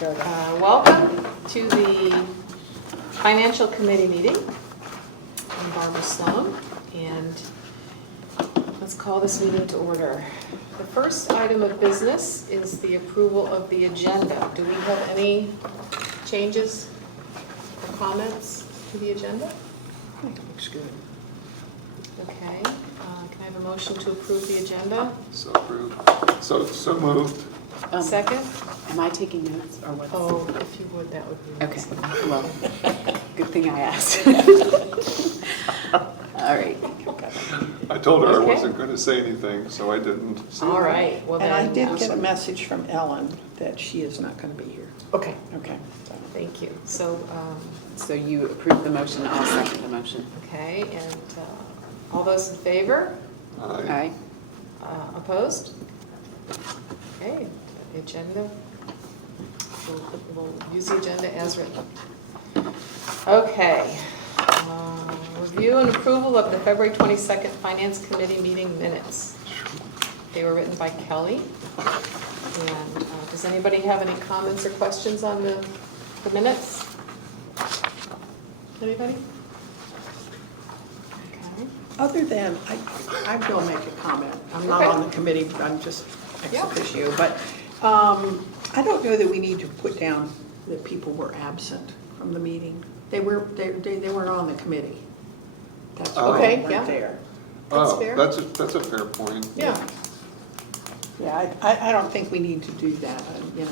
go there. Welcome to the Financial Committee meeting. I'm Barbara Sloan, and let's call this meeting to order. The first item of business is the approval of the agenda. Do we have any changes or comments to the agenda? I think it looks good. Okay, can I have a motion to approve the agenda? So approved. So moved. Second? Am I taking notes or what? Oh, if you would, that would be Okay, nice. well, good thing I asked. All right. I told her I Okay. wasn't going to say anything, so I didn't. say All that. right, well then. And I did get a message from Ellen that she is not going to be here. Okay, Okay, thank you. So, so you approve the motion, I'll second the motion. okay, and all those in favor? Aye. Opposed? Okay, the agenda, we'll use the agenda as written. Okay. Review and approval of the February 22nd Finance Committee meeting minutes. They were written by Kelly. And does anybody have any comments or questions on the minutes? Anybody? Okay. Other than, I will make a comment. I'm not Okay. on the committee, I'm just ex Yeah. officio. But I don't know that we need to put down that people were absent from the meeting. They weren't on the committee. That's why Okay, they yeah. weren't there. That's Oh, fair. that's a fair point. Yeah. Yeah, I don't think we need to do that, you know.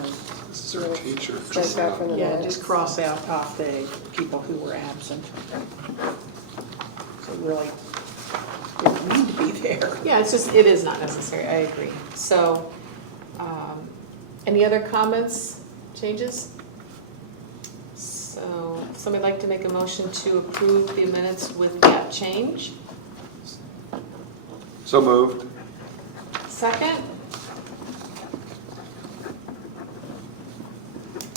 This is our teacher. Strike that from the Yeah, minutes. just cross out off the people who were absent. So really, didn't need to be there. Yeah, it is not necessary, I agree. So, any other comments, changes? So, somebody like to make a motion to approve the minutes with that change? So moved. Second?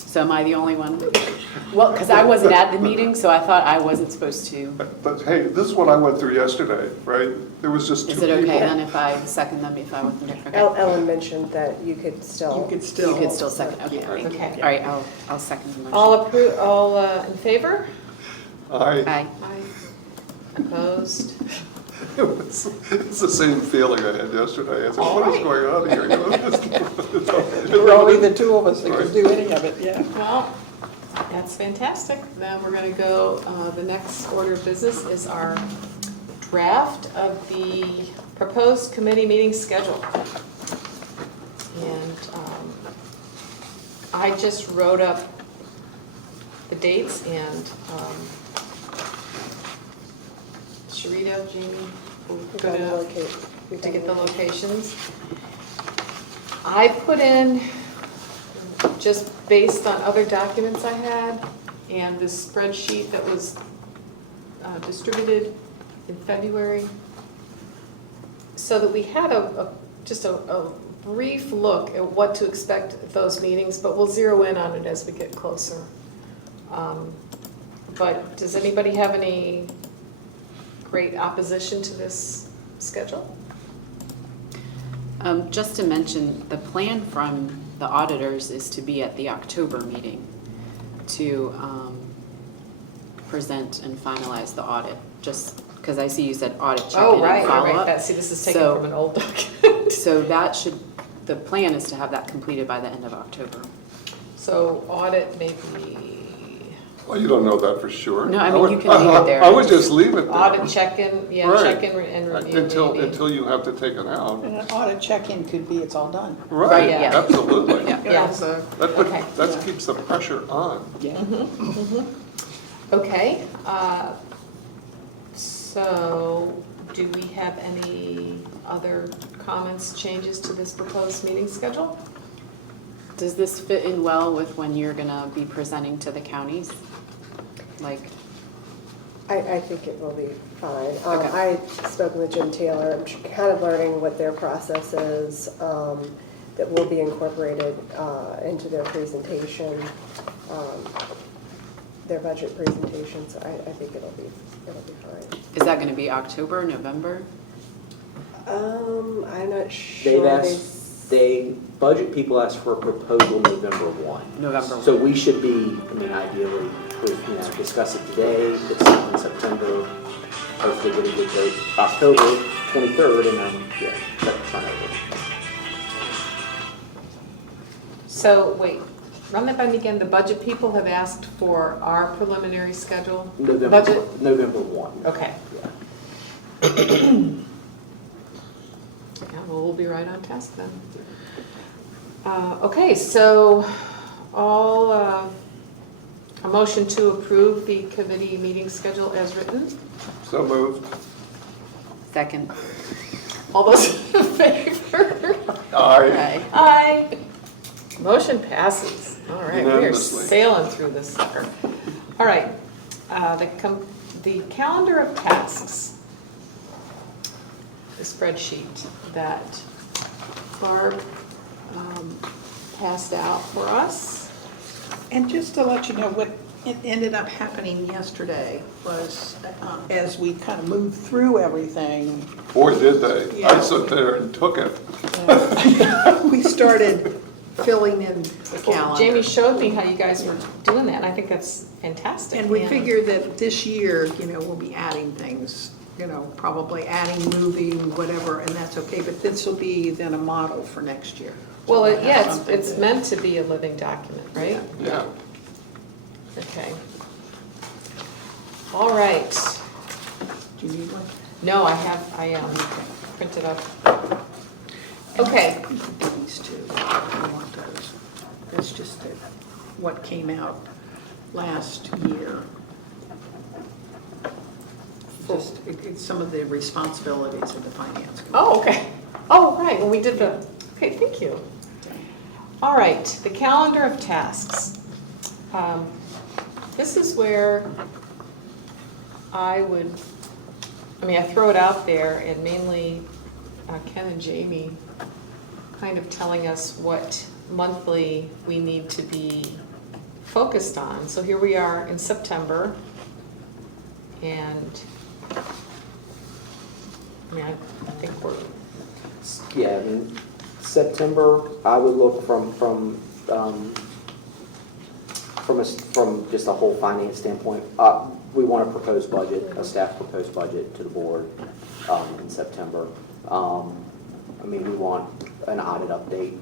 So am I the only one? Well, because I wasn't at the meeting, so I thought I wasn't supposed to. But hey, this is what I went through yesterday, right? There was just two Is people. it okay then if I second them if I wasn't there? Okay. Ellen mentioned that you could still. You could still. You could still second, okay. Yeah. Okay. All right, I'll second the motion. All in favor? Aye. Aye. Aye. Opposed? It's the same feeling I had yesterday. I said, All what is right. going on here? There were only the two of us that could do any of it, yeah. Well, that's fantastic. Then we're going to go, the next order of business is our draft of the proposed committee meeting schedule. And I just wrote up the dates and Sharita, Jamie, will go to get the locations. I put in, just based on other documents I had, and this spreadsheet that was distributed in February, so that we had just a brief look at what to expect at those meetings, but we'll zero in on it as we get closer. But does anybody have any great opposition to this schedule? Just to mention, the plan from the auditors is to be at the October meeting to present and finalize the audit, just because I see you said audit check-in Oh, and right, follow-up. See, this is taken So- from an old document. So that should, the plan is to have that completed by the end of October. So audit maybe, Well, you don't know that for sure. No, I mean, you can leave it there. I would just leave it there. audit check-in, yeah, Right. check-in and review maybe. Until you have to take it out. And an audit check-in could be, it's all done. Right, yeah. absolutely. Yeah. Yeah. So, Okay. That keeps the pressure on. yeah. Okay, so do we have any other comments, changes to this proposed meeting schedule? Does this fit in well with when you're gonna be presenting to the counties? Like, I think it will be fine. Okay. I've spoken with Jim Taylor, I'm kind of learning what their process is that will be incorporated into their presentation, their budget presentation, so I think it'll be fine. is that gonna be October, November? I'm not sure. They've They asked budget people asked for a proposal November 1. November 1. So we should be, I mean, ideally, discuss it today, it's in September, hopefully get a good date, October 23rd, and then, yeah, set the turnover. So, wait, run that by me again. The budget people have asked for our preliminary schedule? Budget? November 1. Okay. Yeah. Yeah, well, we'll be right on task then. Okay, so a motion to approve the committee meeting schedule as written. So moved. Second. All those in favor? Aye. Aye. Motion passes. All right, we are Unanimously. sailing through this sucker. All right, the calendar of tasks, the spreadsheet that Barb passed out for us. And just to let you know, what it ended up happening yesterday was, as we kind of moved through everything, Boy, did they. I Yeah. sat there and took it. we started filling in the calendar. Jamie showed me how you guys were doing that, and I think that's fantastic. And we figured that this year, we'll be adding things, probably adding, moving, whatever, and that's okay, but this will be then a model for next year. Well, So we'll have yeah, something it's to- meant to be a living document, right? Yeah. Okay. All right. Do you need one? No, I printed up. Okay. These two, I want those. That's just what came out last year. Just, it's some of the responsibilities of the finance committee. Oh, okay. Oh, right, when we did the, okay, thank you. All right, the calendar of tasks. This is where I throw it out there, and mainly Ken and Jamie kind of telling us what monthly we need to be focused on. So here we are in September, and I think we're, Yeah, I mean, September, I would look from just a whole finance standpoint. We want to propose budget, a staff proposed budget to the board in September. We want an audit update.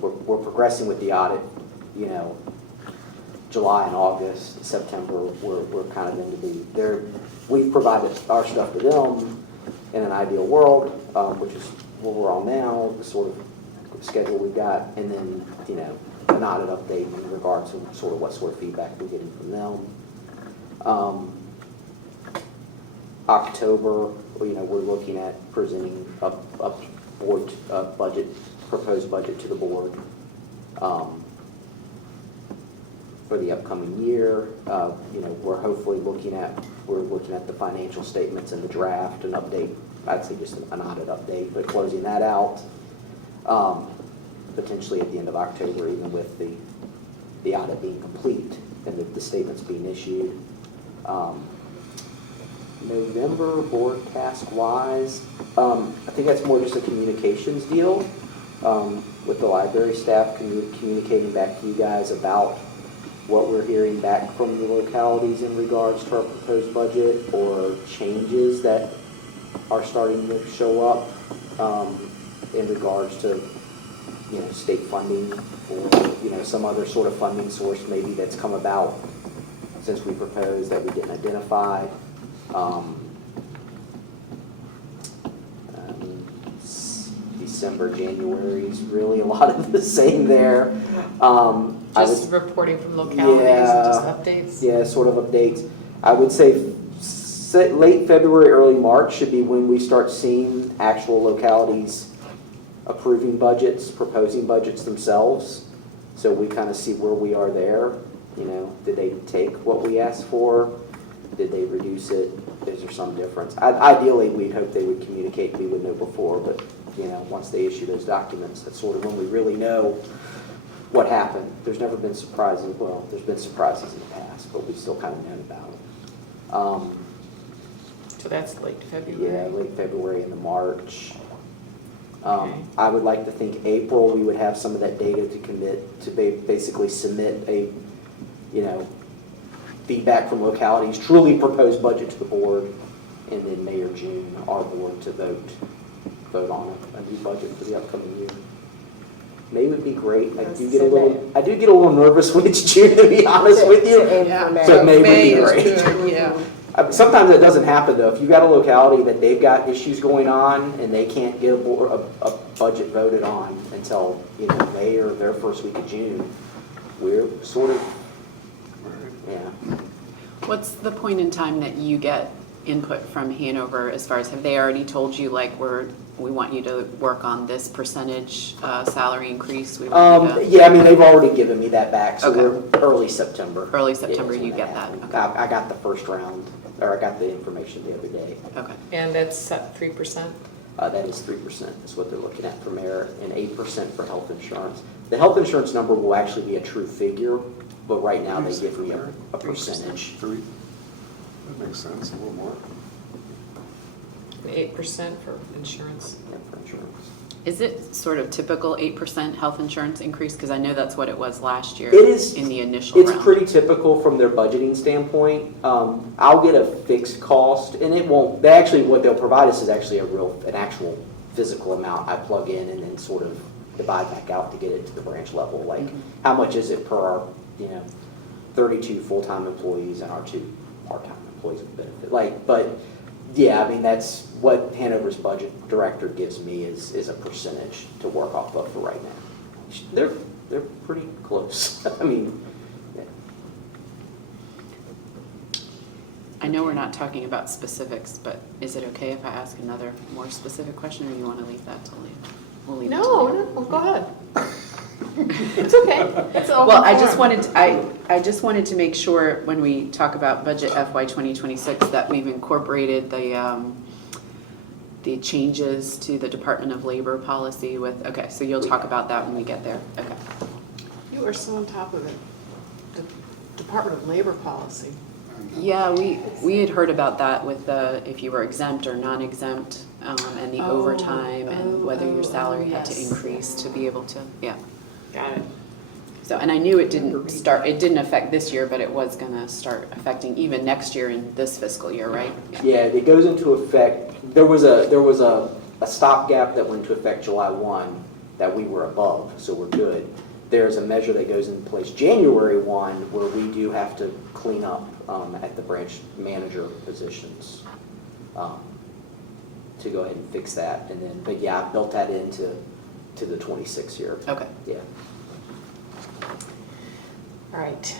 We're progressing with the audit, July and August. September, we're kind of into we've provided our stuff to them in an ideal world, which is where we're on now, the sort of schedule we've got, and then, an audit update in regards to sort of what sort of feedback we're getting from them. October, we're looking at presenting a board budget, proposed budget to the board for the upcoming year. We're hopefully looking at the financial statements and the draft, an update, I'd say just an audit update, but closing that out potentially at the end of October, even with the audit being complete and the statements being issued. November, board task-wise, I think that's more just a communications deal with the library staff communicating back to you guys about what we're hearing back from the localities in regards to our proposed budget or changes that are starting to show up in regards to state funding or some other sort of funding source maybe that's come about since we proposed that we didn't identify. December, January is really a lot of the same there. just reporting from localities and just updates. Yeah, sort of updates. I would say late February, early March should be when we start seeing actual localities approving budgets, proposing budgets themselves. So we kind of see where we are there. Did they take what we asked for? Did they reduce it? Is there some difference? Ideally, we'd hope they would communicate, we would know before, but once they issue those documents, that's sort of when we really know what happened. There's never been surprises. Well, there's been surprises in the past, but we've still kind of known about it. So that's late February. Yeah, late February into March. Okay. I would like to think April, we would have some of that data to commit, to basically submit a, feedback from localities, truly proposed budget to the board, and then May or June, our board to vote on a new budget for the upcoming year. May would be great. I do get a little nervous when it's June, to be honest with you. So May would be is great. good, yeah. Sometimes that doesn't happen though. If you've got a locality that they've got issues going on and they can't get a budget voted on until, May or their first week of June, we're sort of, yeah. What's the point in time that you get input from Hanover as far as, have they already told you, like, we want you to work on this percentage salary increase? We want you to- Yeah, I mean, they've already given me that back, so Okay. we're early September. Early September, is when you get that. happened. Okay. I got the first round, or I got the information the other day. Okay. And that's set 3%? That is 3% is what they're looking at for merit, and 8% for health insurance. The health insurance number will actually be a true figure, but right now they give me a percentage. 3. That makes sense, a little more. 8% for insurance. Yeah, for insurance. Is it sort of typical 8% health insurance increase? Because I know that's what it was last year. It is. In the initial round. It's pretty typical from their budgeting standpoint. I'll get a fixed cost, and it won't, what they'll provide us is actually an actual physical amount I plug in and then sort of divide back out to get it to the branch level. Like, how much is it per our, 32 full-time employees and our 2 part-time employees with benefit. But yeah, I mean, that's what Hanover's budget director gives me is a percentage to work off of for right now. They're pretty close. I mean, yeah. I know we're not talking about specifics, but is it okay if I ask another more specific question, or you want to leave that till later? We'll leave it till later. No, go ahead. It's okay. It's open Well, I forum. just wanted to make sure when we talk about budget FY 2026 that we've incorporated the changes to the Department of Labor policy with, okay, so you'll talk about that when we get there, okay. You are so on top of it. The Department of Labor policy. Yeah, we had heard about that with if you were exempt or non-exempt, and the overtime and whether your salary had to yes. increase to be able to, yeah. Got it. So, and I knew it didn't affect this year, but it was gonna start affecting even next year in this fiscal year, right? Yeah, it goes into effect. There was a stopgap that went into effect July 1 that we were above, so we're good. There's a measure that goes into place January 1 where we do have to clean up at the branch manager positions to go ahead and fix that. And then, but yeah, I built that into the 26 year. Okay. Yeah. All right.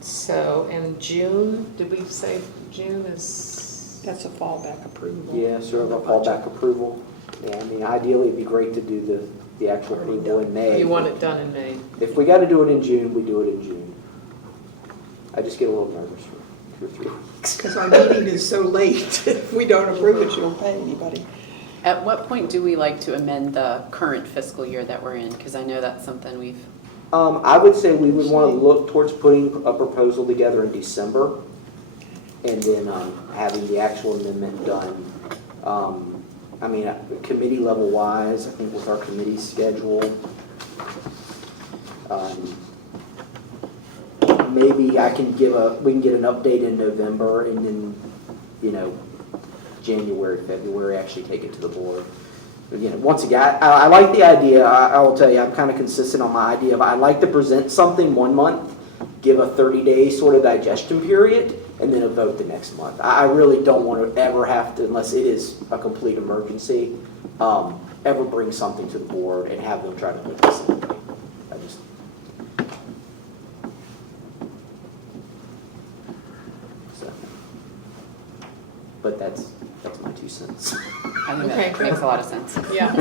So in June, did we say June is? That's a fallback approval. Yeah, sort of a on the budget. fallback approval. Yeah, I mean, ideally it'd be great to do the actual Already approval in May. You want it done in May? If we got to do it in June, we do it in June. I just get a little nervous for 2 or 3 weeks. Because our meeting is so late, if we don't approve it, you don't pay anybody. At what point do we like to amend the current fiscal year that we're in? Because I know that's something we've, I would say we would want to look towards putting a proposal together in December and then having the actual amendment done. I mean, committee level wise, I think with our committee schedule, maybe we can get an update in November and then, January, February, actually take it to the board. Again, once again, I like the idea. I will tell you, I'm kind of consistent on my idea, but I like to present something 1 month, give a 30-day sort of digestion period, and then a vote the next month. I really don't want to ever have to, unless it is a complete emergency, ever bring something to the board and have them try to put this in. I just. So. But that's my 2 cents. I think Okay, that good. makes a lot of sense. Yeah.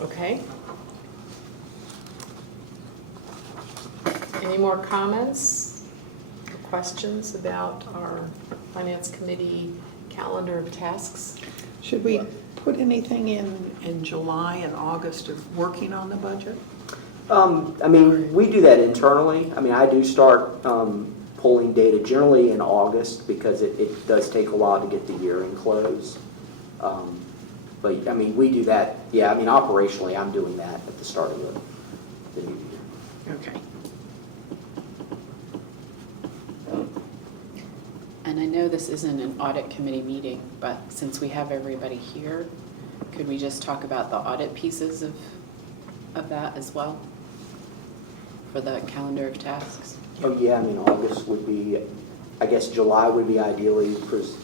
Okay. Any more comments or questions about our Finance Committee calendar of tasks? Should we put anything in July and August of working on the budget? I mean, we do that internally. I mean, I do start pulling data generally in August because it does take a while to get the year-end close. But, I mean, we do that, yeah, I mean, operationally, I'm doing that at the start of the new year. Okay. And I know this isn't an audit committee meeting, but since we have everybody here, could we just talk about the audit pieces of that as well? For the calendar of tasks? Oh, yeah, I mean, August would be, I guess July would be ideally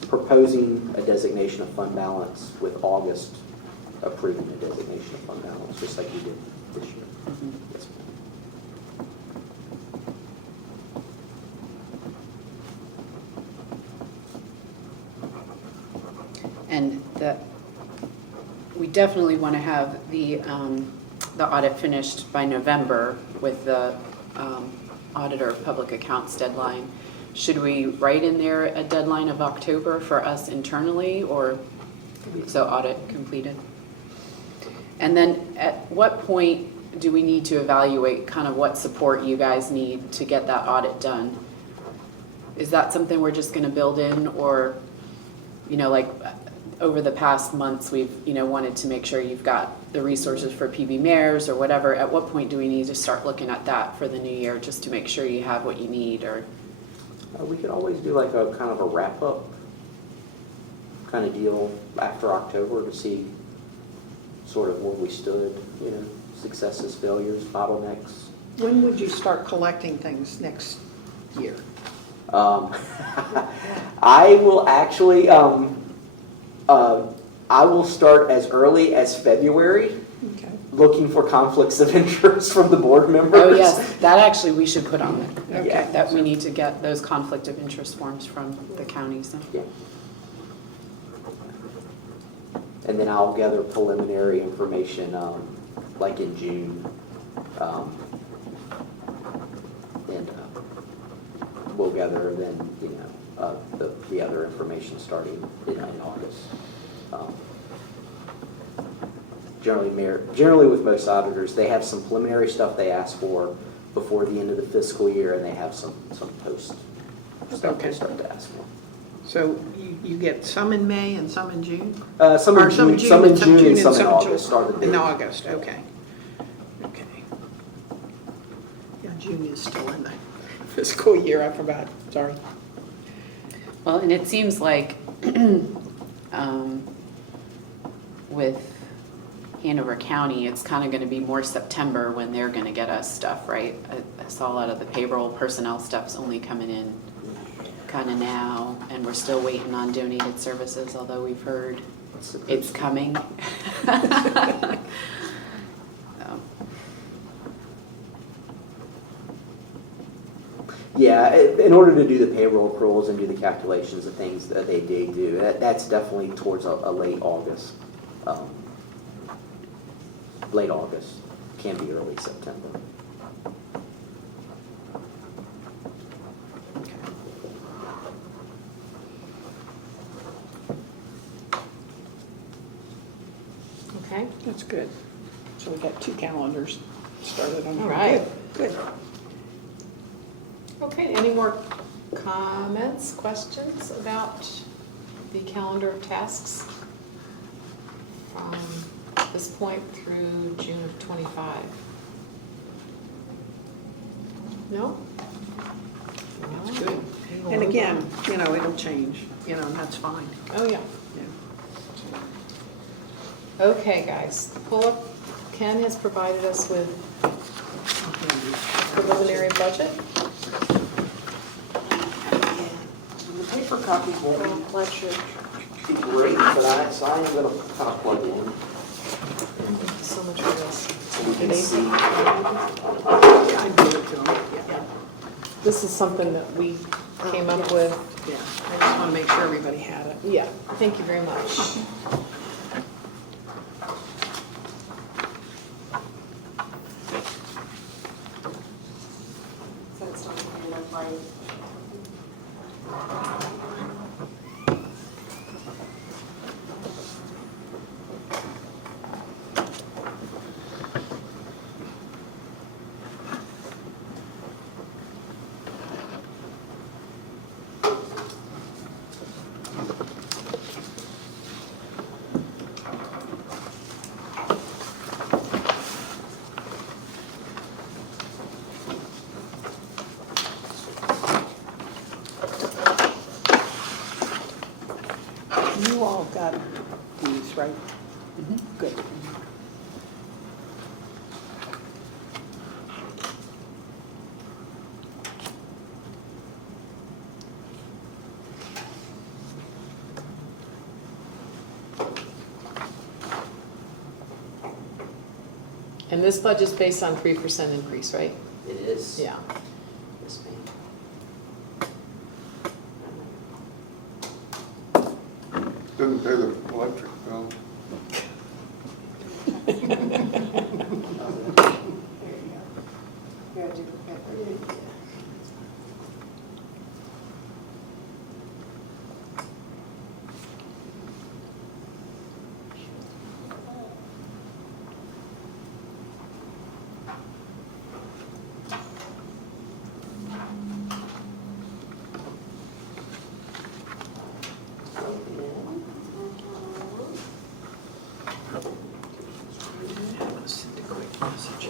proposing a designation of fund balance, with August approving a designation of fund balance, just like we did this year. Mhm. Yes, And we definitely want to have the audit finished by November with the auditor of public accounts deadline. Should we write in there a deadline of October for us internally, or so audit completed? And then at what point do we need to evaluate kind of what support you guys need to get that audit done? Is that something we're just going to build in, or, you know, like over the past months, we've, you know, wanted to make sure you've got the resources for PB mayors or whatever. At what point do we need to start looking at that for the new year, just to make sure you have what you need? Or we could always do like a kind of a wrap-up kind of deal after October to see sort of where we stood, you know, successes, failures, bottlenecks. When would you start collecting things next year? I will actually, I will start as early as February, Okay. looking for conflicts of interest from the board members. oh yes, that actually we should put on there. Okay. That we need to get those conflict of interest forms from the counties. Yeah. And then I'll gather preliminary information, like in June. And we'll gather then, you know, the other information starting in August. Generally with most auditors, they have some preliminary stuff they ask for before the end of the fiscal year, and they have some post stuff Okay. they start to ask for. So you get some in May and some in June? Some Or in June and some in August. Start of the In year. August, okay. Okay. Yeah, June is still in the fiscal year, I forgot, sorry. Well, and it seems like with Hanover County, it's kind of going to be more September when they're going to get us stuff, right? I saw a lot of the payroll personnel stuff's only coming in kind of now, and we're still waiting on donated services, although we've heard it's coming. So. Yeah, in order to do the payroll accruals and do the calculations of things that they do, that's definitely towards a late August. Late August, can be early September. Okay, That's good. So we got 2 calendars started on. All right. Good. okay, any more comments, questions about the calendar of tasks from this point through June of '25? No? That's good. We will And move again, on. you know, it'll change, you know, and that's fine. Oh, yeah. Yeah. Okay, guys, pull up, Ken has provided us with preliminary budget. The paper copy won't Lecture. be great, but I am going to kind of plug in Thank you so much for this. so we can see. Yeah, I give it to them, yeah. This is something that we came up yes. with. Yeah, I just want to make sure everybody had it. Yeah, thank you very much. That's not going to look like. Good. And this budget's based on 3% increase, right? It is. Yeah. Yes, ma'am. Didn't pay the electric bill. Send a quick message.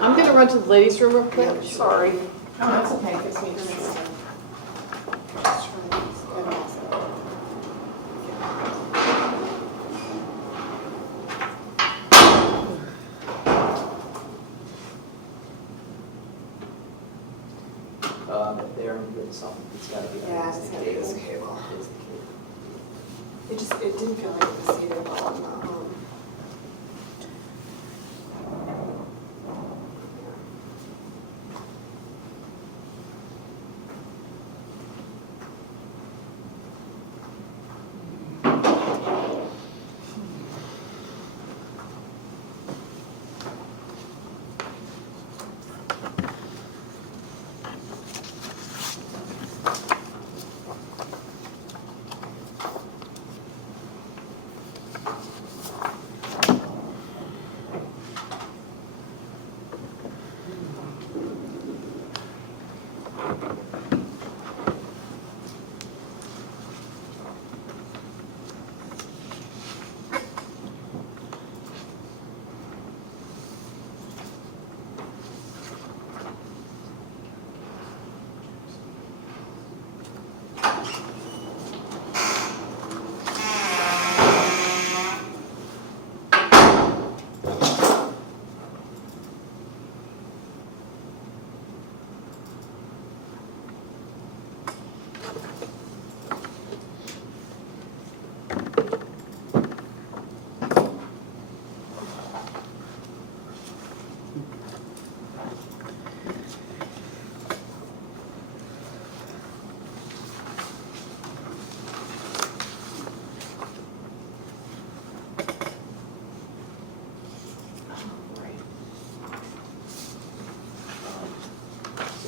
I'm gonna run to the ladies' room real quick. Sorry. No, that's okay, it gives me a chance to. There, it's something, it's gotta be. Yeah, it's gotta be this cable. It didn't feel like it was seated well on the,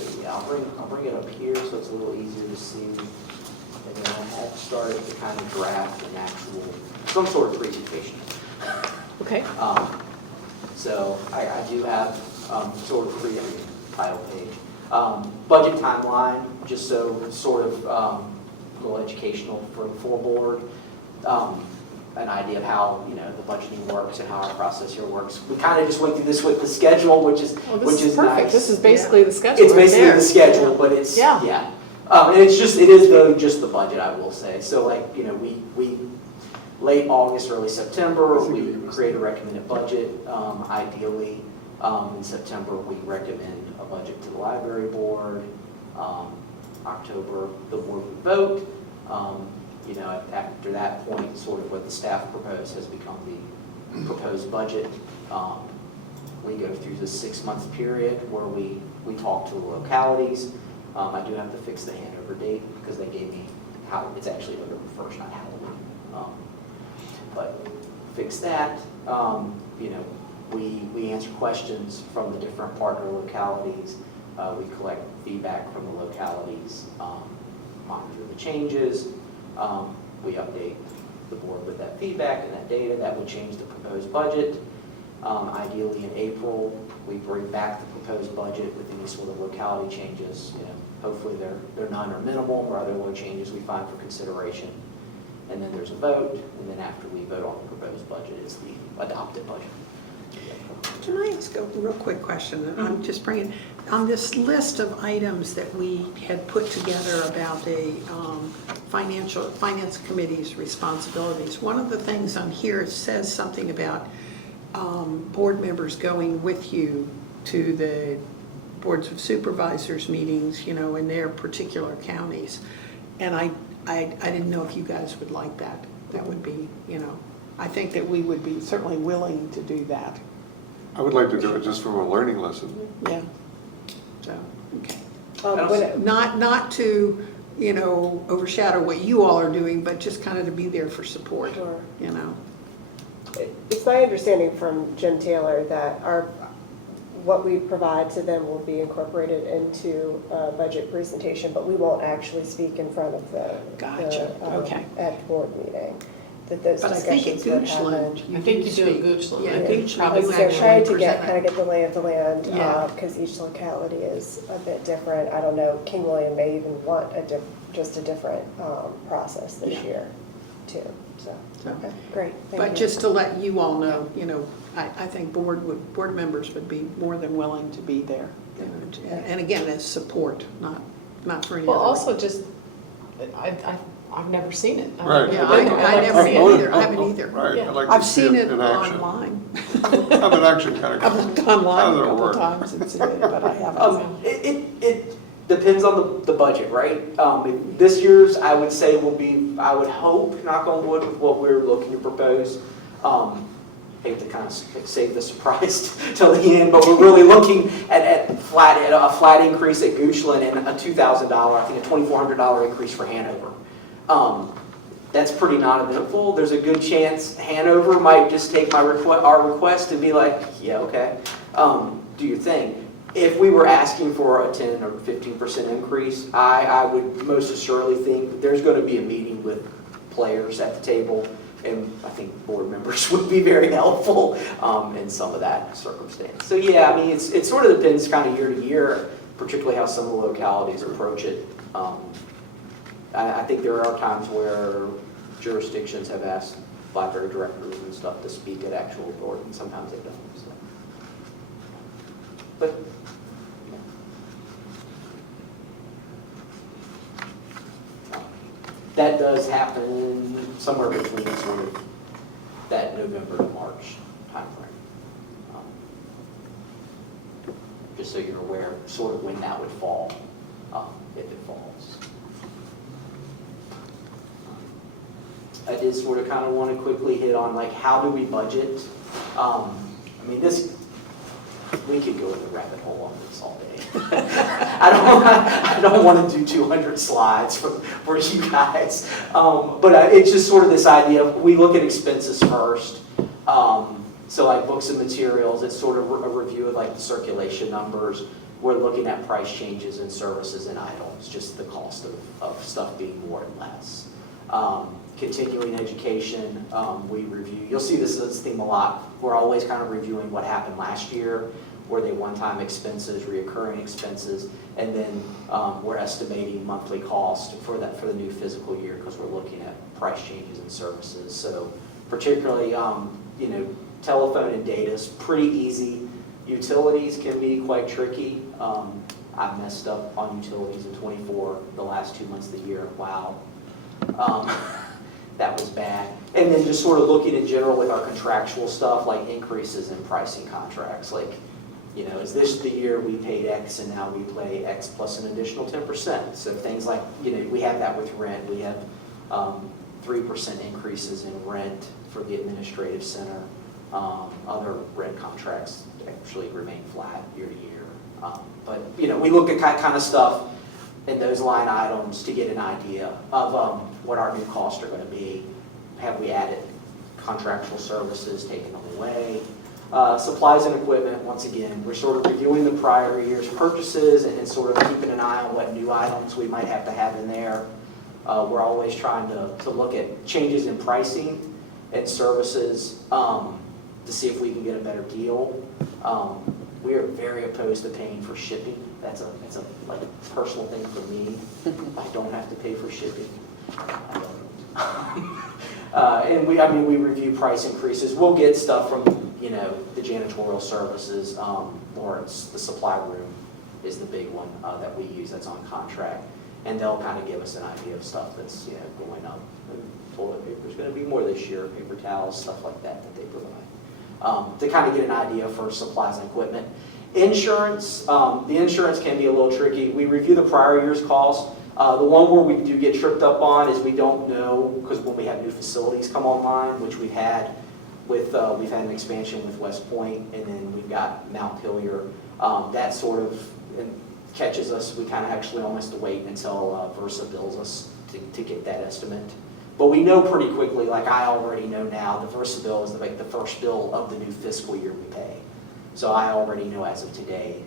So, yeah, I'll bring it up here so it's a little easier to see. And then I had started to kind of draft an actual, some sort of presentation. Okay. So I do have sort of created title page. Budget timeline, just so sort of a little educational for the full board. An idea of how, the budgeting works and how our process here works. We kind of just went through this with the schedule, which is Well, which this is is perfect. nice. This is basically the schedule It's right basically there. the schedule, but it's, Yeah. yeah. And it is really just the budget, I will say. So like, we late August, early September, we create a recommended budget. Ideally, in September, we recommend a budget to the library board. October, the board would vote. After that point, sort of what the staff proposed has become the proposed budget. We go through the 6-month period where we talk to the localities. I do have to fix the handover date because they gave me how, it's actually November 1st, not Halloween. But fix that. You know, we answer questions from the different partner localities. We collect feedback from the localities, monitor the changes. We update the board with that feedback and that data that would change the proposed budget. Ideally in April, we bring back the proposed budget with any sort of locality changes. You know, hopefully they're none or minimal, or other low changes we find for consideration. And then there's a vote, and then after we vote on the proposed budget, it's the adopted budget. Can I ask a real quick question? And I'm just bringing, on this list of items that we had put together about the finance committee's responsibilities, one of the things on here says something about board members going with you to the boards of supervisors meetings, you know, in their particular counties. And I didn't know if you guys would like that. That would be, you know, I think that we would be certainly willing to do that. I would like to do it just from a learning lesson. Yeah. So, okay. When Not to, you know, overshadow what you all are doing, but just kind of to be there for support, Sure. you know. It's my understanding from Jim Taylor that what we provide to them will be incorporated into a budget presentation, but we won't actually speak in front of the Gotcha. Okay. at board meeting. That those But I think at discussions would happen. Goochland, I think you do speak. in Goochland. Yeah, I think Goochland, probably you They're actually trying to present kind of get the lay of the land, Yeah. because each locality is a bit different. I don't know, King William may even want just a different process this Yeah. year too, so, So- okay, great. Thank But you. just to let you all know, you know, I think board members would be more than willing to be there. You know, and again, as support, not for any Well, other also reason. just, I've never seen it. Right. Yeah, I never seen have it. either. I haven't either. Right, Yeah. I'd like to I've see seen it it in action. online. Have an action kind I've of. looked online How a does it couple work? times and seen it, but I haven't. It depends on the budget, right? This year's, I would say, will be, I would hope, knock on wood, with what we're looking to propose. Hate to kind of save the surprise till the end, but we're really looking at a flat increase at Goochland and a $2,000, I think a $2,400 increase for Hanover. That's pretty non-eventful. There's a good chance Hanover might just take our request and be like, yeah, okay, do your thing. If we were asking for a 10 or 15% increase, I would most assuredly think there's going to be a meeting with players at the table, and I think board members would be very helpful in some of that circumstance. So yeah, I mean, it sort of depends kind of year to year, particularly how some of the localities approach it. I think there are times where jurisdictions have asked library directors and stuff to speak at actual board, and sometimes they don't. So. But that does happen somewhere between sort of that November to March timeframe. Just so you're aware, sort of when that would fall, if it falls. I did sort of kind of want to quickly hit on like how do we budget. I mean, we could go in the rabbit hole on this all day. I don't want to do 200 slides for you guys, but it's just sort of this idea of we look at expenses first. So like books and materials, it's sort of a review of like the circulation numbers. We're looking at price changes in services and items, just the cost of stuff being more and less. Continuing education, we review, you'll see this theme a lot. We're always kind of reviewing what happened last year, were they one-time expenses, reoccurring expenses, and then we're estimating monthly cost for the new fiscal year because we're looking at price changes in services. So particularly, you know, telephone and data is pretty easy. Utilities can be quite tricky. I've messed up on utilities in 24 the last 2 months of the year. Wow. That was bad. And then just sort of looking in general with our contractual stuff, like increases in pricing contracts. Like, you know, is this the year we paid X and now we pay X plus an additional 10%? So things like, you know, we have that with rent. We have 3% increases in rent for the administrative center. Other rent contracts actually remain flat year to year. But, you know, we look at kind of stuff in those line items to get an idea of what our new costs are going to be. Have we added contractual services, taken them away? Supplies and equipment, once again, we're sort of reviewing the prior year's purchases and sort of keeping an eye on what new items we might have to have in there. We're always trying to look at changes in pricing and services to see if we can get a better deal. We are very opposed to paying for shipping. That's a like personal thing for me. I don't have to pay for shipping. And we review price increases. We'll get stuff from, you know, the janitorial services, or it's the supply room is the big one that we use that's on contract. And they'll kind of give us an idea of stuff that's, you know, going up. And toilet paper is going to be more this year, paper towels, stuff like that they provide. To kind of get an idea for supplies and equipment. Insurance, the insurance can be a little tricky. We review the prior year's cost. The one where we do get tripped up on is we don't know, because when we have new facilities come online, which we've had an expansion with West Point, and then we've got Mount Hillier, that sort of catches us. We kind of actually almost have to wait until Versa bills us to get that estimate. But we know pretty quickly, like I already know now, the Versa bill is like the first bill of the new fiscal year we pay. So I already know as of today,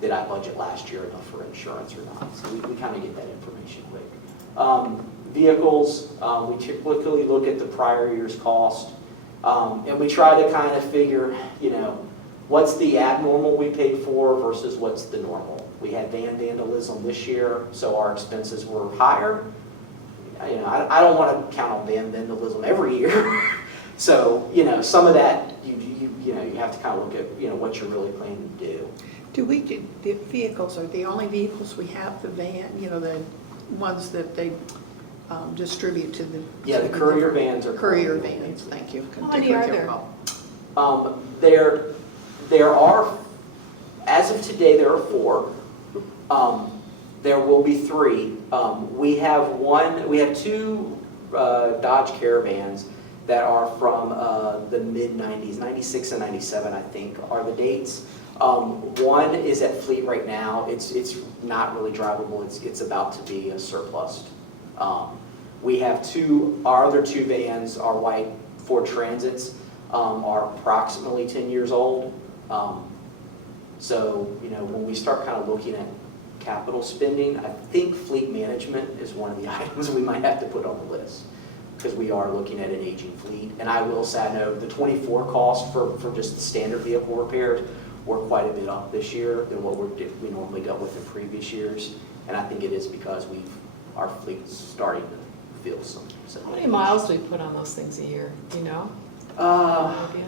did I budget last year enough for insurance or not? So we kind of get that information quick. Vehicles, we typically look at the prior year's cost, and we try to kind of figure, you know, what's the abnormal we paid for versus what's the normal. We had van vandalism this year, so our expenses were higher. You know, I don't want to count on van vandalism every year. So, you know, some of that, you know, you have to kind of look at, you know, what you're really planning to do. Do the vehicles, are the only vehicles we have, the van, you know, the ones that they distribute to the... Yeah, the courier vans are... Courier vans, thank you. How many are there? There are, as of today, there are 4. There will be 3. We have 2 Dodge Caravans that are from the mid-90s, 96 and 97, I think, are the dates. One is at Fleet right now. It's not really drivable. It's about to be a surplus. We have our other 2 vans, our white Ford Transits, are approximately 10 years old. So, you know, when we start kind of looking at capital spending, I think fleet management is one of the items we might have to put on the list, because we are looking at an aging fleet. And I will say, I know the 24 cost for just the standard vehicle repairs were quite a bit up this year than what we normally dealt with in previous years. And I think it is because our fleet's starting to feel some How many miles do we put on those things a year, do you know?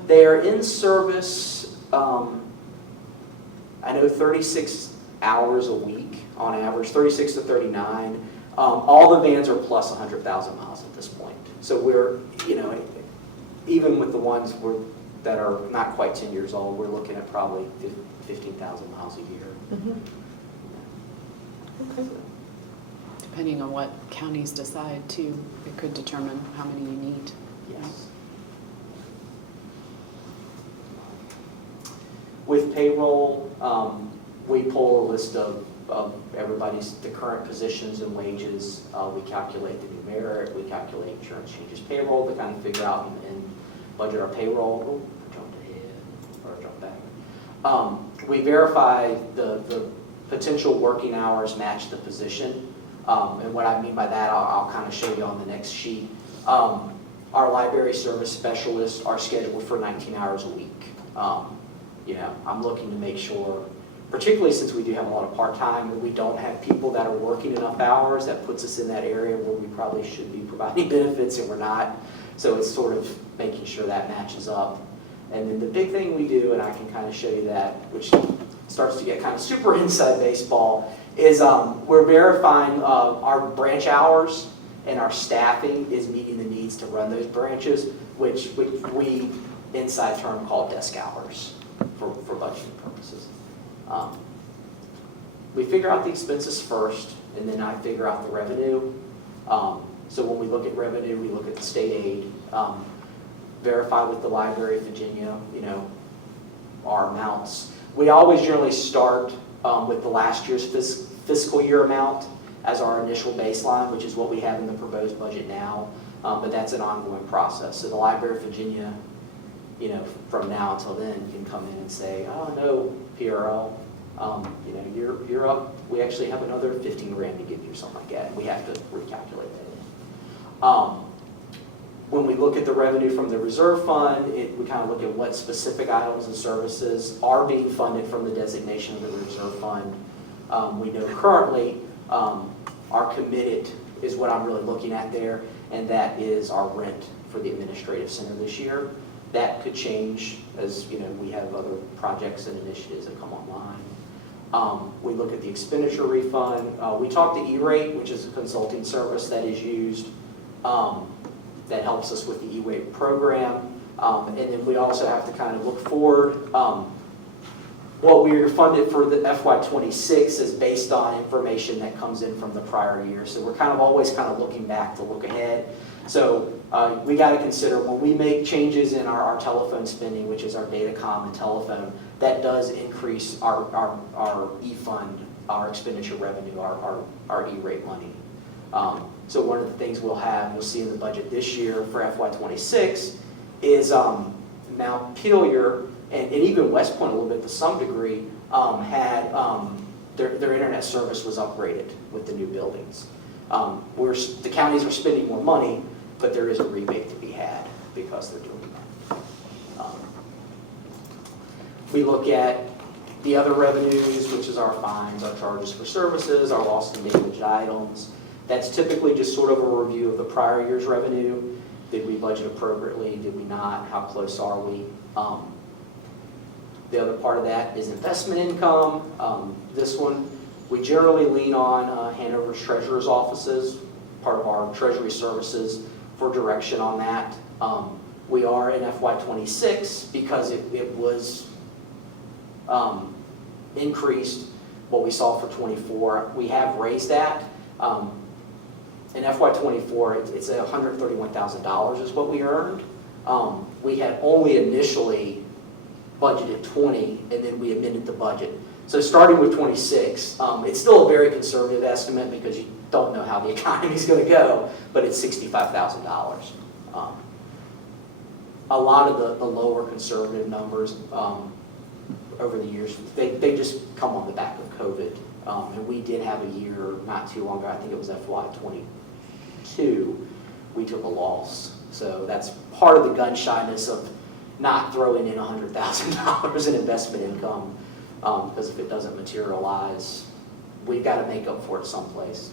They are in service, I know 36 hours a week on average, 36 to 39. All the vans are plus 100,000 miles at this point. So we're, you know, even with the ones that are not quite 10 years old, we're looking at probably 15,000 miles a year. Mm-hmm. Okay. Depending on what counties decide too, it could determine how many you need. Yes. With payroll, we pull a list of everybody's, the current positions and wages. We calculate the new merit, we calculate insurance changes payroll to kind of figure out and budget our payroll. Oh, I jumped ahead, or I jumped back. We verify the potential working hours match the position. And what I mean by that, I'll kind of show you on the next sheet. Our library service specialists are scheduled for 19 hours a week. You know, I'm looking to make sure, particularly since we do have a lot of part-time, and we don't have people that are working enough hours, that puts us in that area where we probably should be providing benefits and we're not. So it's sort of making sure that matches up. And then the big thing we do, and I can kind of show you that, which starts to get kind of super inside baseball, is we're verifying our branch hours and our staffing is meeting the needs to run those branches, which we inside term call desk hours for budgeting purposes. We figure out the expenses first, and then I figure out the revenue. So when we look at revenue, we look at the state aid. verify with the Library of Virginia, our amounts. We always generally start with the last year's fiscal year amount as our initial baseline, which is what we have in the proposed budget now, but that's an ongoing process. So the Library of Virginia, from now until then, can come in and say, oh, no, PRL, you're up, we actually have another 15 grand to give you, or something like that, and we have to recalculate that in. When we look at the revenue from the reserve fund, we kind of look at what specific items and services are being funded from the designation of the reserve fund. We know currently our committed is what I'm really looking at there, and that is our rent for the administrative center this year. That could change as we have other projects and initiatives that come online. We look at the expenditure refund. We talked to E-Rate, which is a consulting service that is used that helps us with the E-Rate program. And then we also have to kind of look forward. What we are funded for the FY26 is based on information that comes in from the prior year. So we're always looking back to look ahead. So we got to consider when we make changes in our telephone spending, which is our datacom and telephone, that does increase our E-fund, our expenditure revenue, our E-rate money. So one of the things you'll see in the budget this year for FY26 is Mount Pelier and even West Point a little bit to some degree had their internet service was upgraded with the new buildings. The counties are spending more money, but there is a rebate to be had because they're doing that. We look at the other revenues, which is our fines, our charges for services, our lost and damaged items. That's typically just sort of a review of the prior year's revenue. Did we budget appropriately? Did we not? How close are we? The other part of that is investment income. This one, we generally lean on Hanover's treasurer's offices, part of our treasury services, for direction on that. We are in FY26 because it was increased what we saw for 24. We have raised that. In FY24, it's $131,000 is what we earned. We had only initially budgeted 20, and then we amended the budget. So starting with 26, it's still a very conservative estimate because you don't know how the economy is going to go, but it's $65,000. A lot of the lower conservative numbers over the years, they just come on the back of COVID. And we did have a year not too long ago, I think it was FY22, we took a loss. So that's part of the gun shyness of not throwing in $100,000 in investment income, because if it doesn't materialize, we've got to make up for it someplace.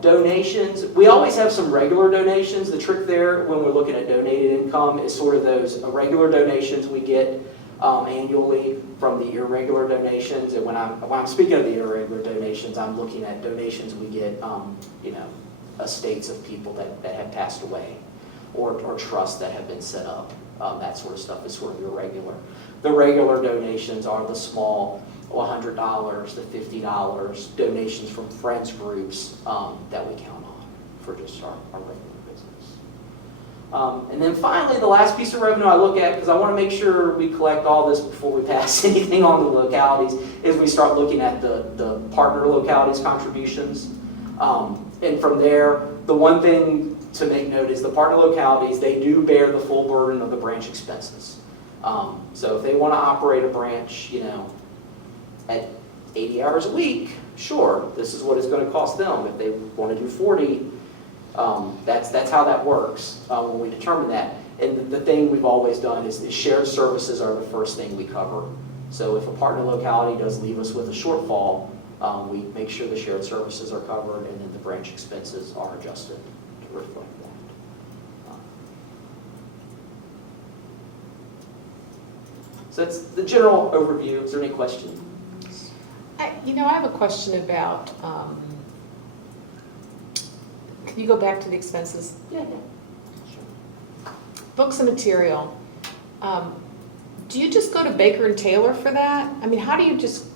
Donations, we always have some regular donations. The trick there when we're looking at donated income is sort of those regular donations we get annually from the irregular donations. And when I'm speaking of the irregular donations, I'm looking at donations we get, estates of people that have passed away, or trusts that have been set up. That sort of stuff is sort of irregular. The regular donations are the small $100, the $50, donations from friends groups that we count on for just our regular business. And then finally, the last piece of revenue I look at, because I want to make sure we collect all this before we pass anything on to localities, is we start looking at the partner localities contributions. And from there, the one thing to make note is the partner localities, they do bear the full burden of the branch expenses. So if they want to operate a branch, at 80 hours a week, sure, this is what it's going to cost them. If they want to do 40, that's how that works when we determine that. And the thing we've always done is shared services are the first thing we cover. So if a partner locality does leave us with a shortfall, we make sure the shared services are covered, and then the branch expenses are adjusted to reflect that. So that's the general overview. Is there any questions? I have a question about, can you go back to the expenses? Yeah. Sure. Books and material. Do you just go to Baker and Taylor for that? I mean, how do you just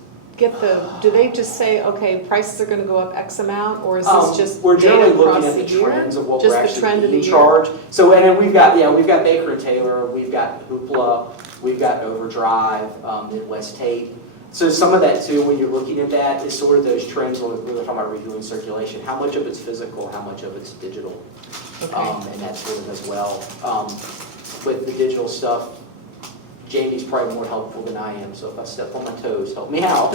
get do they just say, okay, prices are gonna go up X amount, or is this just We're generally data looking across at the the year? trends of what Just we're the trend actually of the being year? charged. So, and then we've got Baker and Taylor, we've got Hoopla, we've got Overdrive, Midwest Tape. So some of that too, when you're looking at that, is sort of those trends when we're talking about redoing circulation. How much of it's physical, how much of it's digital? Okay. And that sort of as well. With the digital stuff, Jamie's probably more helpful than I am, so if I step on my toes, help me out.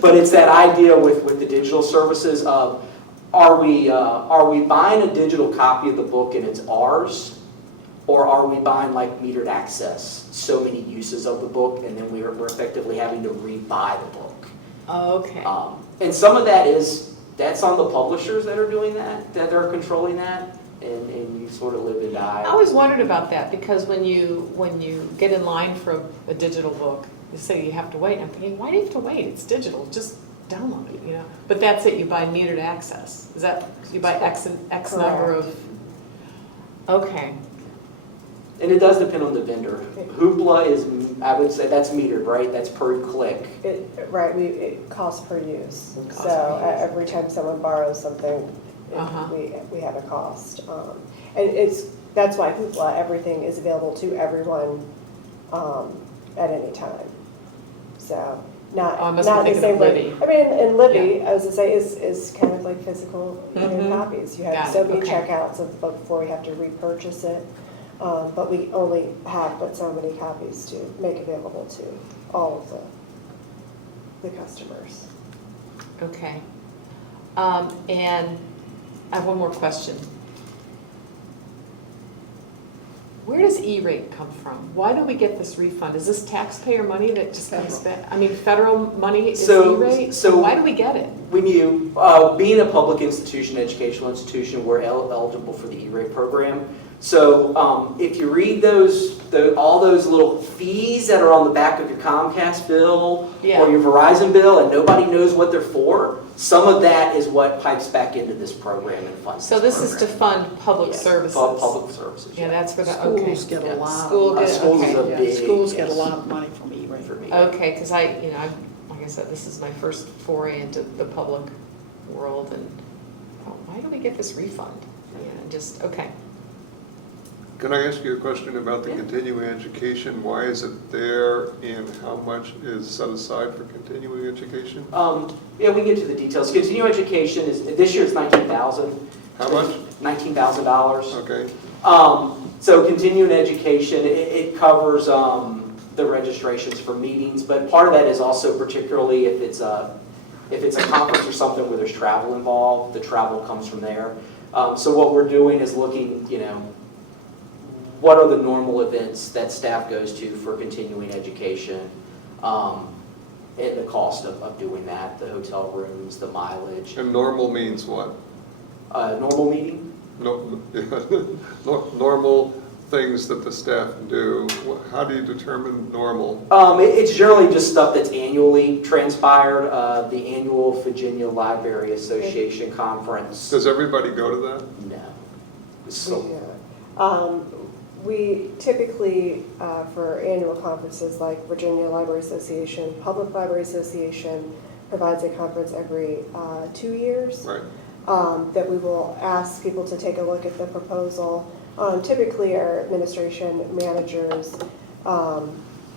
But it's that idea with the digital services of, are we buying a digital copy of the book and it's ours? Or are we buying like metered access, so many uses of the book, and then we're effectively having to rebuy the book? Okay. And some of that's on the publishers that are doing that are controlling that, and you sort of live and die. I always wondered about that, because when you get in line for a digital book, you say you have to wait. I'm thinking, why do you have to wait? It's digital, just download it, you know? But that's it, you buy metered access. Is that, you buy X number of, okay. And it does depend on the vendor. Hoopla is, I would say, that's metered, right? That's per click. Right, it costs per use. Cost So per use. every time someone borrows something, Uh-huh. we have a cost. And that's why Hoopla, everything is available to everyone at any time. So not Oh, I must be not the thinking of same way. Libby. I mean, and Libby, as I say, is kind of like physical Mhm. copies. You Got have it, so many okay. checkouts of the book before we have to repurchase it. But we only have but so many copies to make available to all of the customers. Okay. And I have one more question. Where does E-rate come from? Why do we get this refund? Is this taxpayer money that just comes back? I mean, federal money is E-rate? So Why do we get it? when you, being a public institution, educational institution, we're eligible for the E-rate program. So if you read all those little fees that are on the back of your Comcast bill Yeah. or your Verizon bill, and nobody knows what they're for, some of that is what pipes back into this program and funds So this is to program. fund public Yes, services? Public services, Yeah, yeah. that's for the, okay. Schools get a lot. School get, schools okay. is a Yeah, big, schools get a yes. lot of money from E-rate. For me. Okay, because like I said, this is my first foray into the public world, and why do we get this refund? Okay. Can I ask you a question about the Yeah. continuing education? Why is it there, and how much is set aside for continuing education? Yeah, we can get to the details. Continuing education this year it's $19,000. How much? $19,000. Okay, So continuing education, it covers the registrations for meetings, but part of that is also particularly if it's a conference or something where there's travel involved, the travel comes from there. So what we're doing is looking, what are the normal events that staff goes to for continuing education, and the cost of doing that, the hotel rooms, the mileage. and normal means what? Normal meeting? No, normal things that the staff do. How do you determine normal? It's generally just stuff that's annually transpired, the annual Virginia Library Association Conference. Does everybody go to that? No. So, We typically, for annual conferences like Virginia Library Association, Public Library Association provides a conference every 2 years. Right. That we will ask people to take a look at the proposal. Typically our administration managers,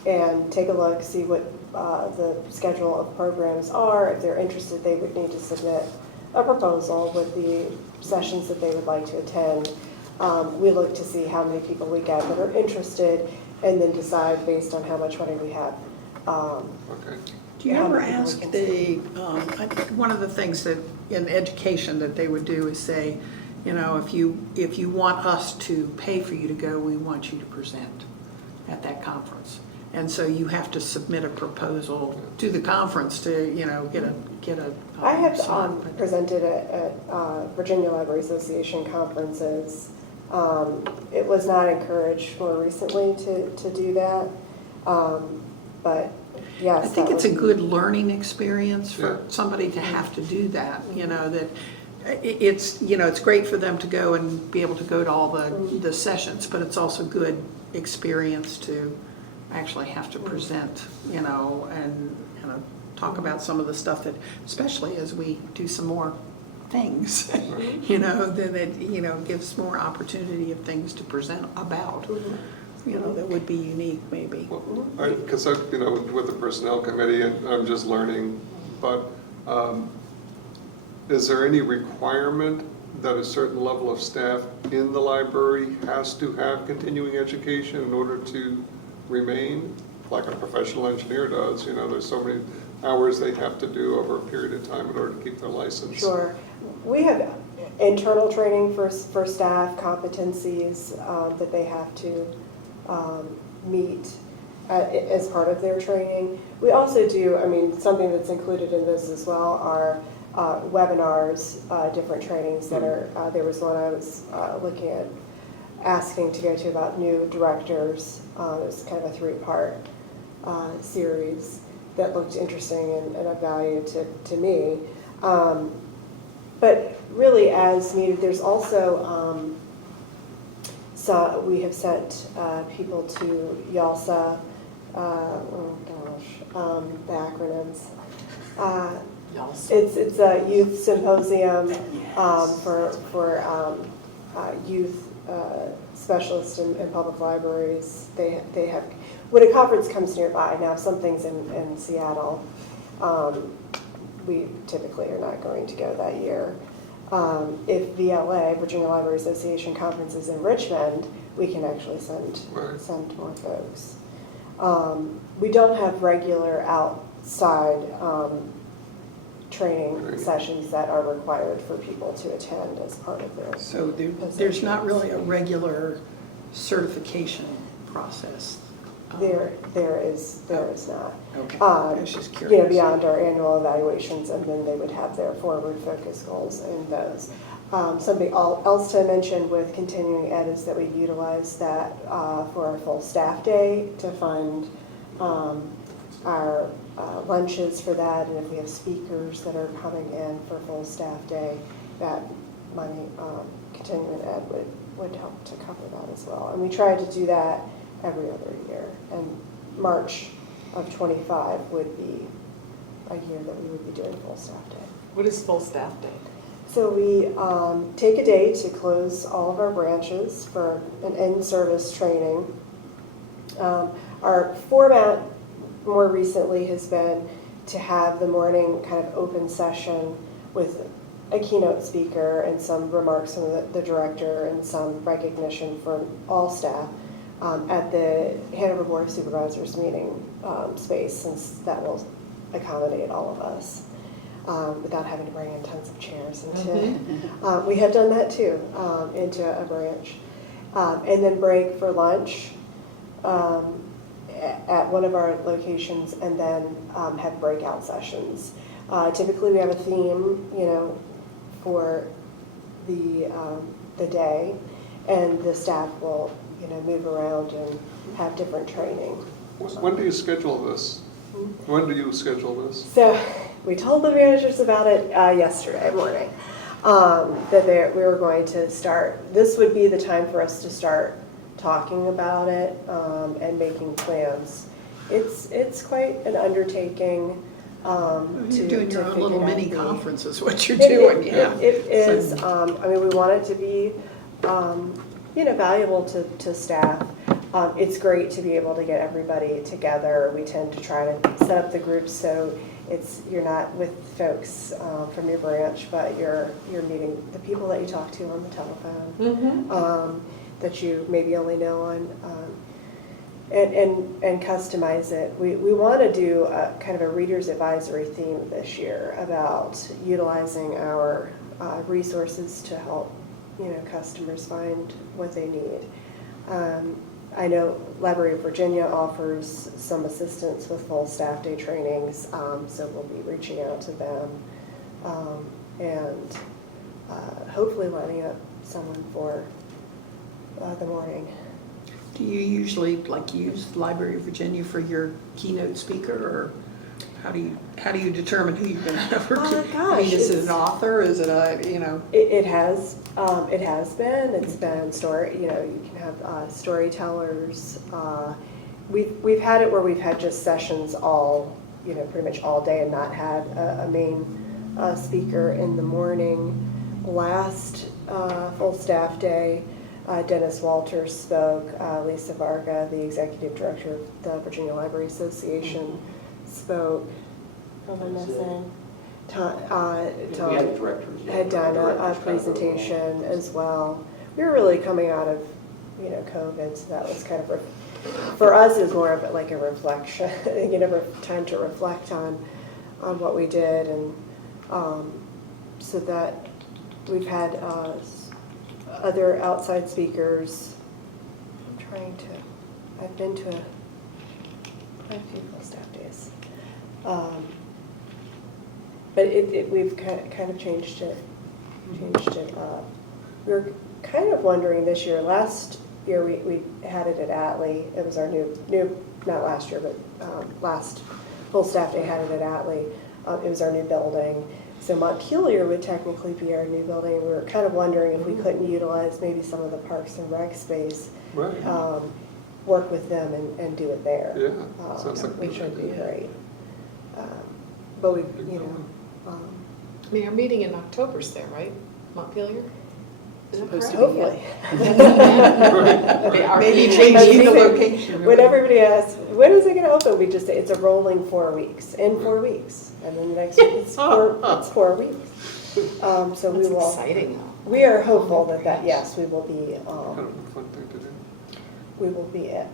and take a look, see what the schedule of programs are. If they're interested, they would need to submit a proposal with the sessions that they would like to attend. We look to see how many people we get that are interested, and then decide based on how much money we have. Okay. Do you ever ask I think one of the things that in education that they would do is say, if you want us to pay for you to go, we want you to present at that conference. And so you have to submit a proposal to the conference to, get a. I have slot, but- presented at Virginia Library Association conferences. It was not encouraged more recently to do that, but yes. I think that it's a would be- good learning experience for Yeah. somebody to have to do that, that it's great for them to go and be able to go to all the sessions, but it's also good experience to actually have to present, and talk about some of the stuff that, especially as we do some more things, you know, then it, you know, gives more opportunity of things to present about, you know, that would be unique maybe. Because you know, with the personnel committee, and I'm just learning, but is there any requirement that a certain level of staff in the library has to have continuing education in order to remain, like a professional engineer does? You know, there's so many hours they have to do over a period of time in order to keep their license. Sure. We have internal training for staff, competencies that they have to meet as part of their training. We also do, I mean, something that's included in this as well are webinars, different trainings that are, there was one I was looking at, asking to go to about new directors. It was kind of a 3-part series that looked interesting and of value to me. But really as needed, there's also, so we have sent people to YALSA, the acronyms. It's a youth symposium for youth specialists in public libraries. They have, when a conference comes nearby, now some things in Seattle, we typically are not going to go that year. If VLA, Virginia Library Association conference is in Richmond, we can actually send more folks. We don't have regular outside training sessions that are required for people to attend as part of their So there's not really a regular certification process. There is not. Okay, I was just curious. You know, beyond our annual evaluations, and then they would have their forward focus goals in those. Something else to mention with continuing ed is that we utilize that for our full staff day to fund our lunches for that, and if we have speakers that are coming in for full staff day, that money, continuing ed would help to cover that as well. And we try to do that every other year, and March of 25 would be a year that we would be doing full staff day. What is full staff day? So we take a day to close all of our branches for an in-service training. Our format more recently has been to have the morning kind of open session with a keynote speaker and some remarks from the director and some recognition from all staff at the Hanover Board of Supervisors meeting space, since that will accommodate all of us without having to bring in tons of chairs into. We have done that too, into a branch. And then break for lunch at one of our locations, and then have breakout sessions. Typically we have a theme, you know, for the day, and the staff will, you know, move around and have different training. When do you schedule this? When do you schedule this? So we told the managers about it yesterday morning, that we were going to start. This would be the time for us to start talking about it and making plans. It's quite an undertaking. You're doing your own little mini conference is what you're It doing, yeah. It is. I mean, we want it to be, you know, valuable to staff. It's great to be able to get everybody together. We tend to try to set up the groups so you're not with folks from your branch, but you're meeting the people that you talk to on the telephone, that you maybe only know on, and customize it. We want to do a kind of a reader's advisory theme this year about utilizing our resources to help, you know, customers find what they need. I know Library of Virginia offers some assistance with full staff day trainings, so we'll be reaching out to them and hopefully lining up someone for the morning. Do you usually use Library of Virginia for your keynote speaker, or how do you determine who you're going to have? I mean, is it an author? Is it a, you know? It has been. It's been story. You know, you can have storytellers. We've had it where we've had just sessions all pretty much all day and not had a main speaker in the morning. Last full staff day, Dennis Walters spoke, Lisa Varga, the executive director of the Virginia Library Association, spoke. What am I missing? Tom We had directors. yeah, had done directors a kind of presentation as well. We were really coming out of, COVID, so that was kind of, for us, it was more of like a reflection, time to reflect on what we did, and so that we've had other outside speakers. I've been to quite a few full staff days. But we've kind of changed it up. We were kind of wondering this year, last year we had it at Atlee. It was our new, not last year, but last full staff day had it at Atlee. It was our new building. So Montpelier would technically be our new building. We were kind of wondering if we couldn't utilize maybe some of the Parks and Rec space, Right. work with them and do it there. Yeah, sounds like a which good would be idea. great. But we, Good I mean, our meeting in October's there, right? Montpelier? Is that Supposed correct? to be. hopefully. Maybe Because changing the we say- location. When everybody asks, when is it going to open? We just say it's a rolling 4 weeks, in 4 weeks. And then the next week it's 4 weeks. So we That's will, exciting though. we are hopeful that yes, we will be, Kind of a fun thing to do.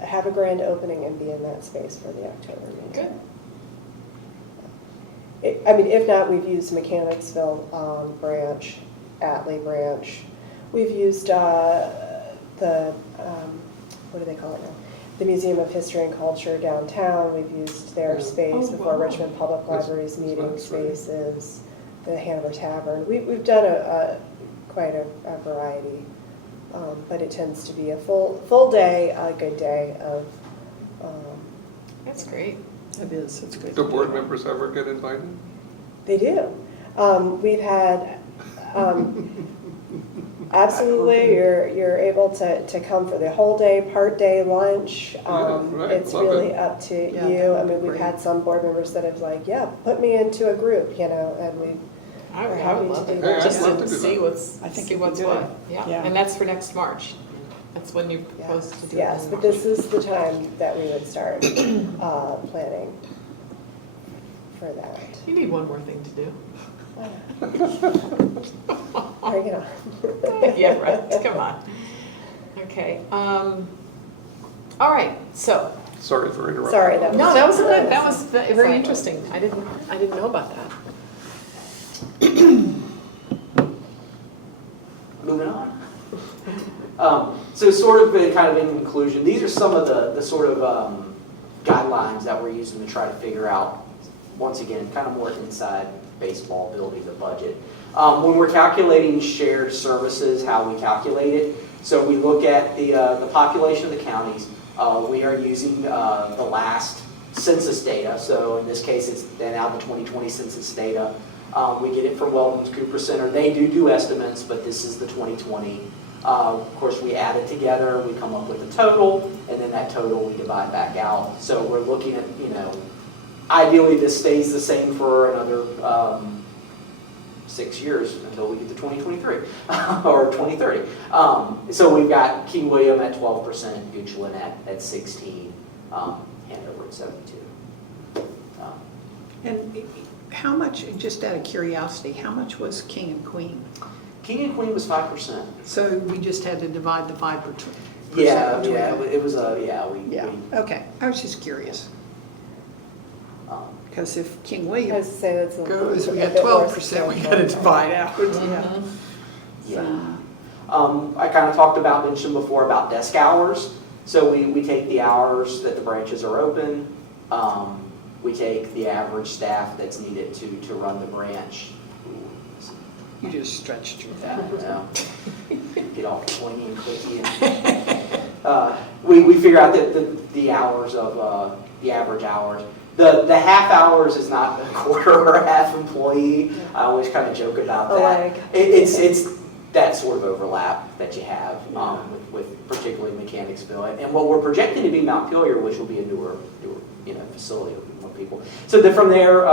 have a grand opening and be in that space for the October meeting. Good. If not, we've used Mechanicsville branch, Atlee branch. We've used the, what do they call it now? The Museum of History and Culture downtown. We've used their Yeah. space Oh, before wow. Richmond Public That's- Library's that's meeting nice, right? spaces, the Hanover Tavern. We've done quite a variety, but it tends to be a full day, a good day of, That's great. It is, it's good. Do board members ever get invited? they do. We've had, absolutely, you're able to come for the whole day, part day lunch. right, It's love really it. up to Yeah, you. that I would be mean, we've great. had some board members that have like, yeah, put me into a group, and we, I We're would happy to love do it. that. Just Hey, I'd love to to do see that. what's, I think see it'd be what's good. what. Yeah. Yeah, and that's for next March. That's when you're supposed to do it. yes, in but March. this is the time that we would start planning for that. You need one more thing to do. Bring it on. Yeah, right, come on. Okay, all right, so, Sorry for interrupting. Sorry, that was. no, that was good, that was very Sorry. interesting. I didn't know about that. Moving on. So sort of kind of in conclusion, these are some of the sort of guidelines that we're using to try to figure out, once again, kind of more inside baseball, building the budget. When we're calculating shared services, how we calculate it, so we look at the population of the counties. We are using the last census data, so in this case it's now the 2020 census data. We get it from Weldon's Cooper Center. They do estimates, but this is the 2020. Of course, we add it together, we come up with a total, and then that total we divide back out. So we're looking at, ideally this stays the same for another 6 years until we get to 2023 or 2030. So we've got King William at 12%, Goochland at 16%, Hanover at 72%. And how much, just out of curiosity, how much was King and Queen? King and Queen was 5%. So we just had to divide the 5%. Yeah, between yeah, them. it was we Yeah, okay, I was just curious, because if King William I was saying that's a goes, we a got bit more 12%, we gotta divide out. Mhm. Yeah. I kind of mentioned before about desk hours. So we take the hours that the branches are open. We take the average staff that's needed to run the branch. You just stretched through I that. don't know. Get all pointy and clicky. And, we figure out the hours of the average hours. The half hours is not a quarter or a half employee. I always kind of joke about A that. lag. It's that sort of overlap that you have with particularly Mechanicsville. And what we're projecting to be Montpelier, which will be a newer facility, it'll be more people. So then from there,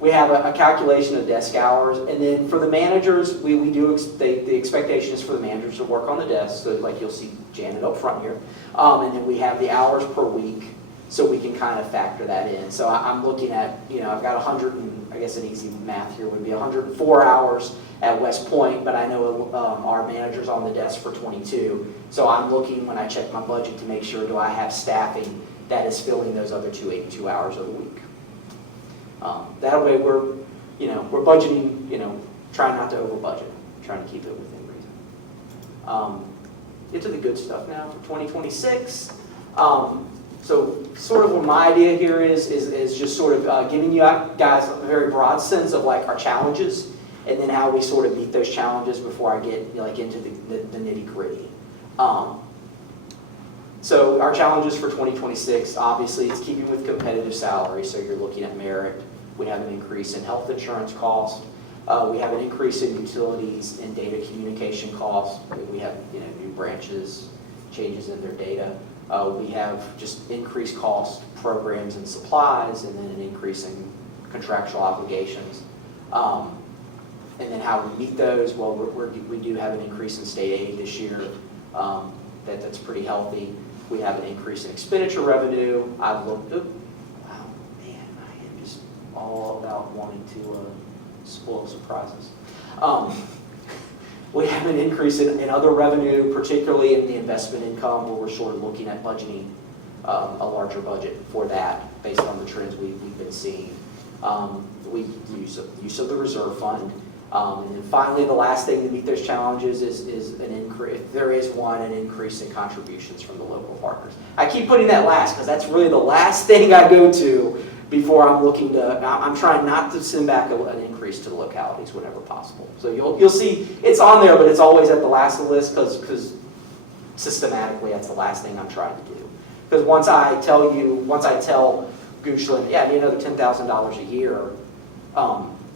we have a calculation of desk hours, and then for the managers, we do, the expectation is for the managers to work on the desk, so like you'll see Janet up front here. And then we have the hours per week, so we can kind of factor that in. So I'm looking at, I've got 100, and I guess an easy math here would be 104 hours at West Point, but I know our manager's on the desk for 22. So I'm looking, when I check my budget, to make sure, do I have staffing that is filling those other 82 hours of the week? That way we're budgeting, trying not to over budget, trying to keep it within reason. Get to the good stuff now for 2026. So sort of what my idea here is just sort of giving you guys a very broad sense of like our challenges, and then how we sort of meet those challenges before I get like into the nitty gritty. So our challenges for 2026, obviously, it's keeping with competitive salary. So you're looking at merit. We have an increase in health insurance costs. We have an increase in utilities and data communication costs. We have new branches, changes in their data. We have just increased cost programs and supplies, and then an increase in contractual obligations. And then how we meet those, well, we do have an increase in state aid this year. That's pretty healthy. We have an increase in expenditure revenue. I've looked, wow, man, I am just all about wanting to spoil surprises. We have an increase in other revenue, particularly in the investment income, where we're sort of looking at budgeting a larger budget for that based on the trends we've been seeing. We use of the reserve fund. And then finally, the last thing to meet those challenges is an increase, if there is one, an increase in contributions from the local partners. I keep putting that last because that's really the last thing I go to before I'm looking to, I'm trying not to send back an increase to the localities whenever possible. So you'll see it's on there, but it's always at the last of the list because systematically that's the last thing I'm trying to do. Because once I tell Goochland, yeah, I need another $10,000 a year,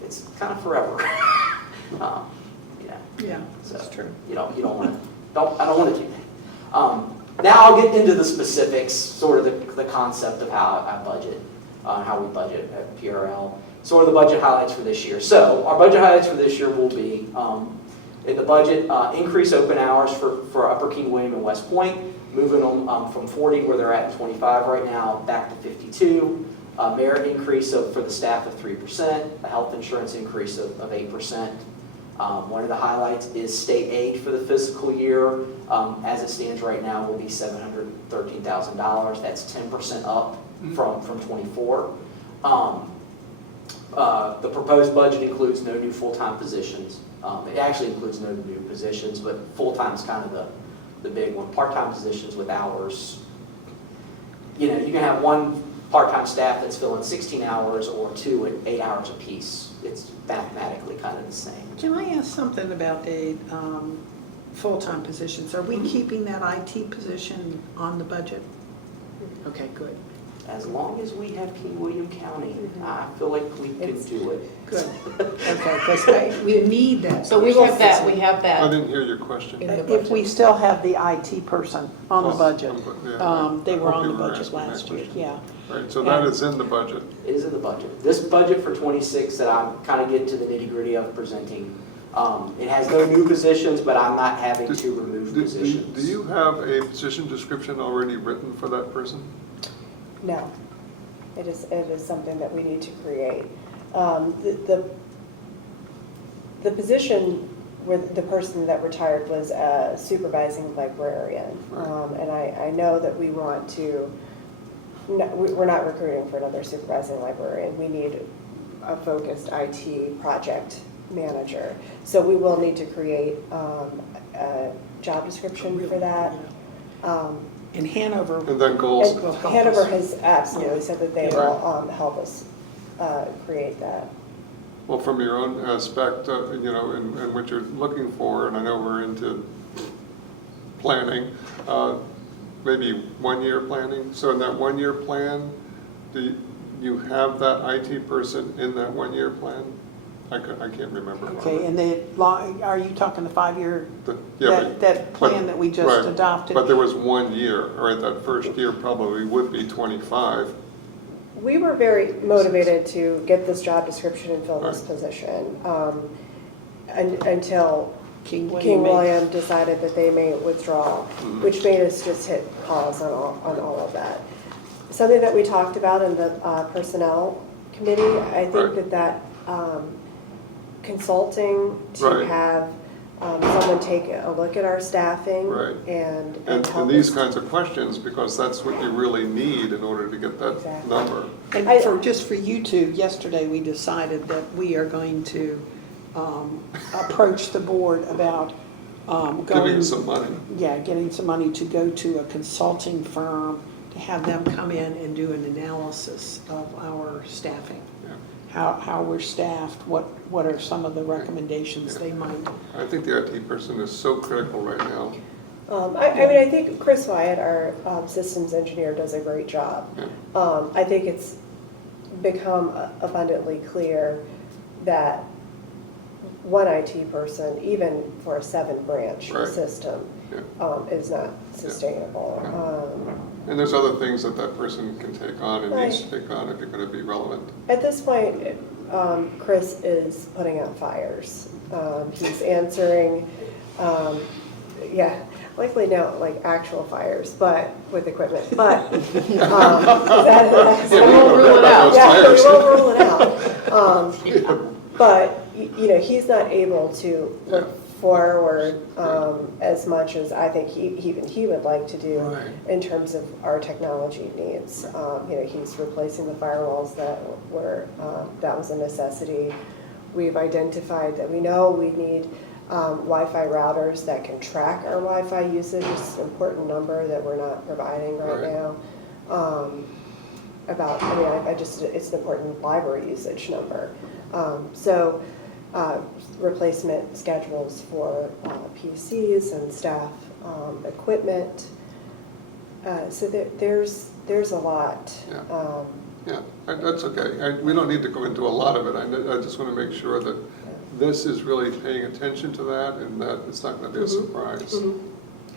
it's kind of forever. Yeah, So, that's true. I don't want to do that. Now I'll get into the specifics, sort of the concept of how I budget, how we budget at PRL, sort of the budget highlights for this year. So our budget highlights for this year will be, in the budget, increase open hours for Upper King William and West Point, moving them from 40, where they're at 25 right now, back to 52. Merit increase for the staff of 3%, a health insurance increase of 8%. One of the highlights is state aid for the fiscal year. As it stands right now, will be $713,000. That's 10% up from 24. The proposed budget includes no new full-time positions. It actually includes no new positions, but full-time is kind of the big one. Part-time positions with hours. You can have one part-time staff that's filling 16 hours or two at 8 hours apiece. It's mathematically kind of the same. Can I ask something about the full-time positions? Are we keeping that IT position on the budget? Okay, good. As long as we have King William County, I feel like we can do it. Good. Okay, because we need that. So we have that, I didn't hear your question. in the If budget. we still have the IT person on the Oh, budget. yeah. They were I hope on you the were budget asking that last year, question. yeah. Right, so that is in the budget. It is in the budget. This budget for 26 that I'm kind of getting to the nitty-gritty of presenting, it has no new positions, but I'm not having to remove positions. Do you have a position description already written for that person? No, it is something that we need to create. The position with the person that retired was a supervising librarian. And I know that we want to, we're not recruiting for another supervising librarian. We need a focused IT project manager. So we will need to create a job description for that. In Hanover. And then goals. And will help Hanover us. has absolutely said that they will help us create that. Well, from your own aspect, and what you're looking for, and I know we're into planning, maybe 1 year planning. So in that 1 year plan, do you have that IT person in that 1 year plan? I can't remember. Okay, and are you talking the 5-year, Yeah, that plan that we just right, adopted? But there was 1 year, right? That first year probably would be 25. we were very motivated to get this job description and fill this position, until King William decided that they may withdraw, which made us just hit pause on all of that. Something that we talked about in the personnel committee, I think that consulting to Right. have someone take a look at our staffing Right. and And help these us. kinds of questions, because that's what you really need in order to get that Exactly. number. And just for you two, yesterday we decided that we are going to approach the board about Giving going, us some money. getting some money to go to a consulting firm to have them come in and do an analysis of our staffing. Yeah. How we're staffed, what are some of the recommendations they might. I think the IT person is so critical right now. I mean, I think Chris Wyatt, our systems engineer, does a great job. Yeah. I think it's become abundantly clear that one IT person, even for a 7-branch Right. system, Yeah. is not sustainable. And there's other things that that person can take on and needs Right. to take on if you're going to be relevant. At this point, Chris is putting out fires. He's answering, likely now like actual fires, but with equipment. But Yeah, we won't rule it out. those Yeah, we fires. won't rule it out. But he's not able to look forward as much as I think even he would like to do Right. in terms of our technology needs. He's replacing the firewalls that was a necessity. We've identified that we know we need Wi-Fi routers that can track our Wi-Fi usage. It's an important number that we're not providing right now. It's an important library usage number. Replacement schedules for PCs and staff equipment. So there's a lot. Yeah. Yeah, that's okay. We don't need to go into a lot of it. I just want to make sure that this is really paying attention to that and that it's not going to be a surprise.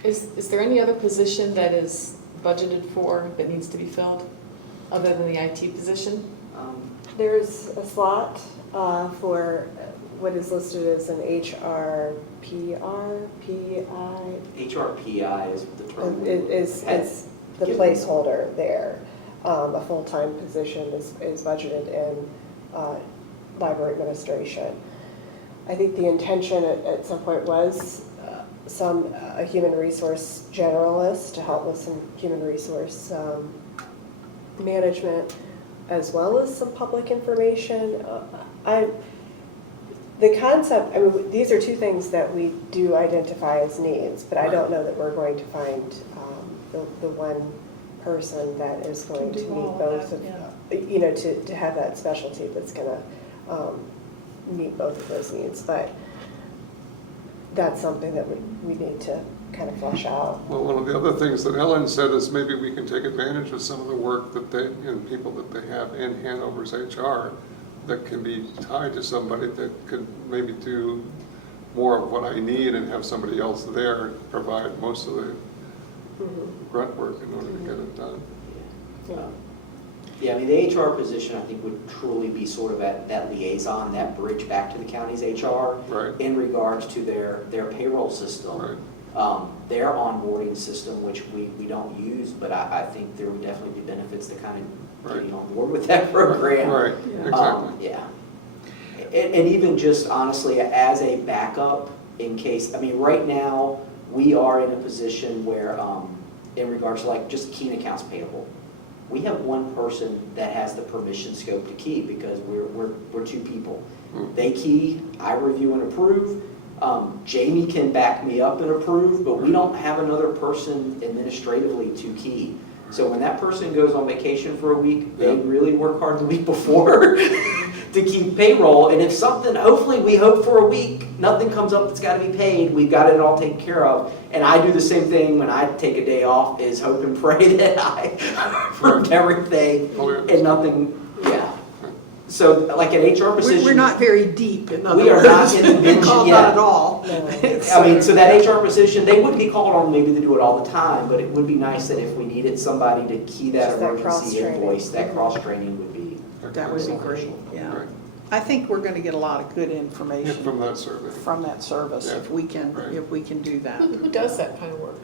Is there any other position that is budgeted for that needs to be filled, other than the IT position? There's a slot for what is listed as an HRPI. HRPI is the term. Is the placeholder there. A full-time position is budgeted in library administration. I think the intention at some point was a human resource generalist to help with some human resource management, as well as some public information. The concept, these are two things that we do identify as needs, but I don't know that we're going to find the one person that is going to meet both of, to have that specialty that's going to meet both of those needs. But that's something that we need to kind of flesh out. Well, one of the other things that Ellen said is maybe we can take advantage of some of the work that they, and people that they have in Hanover's HR that can be tied to somebody that could maybe do more of what I need and have somebody else there provide most of the grunt work in order to get it done. Yeah, the HR position, I think, would truly be sort of that liaison, that bridge back to the county's HR Right. in regards to their payroll system. Right. Their onboarding system, which we don't use, but I think there would definitely be benefits to kind of getting on board with that program. Right, exactly. Yeah. And even just honestly, as a backup in case, right now, we are in a position where, in regards to like just keying accounts payable, we have one person that has the permission scope to key because we're two people. They key, I review and approve. Jamie can back me up and approve, but we don't have another person administratively to key. So when that person goes on vacation for a week, they really work hard the week before to keep payroll. And if something, hopefully we hope for a week, nothing comes up that's got to be paid, we've got it all taken care of. And I do the same thing when I take a day off, is hope and pray that I work everything and nothing, So like an HR position. We're not very deep, in other We are words. not in the bench Called yet. Not at all. No. I mean, so that HR position, they wouldn't be called on maybe to do it all the time, but it would be nice that if we needed somebody to key that Just that emergency cross-training. invoice, that cross-training would be. That would be great, yeah. Right. I think we're gonna get a lot of good Yeah, information from that survey. from that service Yeah, if we can, right. if we can do that. Who does that kind of work?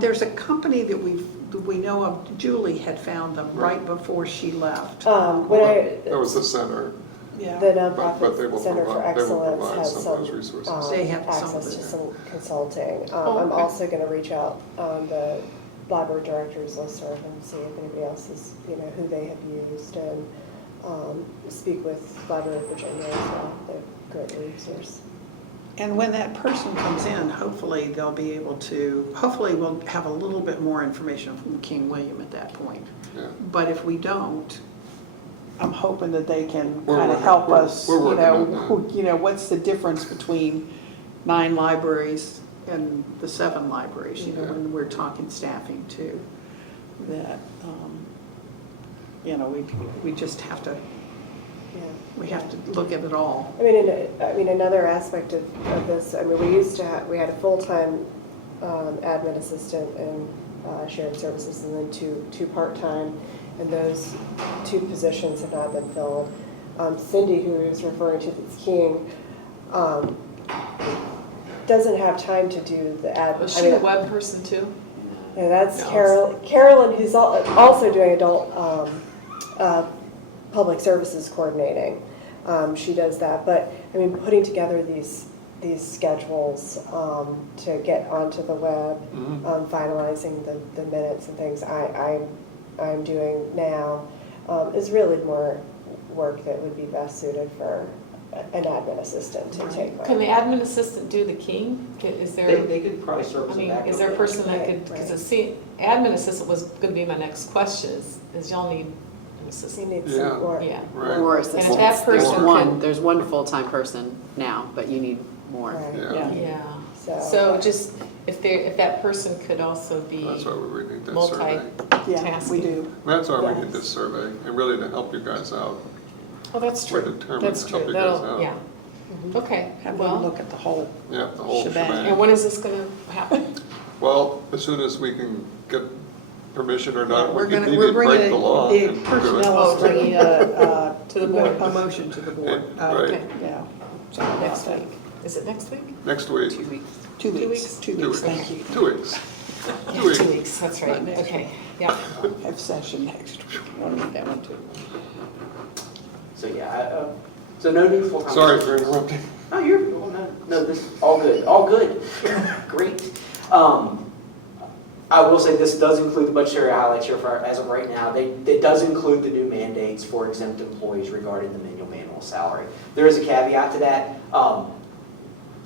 There's a company that we know of, Julie had found them right before she left. When That was the center. Yeah. The But they nonprofit will Center for provide- they will Excellence provide has some some of those resources. They have some access of to it. some consulting. Oh, I'm okay. also going to reach out on the library directors listserv and see if anybody else is, who they have used, and speak with Library of Virginia as well. They're a great resource. And when that person comes in, hopefully they'll be able to, hopefully we'll have a little bit more information from King William at that point. Yeah. But if we don't, I'm hoping that they can We're kind of working- help we're- us, we're working on that. what's the difference between 9 libraries and the 7 libraries, Yeah. when we're talking staffing too. That, we just have to, Yeah. we have to look at it all. I mean, another aspect of this, we had a full-time admin assistant and shared services, and then two part-time, and those 2 positions have not been filled. Cindy, who is referring to this King, doesn't have time to do the admin. Was she a web person too? Yeah, that's No. Carolyn, who's also doing adult public services coordinating. She does that, but I mean, putting together these schedules to get onto the web, Mhm. finalizing the minutes and things I'm doing now is really more work that would be best suited for an admin assistant to take. Can the admin assistant do the King? Is there? They could probably serve I as a mean, backup. is there a person that Right, could, because right. the admin assistant was going to be my next question, is y'all need an You assistant? need Yeah. some more. Yeah. Right. Or And if assistants. that There's person one, can- there's one full-time person now, but you need more. Right. Yeah. Yeah, so just, if that person could also be That's why we really need that survey. Yeah, we do. That's why we need Yes. this survey, and really to help you guys out. Oh, that's We're true. determined That's to help true. you guys That'll, out. yeah. Okay, Have them well, look at the whole, Yeah, the whole Shebang. shebang. and when is this going to happen? Well, as soon as we can get permission or not, we're we can gonna, maybe we're break bringing, the law. the and do it. personnel is bringing To the board. a motion to the board. Yeah, right. Okay. Yeah. Sorry about Next that. week. Is it next week? Next week. 2 weeks. 2 2 weeks, weeks? 2 2 weeks, thank you. 2 weeks. Yeah, 2 weeks. 2 weeks, that's right. Not next Okay, yeah. Have session next week. I want to make that one too. So yeah, so no new full-time. Sorry for interrupting. No, no, this, all good, great. I will say this does include the budgetary highlights here for, as of right now. It does include the new mandates for exempt employees regarding the manual salary. There is a caveat to that.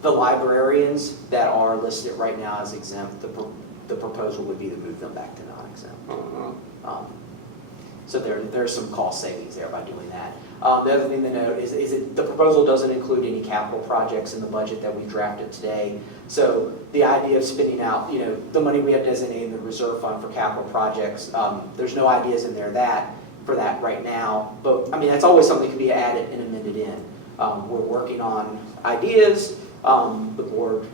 The librarians that are listed right now as exempt, the proposal would be to move them back to non-exempt. Uh-huh. So there's some cost savings there by doing that. The other thing to note is that the proposal doesn't include any capital projects in the budget that we drafted today. So the idea of spending out, the money we have designated in the reserve fund for capital projects, there's no ideas in there for that right now. But I mean, that's always something that can be added and amended in. We're working on ideas, the board,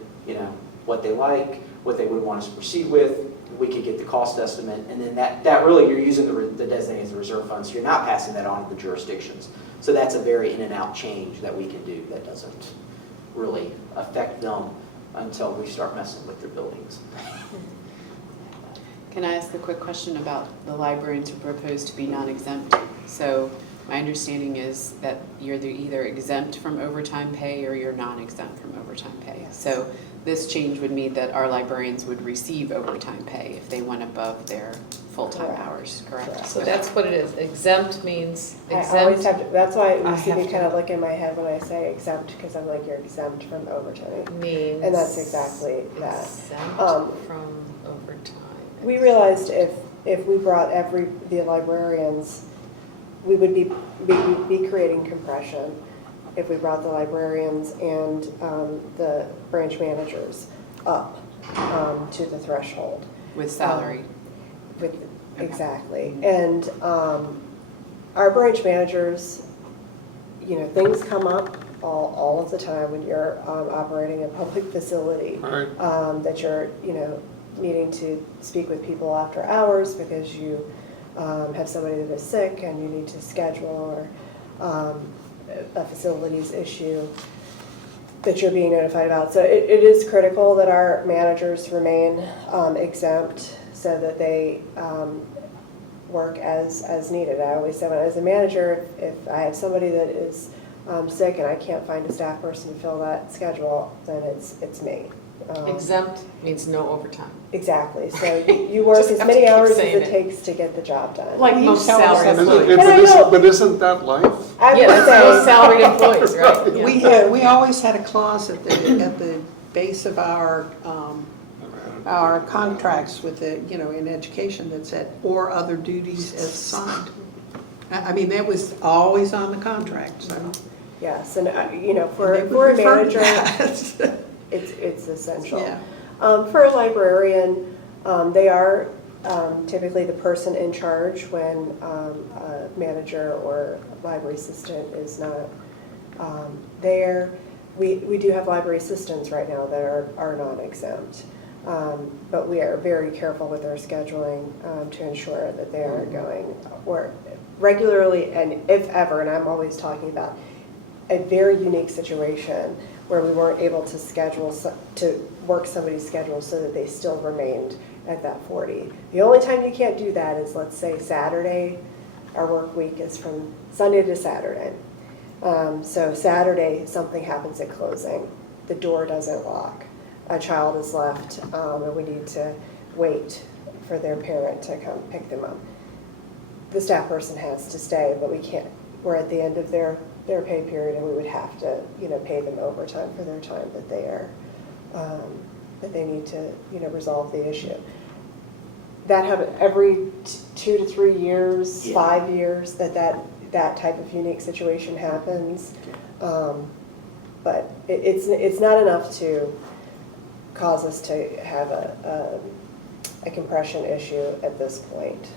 what they like, what they would want us to proceed with. We could get the cost estimate, and then that really, you're using the designated as the reserve fund, so you're not passing that on to the jurisdictions. So that's a very in and out change that we can do that doesn't really affect them until we start messing with their buildings. Can I ask a quick question about the librarians who propose to be non-exempt? So my understanding is that you're either exempt from overtime pay or you're non-exempt from overtime pay. So this change would mean that our librarians would receive overtime pay if they went above their full-time Correct. hours, correct? So that's what it is. Exempt means I always exempt have to, that's why I you see have me to- kind of look in my head when I say exempt, because I'm like, you're exempt from overtime. means. And that's exactly that. Exempt Um, from overtime. We realized if we brought the librarians, we would be creating compression if we brought the librarians and the branch managers up to the threshold. With salary? Exactly. And our branch managers things come up all of the time when you're operating a public facility. All right. That you're, needing to speak with people after hours because you have somebody that is sick and you need to schedule, or a facilities issue that you're being notified about. So it is critical that our managers remain exempt so that they work as needed. I always say, when as a manager, if I have somebody that is sick and I can't find a staff person to fill that schedule, then it's me. Exempt means no overtime. Exactly. So you work Just as have to many keep hours as saying it it. takes to get the job done. Like Well, you most tell us salaried that. employees. And I know- But isn't that life? I Yeah, would that's most say, salaried employees, right? Yeah. We always had a clause at the base of our contracts with the, in education that said, or other duties as assigned. I mean, that was always on the contract, so. yes, and and they would for a refer to manager, that. it's essential. Yeah. For a librarian, they are typically the person in charge when a manager or library assistant is not there. We do have library assistants right now that are non-exempt, but we are very careful with our scheduling to ensure that they are going or regularly, and if ever, and I'm always talking about a very unique situation where we weren't able to to work somebody's schedule so that they still remained at that 40. The only time you can't do that is, let's say, Saturday. Our work week is from Sunday to Saturday. So Saturday, something happens at closing. The door doesn't lock. A child is left, and we need to wait for their parent to come pick them up. The staff person has to stay, but we can't. We're at the end of their pay period, and we would have to, pay them overtime for their time that they are, that they need to, resolve the issue. That happens every 2 to 3 years, Yeah. 5 years, that type of unique situation happens. But it's not enough to cause us to have a compression issue at this point.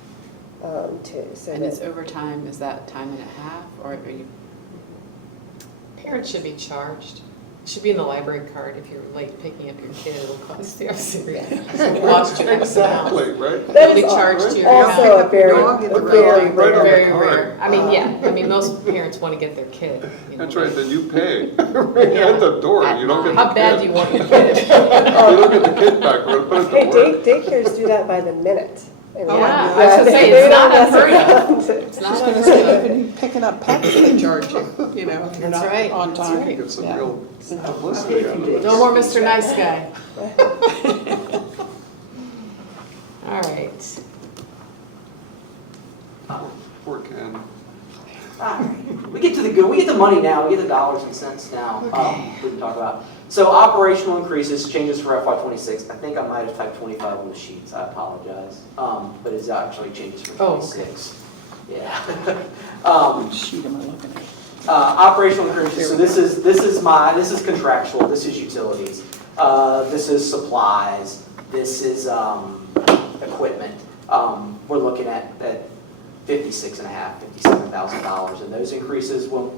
And is overtime, is that time and a half, or are you? Parents should be charged. It should be in the library card. If you're late picking up your kid, it'll cost you. Lost your X amount. Exactly, right? It'll be charged to your also account. a very, Dog in the very, road. Right on the Very card. rare. I mean, yeah. I mean, most parents want to get their kid. That's right, then you pay right at the door, you don't get the kid. How bad do you want your kid? You don't get the kid back, we're gonna put it Hey, to work. daycares do that by the minute. I mean, Oh, Yeah, I I was gonna say, they it's not don't mess unheard of. around. It's I not was gonna unheard say, of. even you picking up pets, they charge you, if you're That's not right, on that's time. right. Get some Yeah. real publicity out of this. No more Mr. Nice Guy. All right. Poor Ken. We get to the good, we get the money now, we get the dollars and cents now, we can talk about. So operational increases, changes for FY '26, I think I might have typed 25 on the sheets, I apologize. But it's actually changes for Oh, '26. Yeah. What sheet am I looking at? Operational increases, so this is contractual, this is utilities, this is supplies, this is equipment. We're looking at $56,500, $57,000, and those increases will,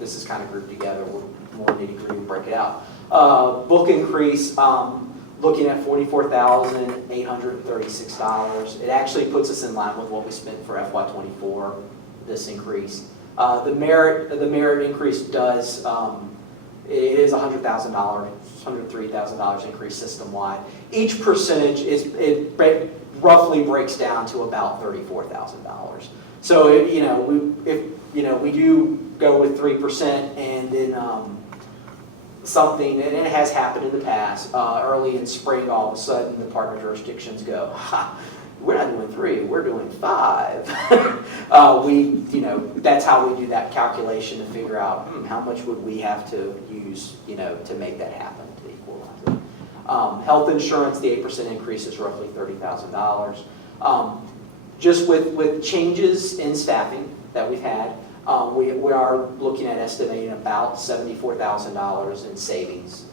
this is kind of grouped together, we're more nitty-gritty, break it out. Book increase, looking at $44,836. It actually puts us in line with what we spent for FY '24, this increase. The merit increase does, it is $100,000, $103,000 increase system-wide. Each percentage roughly breaks down to about $34,000. So, if we do go with 3% and then something, and it has happened in the past, early in spring, all of a sudden, the partner jurisdictions go, ha, we're not doing 3, we're doing 5. That's how we do that calculation to figure out how much would we have to use, to make that happen, to equalize it. Health insurance, the 8% increase is roughly $30,000. Just with changes in staffing that we've had, we are looking at estimating about $74,000 in savings.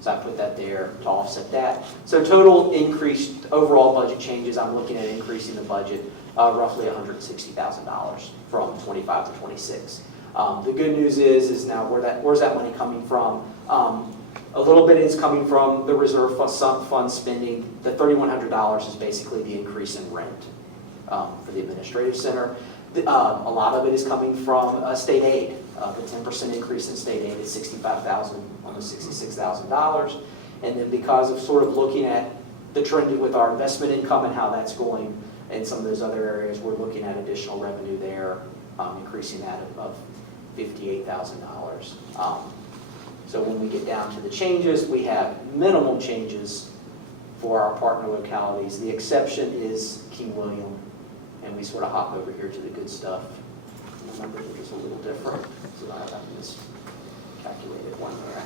So I put that there to offset that. So total increased overall budget changes, I'm looking at increasing the budget roughly $160,000 from '25 to '26. The good news is now where's that money coming from? A little bit is coming from the reserve fund spending. The $3,100 is basically the increase in rent for the administrative center. A lot of it is coming from state aid. The 10% increase in state aid is $65,000, almost $66,000. And then because of sort of looking at the trend with our investment income and how that's going in some of those other areas, we're looking at additional revenue there, increasing that of $58,000. So when we get down to the changes, we have minimal changes for our partner localities. The exception is King William, and we sort of hop over here to the good stuff. The numbers are just a little different, so I miscalculated one there.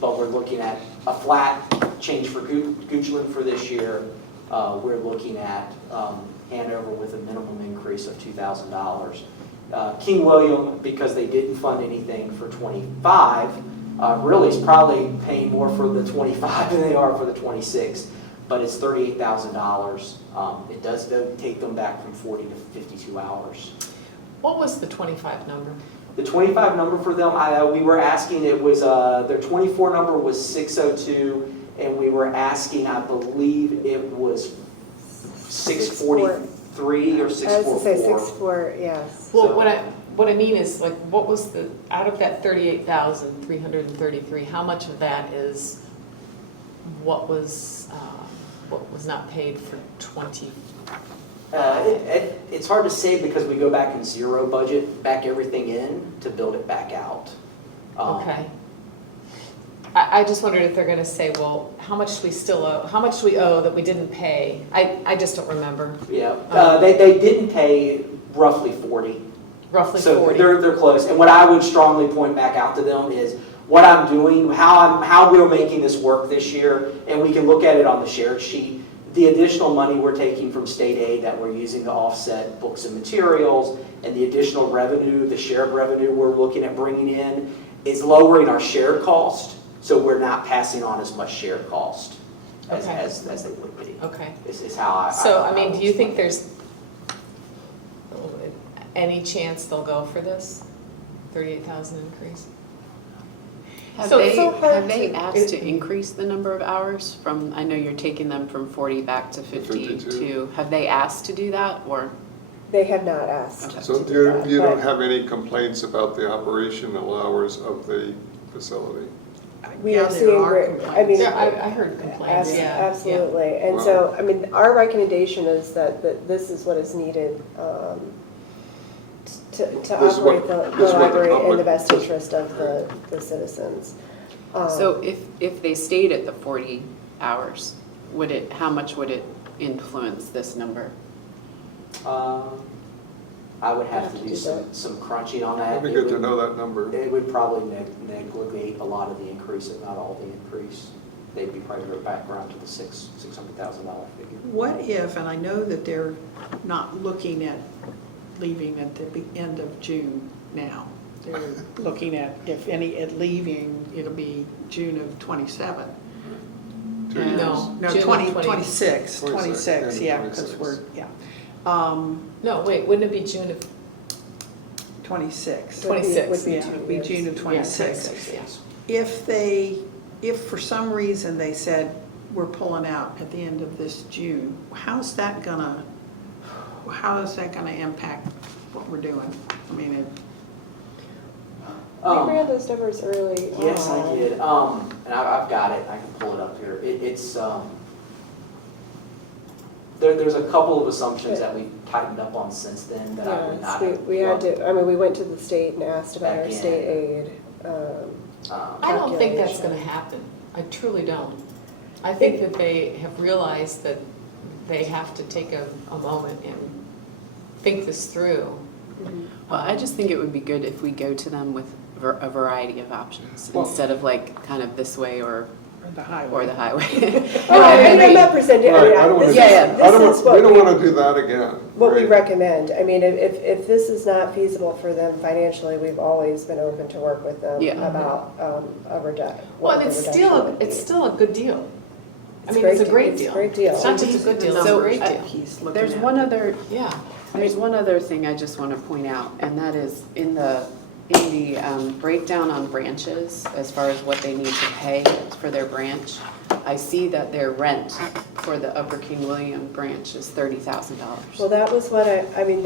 But we're looking at a flat change for Goochland for this year. We're looking at Hanover with a minimum increase of $2,000. King William, because they didn't fund anything for 25, really is probably paying more for the 25 than they are for the 26, but it's $38,000. It does take them back from 40 to 52 hours. What was the 25 number? The 25 number for them, we were asking, it was, their 24 number was 602, and we were asking, I believe it was 643 or 644. I was going to say 6-4, yes. Well, So- what I mean is, like, what was the, out of that 38,333, how much of that is what was not paid for 20? It's hard to say because we go back and zero budget, back everything in to build it back out. Okay. I just wondered if they're going to say, well, how much do we still owe, how much do we owe that we didn't pay? I just don't remember. Yeah, they didn't pay roughly 40. Roughly So 40. they're close. And what I would strongly point back out to them is what I'm doing, how we're making this work this year, and we can look at it on the shared sheet. The additional money we're taking from state aid that we're using to offset books and materials, and the additional revenue, the shared revenue we're looking at bringing in, is lowering our shared cost, so we're not passing on as much shared cost as they would be. Okay. This is how I. So, I mean, do you think there's any chance they'll go for this 38,000 increase? Have So they, it's so hard have they to- asked to increase the number of hours from, I know you're taking them from 40 back to 52. 52. Have they asked to do that, or? They have not asked. Okay. So to do that, you don't but have any complaints about the operational hours of the facility? We Yeah, are there seeing, are I complaints. mean. Yeah, I heard complaints, yeah. Absolutely. And Wow. so, I mean, our recommendation is that this is what is needed to This is operate what- the this is what the library in the public- best interest of the citizens. So if they stayed at the 40 hours, how much would it influence this number? I would have to do that. some crunching on that. It'd be good to know that number. It would probably negate a lot of the increase, if not all the increase. They'd be probably right back around to the $600,000 figure. What if, and I know that they're not looking at leaving at the end of June now. They're looking at, if any, at leaving, it'll be June of 27. 2 years. No. No, June of 26, 26, yeah, end of because 26. we're, No, wait, wouldn't it be June of 26. 26? Would be Yeah, 2 it'd be years. June of 26. 26, yeah. If for some reason they said, we're pulling out at the end of this June, how is that gonna impact what we're doing? I mean, We ran those numbers early on. Yes, I did. And I've got it. I can pull it up here. It's there's a couple of assumptions that we've tightened up on since then that I would not. Yes, we had to, I mean, we went to the state and asked about Back our in. state aid. I don't think that's calculation. going to happen. I truly don't. I think that they have realized that they have to take a moment and think this through. Well, I just think it would be good if we go to them with a variety of options, Well- instead of like kind of this way or the highway. the highway. Oh, I mean, I'm not presenting, I Right, I mean, don't wanna this do- is, yeah, I don't this is want- we don't what want to do that again. what we right? recommend. I mean, if this is not feasible for them financially, we've always been open to work with them Yeah. about a reduction. Well, and it's still a good deal. I mean, it's a great deal. It's a great deal. It's not just a good deal, it's a So, great deal. He's looking There's at one it. other Yeah. There's one other thing I just want to point out, and that is in the breakdown on branches, as far as what they need to pay for their branch, I see that their rent for the Upper King William branch is $30,000. Well, that was what I mean,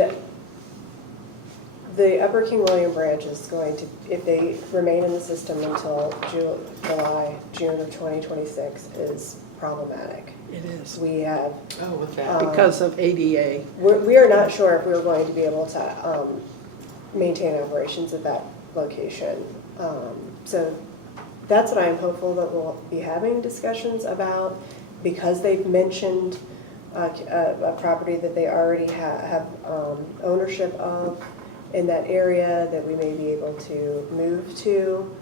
the Upper King William branch is going to, if they remain in the system until June of 2026, is problematic. It is. We have, Oh, with that. Because of ADA. we are not sure if we're going to be able to maintain operations at that location. So that's what I'm hopeful that we'll be having discussions about, because they've mentioned a property that they already have ownership of in that area that we may be able to move to.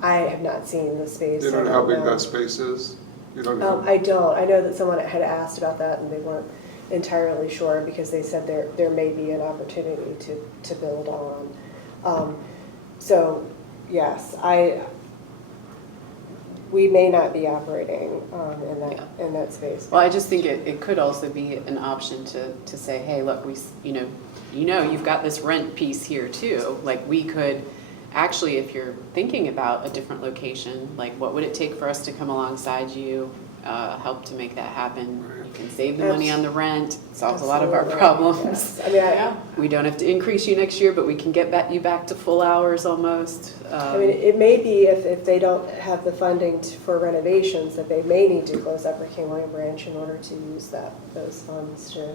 I have not seen the space. You don't know how big that space is? You don't know? I don't. I know that someone had asked about that and they weren't entirely sure, because they said there may be an opportunity to build on. So, yes, we may not be operating in that space. Well, I just think it could also be an option to say, hey, look, you've got this rent piece here too. Like, we could, actually, if you're thinking about a different location, like, what would it take for us to come alongside you, help to make that happen? You can save the money on the rent, solves a lot of our Absolutely. problems. Yes. I mean, We don't have to increase you next year, but we can get you back to full hours almost. I mean, it may be if they don't have the funding for renovations, that they may need to close Upper King William Branch in order to use those funds to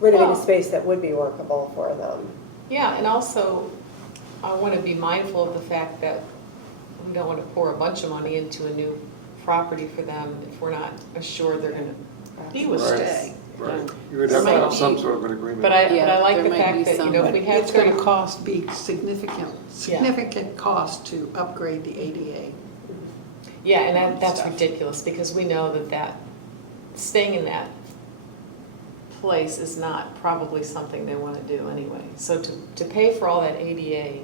renovate Well- a space that would be workable for them. Yeah, and also, I want to be mindful of the fact that we don't want to pour a bunch of money into a new property for them if we're not assured they're going to He was Right. stay. Right. You would have to Might have be- some sort of an agreement. But I Yeah, like there the might fact be that, some- if we have It's gonna 30 be significant cost to upgrade the ADA. Yeah, and that's Stuff. ridiculous, because we know that staying in that place is not probably something they want to do anyway. So to pay for all that ADA,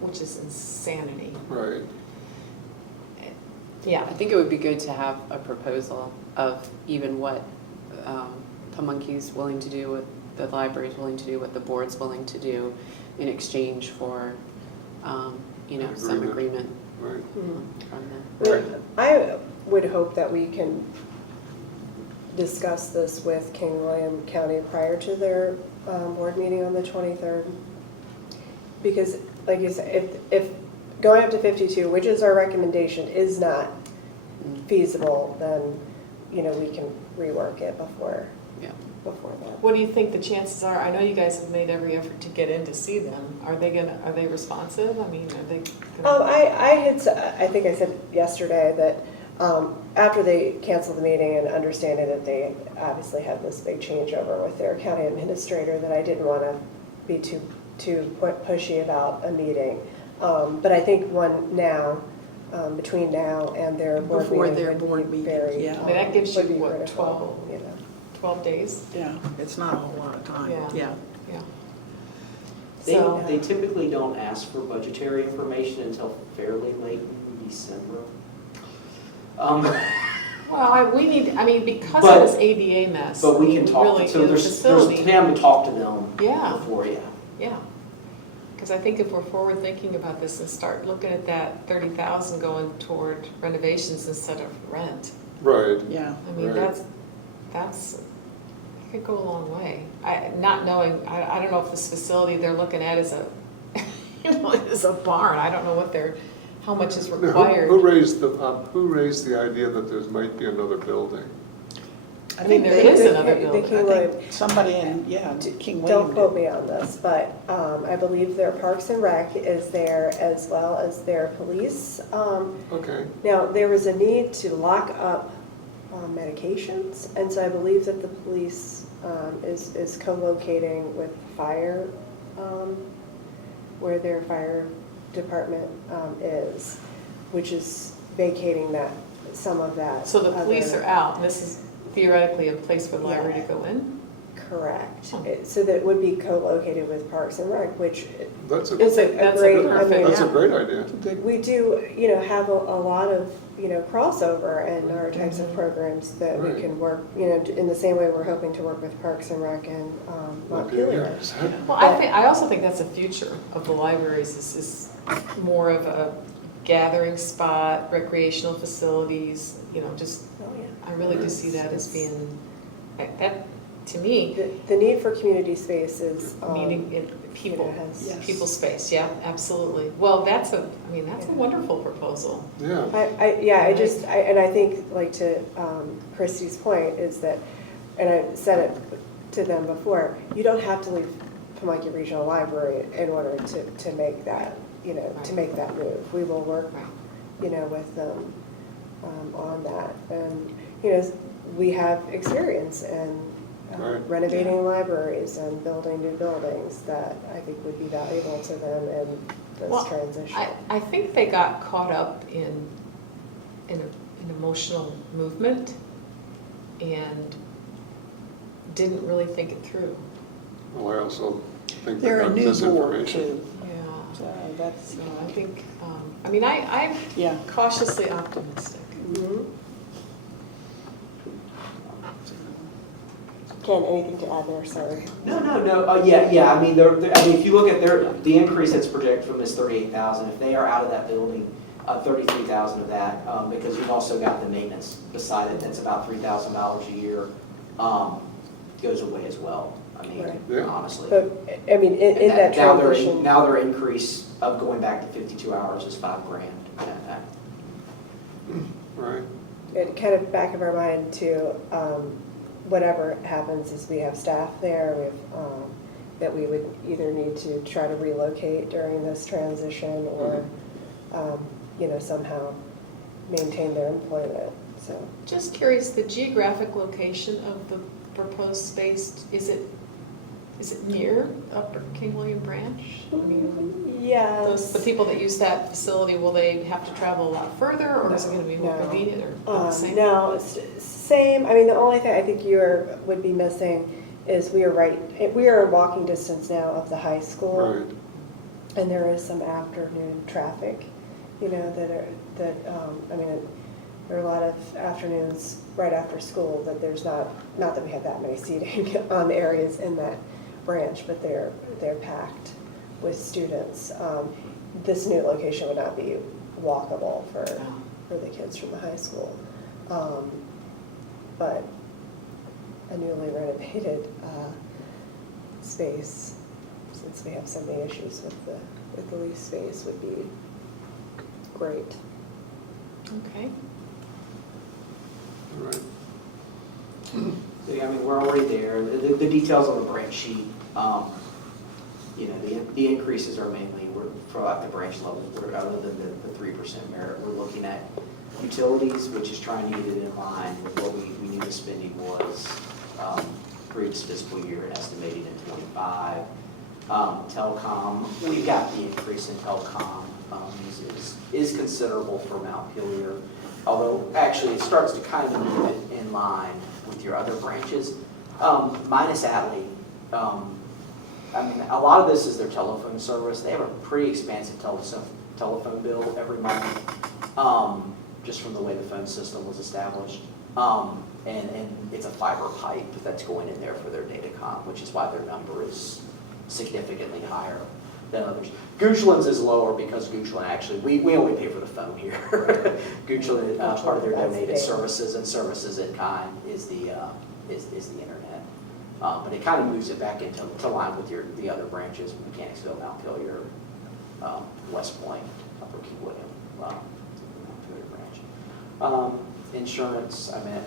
which is insanity, Right. yeah. I think it would be good to have a proposal of even what Pamunkey's willing to do, what the library's willing to do, what the board's willing to do in exchange for, some agreement Right. from them. I would hope that we can discuss this with King William County prior to their board meeting on the 23rd. Because, like you said, if going up to 52, which is our recommendation, is not feasible, then, we can rework it before that. What do you think the chances are? I know you guys have made every effort to get in to see them. Are they responsive? I mean, are they gonna? I think I said yesterday that after they canceled the meeting and understanding that they obviously had this big changeover with their county administrator, that I didn't want to be too pushy about a meeting. But I think between now and their board Before meeting their would board be meeting, very, yeah. I mean, that gives you, would be what, critical, 12 days? Yeah, it's not a whole lot of time, Yeah. yeah. Yeah. They, So- they typically don't ask for budgetary information until fairly late in December. Well, because But- of this ADA mess. But we can talk, really, so in the there's facility- time to talk to them Yeah. before, yeah. Yeah, because I think if we're forward thinking about this and start looking at that 30,000 going toward renovations instead of rent, Right. Yeah. I mean, Right. that's, it could go a long way. Not knowing, I don't know if this facility they're looking at is is a barn. I don't know how much is Now, required. Who raised the idea that there might be another building? I mean, there is another the building. King I William. think somebody in, King William. Don't quote me on this, but I believe their Parks and Rec is there, as well as their police. Okay. Now, there was a need to lock up medications, and so I believe that the police is co-locating with fire, where their fire department is, which is vacating some of that. So the police other- are out, and this is theoretically a place for the library to go in? Correct. Oh. So that it would be co-located with Parks and Rec, which That's a, is a That's a great, perfect- that's a great idea. Good. we do, have a lot of, crossover in our types of programs that we Right. can work, in the same way we're hoping to work with Parks and Rec and Montpelier. Well, I also think that's the future of the libraries, is more of a gathering spot, recreational facilities, just, Oh, yeah. I really do see that as being, that, to me, The need for community space is, meaning people, has. Yes. people space, yeah, absolutely. Well, that's a wonderful proposal. Yeah, I think, like, to Christy's point, is that, and I said it to them before, you don't have to leave Pamunkey Regional Library in order to make that, to make that move. We will work, Right. with them on that. And, we have experience in Right. renovating libraries and building new buildings that I think would be valuable to them in this Well, transition. I think they got caught up in an emotional movement and didn't really think it through. well, I also think they They're a got new board misinformation. too, Yeah. so that's, So I think, I'm yeah. cautiously optimistic. Mhm. Ken, anything to add there? Sorry. No. Yeah. I mean, if you look at the increase that's projected from this 38,000, if they are out of that building, 33,000 of that, because you've also got the maintenance beside it, that's about $3,000 a year, goes away as well. I mean, Right. Yeah. honestly. But, I mean, in that Now transition. now their increase of going back to 52 hours is $5,000. Right, It kind of back of our mind too, whatever happens is we have staff there, we have, that we would either need to try to relocate during this transition or, somehow maintain their employment, so. Just curious, the geographic location of the proposed space, is it near Upper King William Branch? I mean, Yes. the people that use that facility, will they have to travel a lot further, or is it gonna be more No. convenient, or about the same? No, it's same, I mean, the only thing I think would be missing is we are walking distance now of the high school. right. And there is some afternoon traffic, there are a lot of afternoons right after school that there's not that we have that many seating areas in that branch, but they're packed with students. This new location would not be walkable for the kids from the high school. But a newly renovated space, since we have so many issues with the lease space, would be great. Okay. Right. So, yeah, I mean, we're already there. The details on the branch sheet, the increases are mainly, for at the branch level, other than the 3% merit, we're looking at utilities, which is trying to get it in line with what we knew the spending was previous fiscal year and estimated in '25. Telecom, we've got the increase in telecom is considerable for Montpelier, although actually it starts to kind of move it in line with your other branches, minus Atlee. I mean, a lot of this is their telephone service. They have a pretty expansive telephone bill every month, just from the way the phone system was established. And it's a fiber pipe that's going in there for their datacom, which is why their number is significantly higher than others. Goochland's is lower because Goochland actually, we only pay for the phone here. Goochland, part of their donated services and services in kind is the internet. But it kind of moves it back into line with the other branches, Mechanicsville, Montpelier, West Point, Upper King William, Montpelier branch. Insurance, I meant,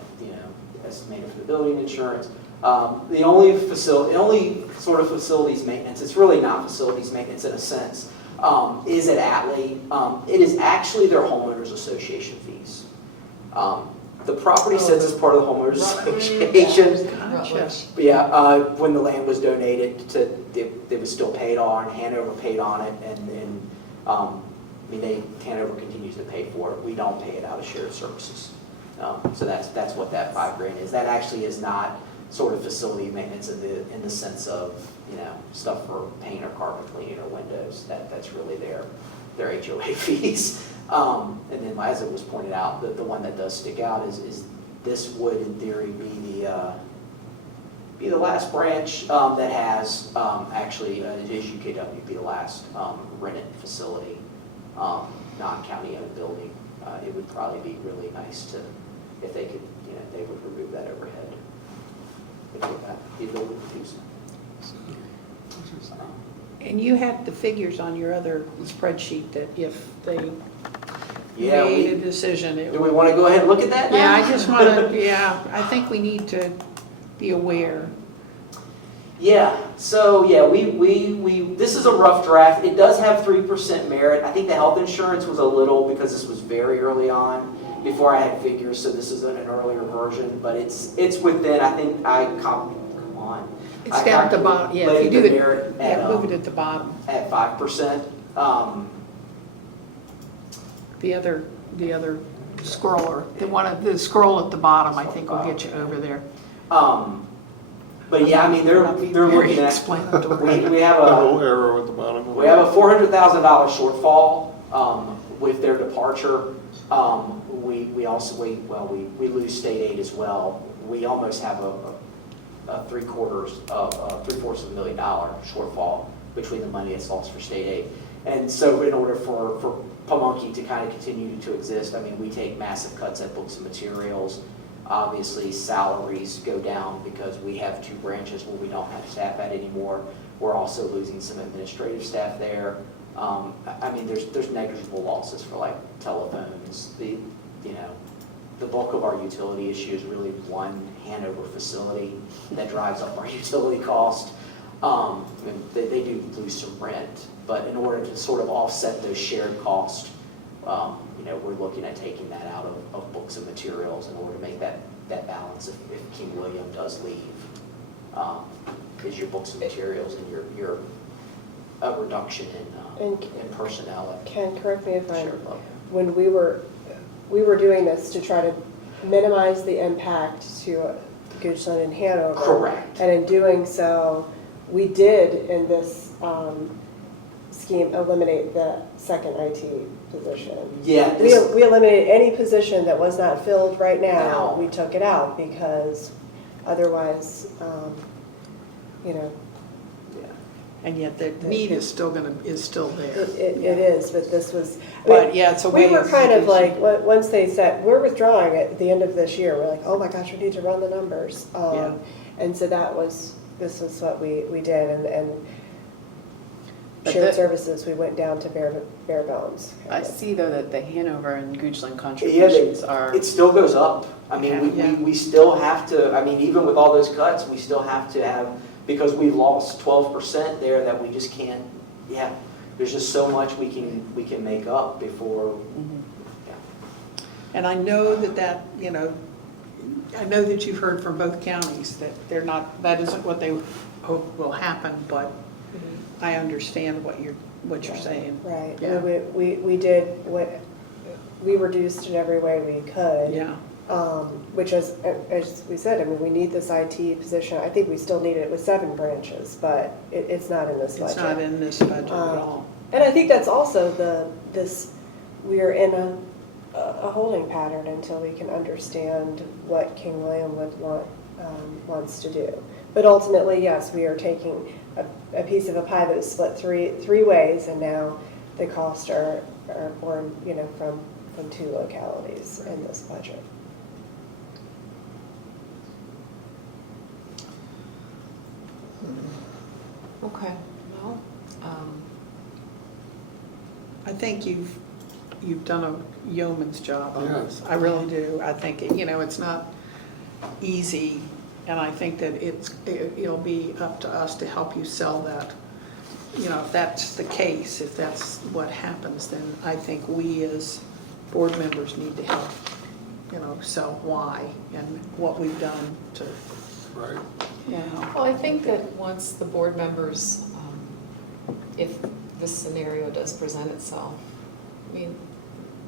estimated for the building insurance. The only sort of facilities maintenance, it's really not facilities maintenance in a sense, is at Atlee. It is actually their homeowners association fees. The property sits as part of the homeowners association. Gotcha. Yeah, when the land was donated, it was still paid on, Hanover paid on it, and Hanover continues to pay for it. We don't pay it out of shared services. So that's what that $5,000 is. That actually is not sort of facility maintenance in the sense of, you know, stuff for paint or carpet cleaning or windows. That's really their HOA fees. And then as it was pointed out, the one that does stick out is this would in theory be the last branch that has, actually, it is UKW, be the last rented facility, non-county owned building. It would probably be really nice to, if they could, you know, they would remove that overhead. If they got the ability to do so. And you had the figures on your other spreadsheet that if they Yeah, made a decision, it do we would. want to go ahead and look at that now? Yeah, I just want to, yeah, I think we need to be aware. Yeah, so yeah, this is a rough draft. It does have 3% merit. I think the health insurance was a little, because this was very early on, before I had figures, so this is an earlier version, but it's within, I think come on. It's down at the bottom, yeah, if you do the it, merit yeah, move it at the bottom. at 5%. The other scroller, the scroll at the bottom, I think will get you over there. But yeah, I mean, they're Very looking at, explanatory. we have The a, little arrow at the bottom. We have a $400,000 shortfall with their departure. We also, we lose state aid as well. We almost have a three-fourths of $1 million shortfall between the money that's lost for state aid. And so in order for Pamunkey to kind of continue to exist, I mean, we take massive cuts at books and materials. Obviously, salaries go down because we have 2 branches where we don't have staff at anymore. We're also losing some administrative staff there. I mean, there's negligible losses for like telephones. The bulk of our utility issue is really one Hanover facility that drives up our utility cost. They do lose some rent, but in order to sort of offset those shared costs, we're looking at taking that out of books and materials in order to make that balance if King William does leave. Because your books and materials and your a reduction in personnel. Ken, correct me if I'm, Sure, level. when we were doing this to try to minimize the impact to Goochland and Hanover. Correct. And in doing so, we did in this scheme eliminate the second IT position. Yeah, We eliminated any position that was not filled right now. Now. We took it out because otherwise, yeah. And yet the need is still there. it is, but this was. But yeah, it's a way We were of kind of reducing. like, once they said, we're withdrawing at the end of this year, we're like, oh my gosh, we need to run the numbers. Yeah. And so this was what we did, and But shared the- services, we went down to bare bones. I see though that the Hanover and Goochland Yeah, contributions are, it still goes up. I mean, Yeah. we still have to, I mean, even with all those cuts, we still have to have, because we lost 12% there that we just can't, yeah, there's just so much we can make up before, yeah. And I know that, I know that you've heard from both counties that that isn't what they hope will happen, but I understand what you're saying. Right, Yeah. we did, we reduced in every way we could. Yeah, Which as we said, I mean, we need this IT position. I think we still need it with 7 branches, but it's not in this budget. it's not in this budget at all. And I think that's also we are in a holding pattern until we can understand what King William wants to do. But ultimately, yes, we are taking a piece of a pie that was split three ways, and now the costs are borne, from 2 localities in this budget. Okay, well, I think you've done a yeoman's job on Yeah. this. I really do. I think, it's not easy, and I think that it'll be up to us to help you sell that. If that's the case, if that's what happens, then I think we as board members need to help, sell why and what we've done to, Right. well, I think that once the board members, if this scenario does present itself, I mean,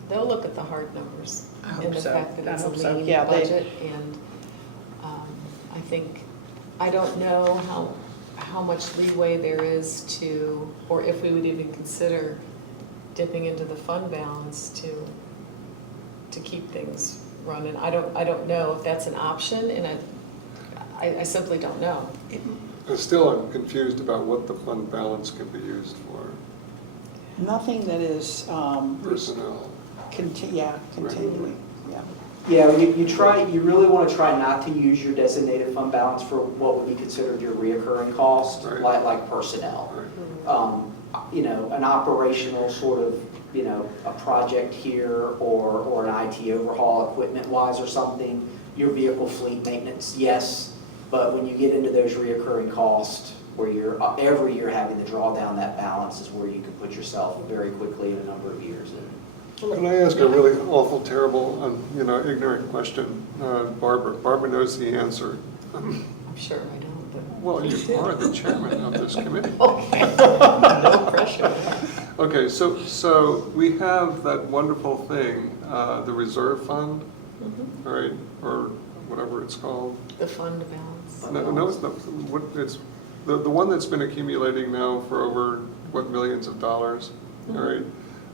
they'll look at the hard numbers I hope and the so. fact that I it's a hope so. lean Yeah, they- budget, and I think I don't know how much leeway there is to, or if we would even consider dipping into the fund balance to keep things running. I don't know if that's an option, and I simply don't know. I'm confused about what the fund balance can be used for. Nothing that is, Personnel. continuing, yeah. Yeah, you really want to try not to use your designated fund balance for what would be considered your reoccurring cost, Right. like personnel. Right. An operational sort of, a project here or an IT overhaul equipment-wise or something, your vehicle fleet maintenance, yes, but when you get into those reoccurring costs where you're every year having to draw down that balance is where you can put yourself very quickly in a number of years. Can I ask a really awful, terrible, ignorant question? Barbara knows the answer. I'm sure I don't, but. Well, you are the chairman of this committee. Okay, no pressure. Okay, so we have that wonderful thing, the reserve fund, Mhm. right, or whatever it's called. The fund balance. No, it's the one that's been accumulating now for over, millions of dollars, all right?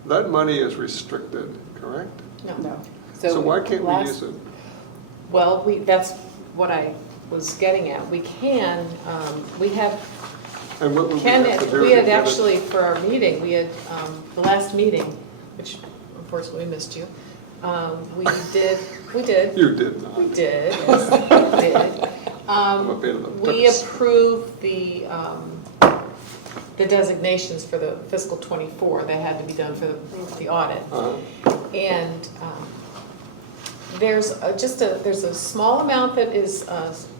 That money is restricted, correct? No. So why can't we last- use it? Well, that's what I was getting at. We can, we have, And what would we Ken, have to do? we to had get it? actually, for our meeting, we had, the last meeting, which unfortunately we missed you, we did. You did not. We did, yes, we did. I'm a bit of a We puss. approved the designations for the fiscal '24 that had to be done for the audit. Uh-huh. And there's a small amount that is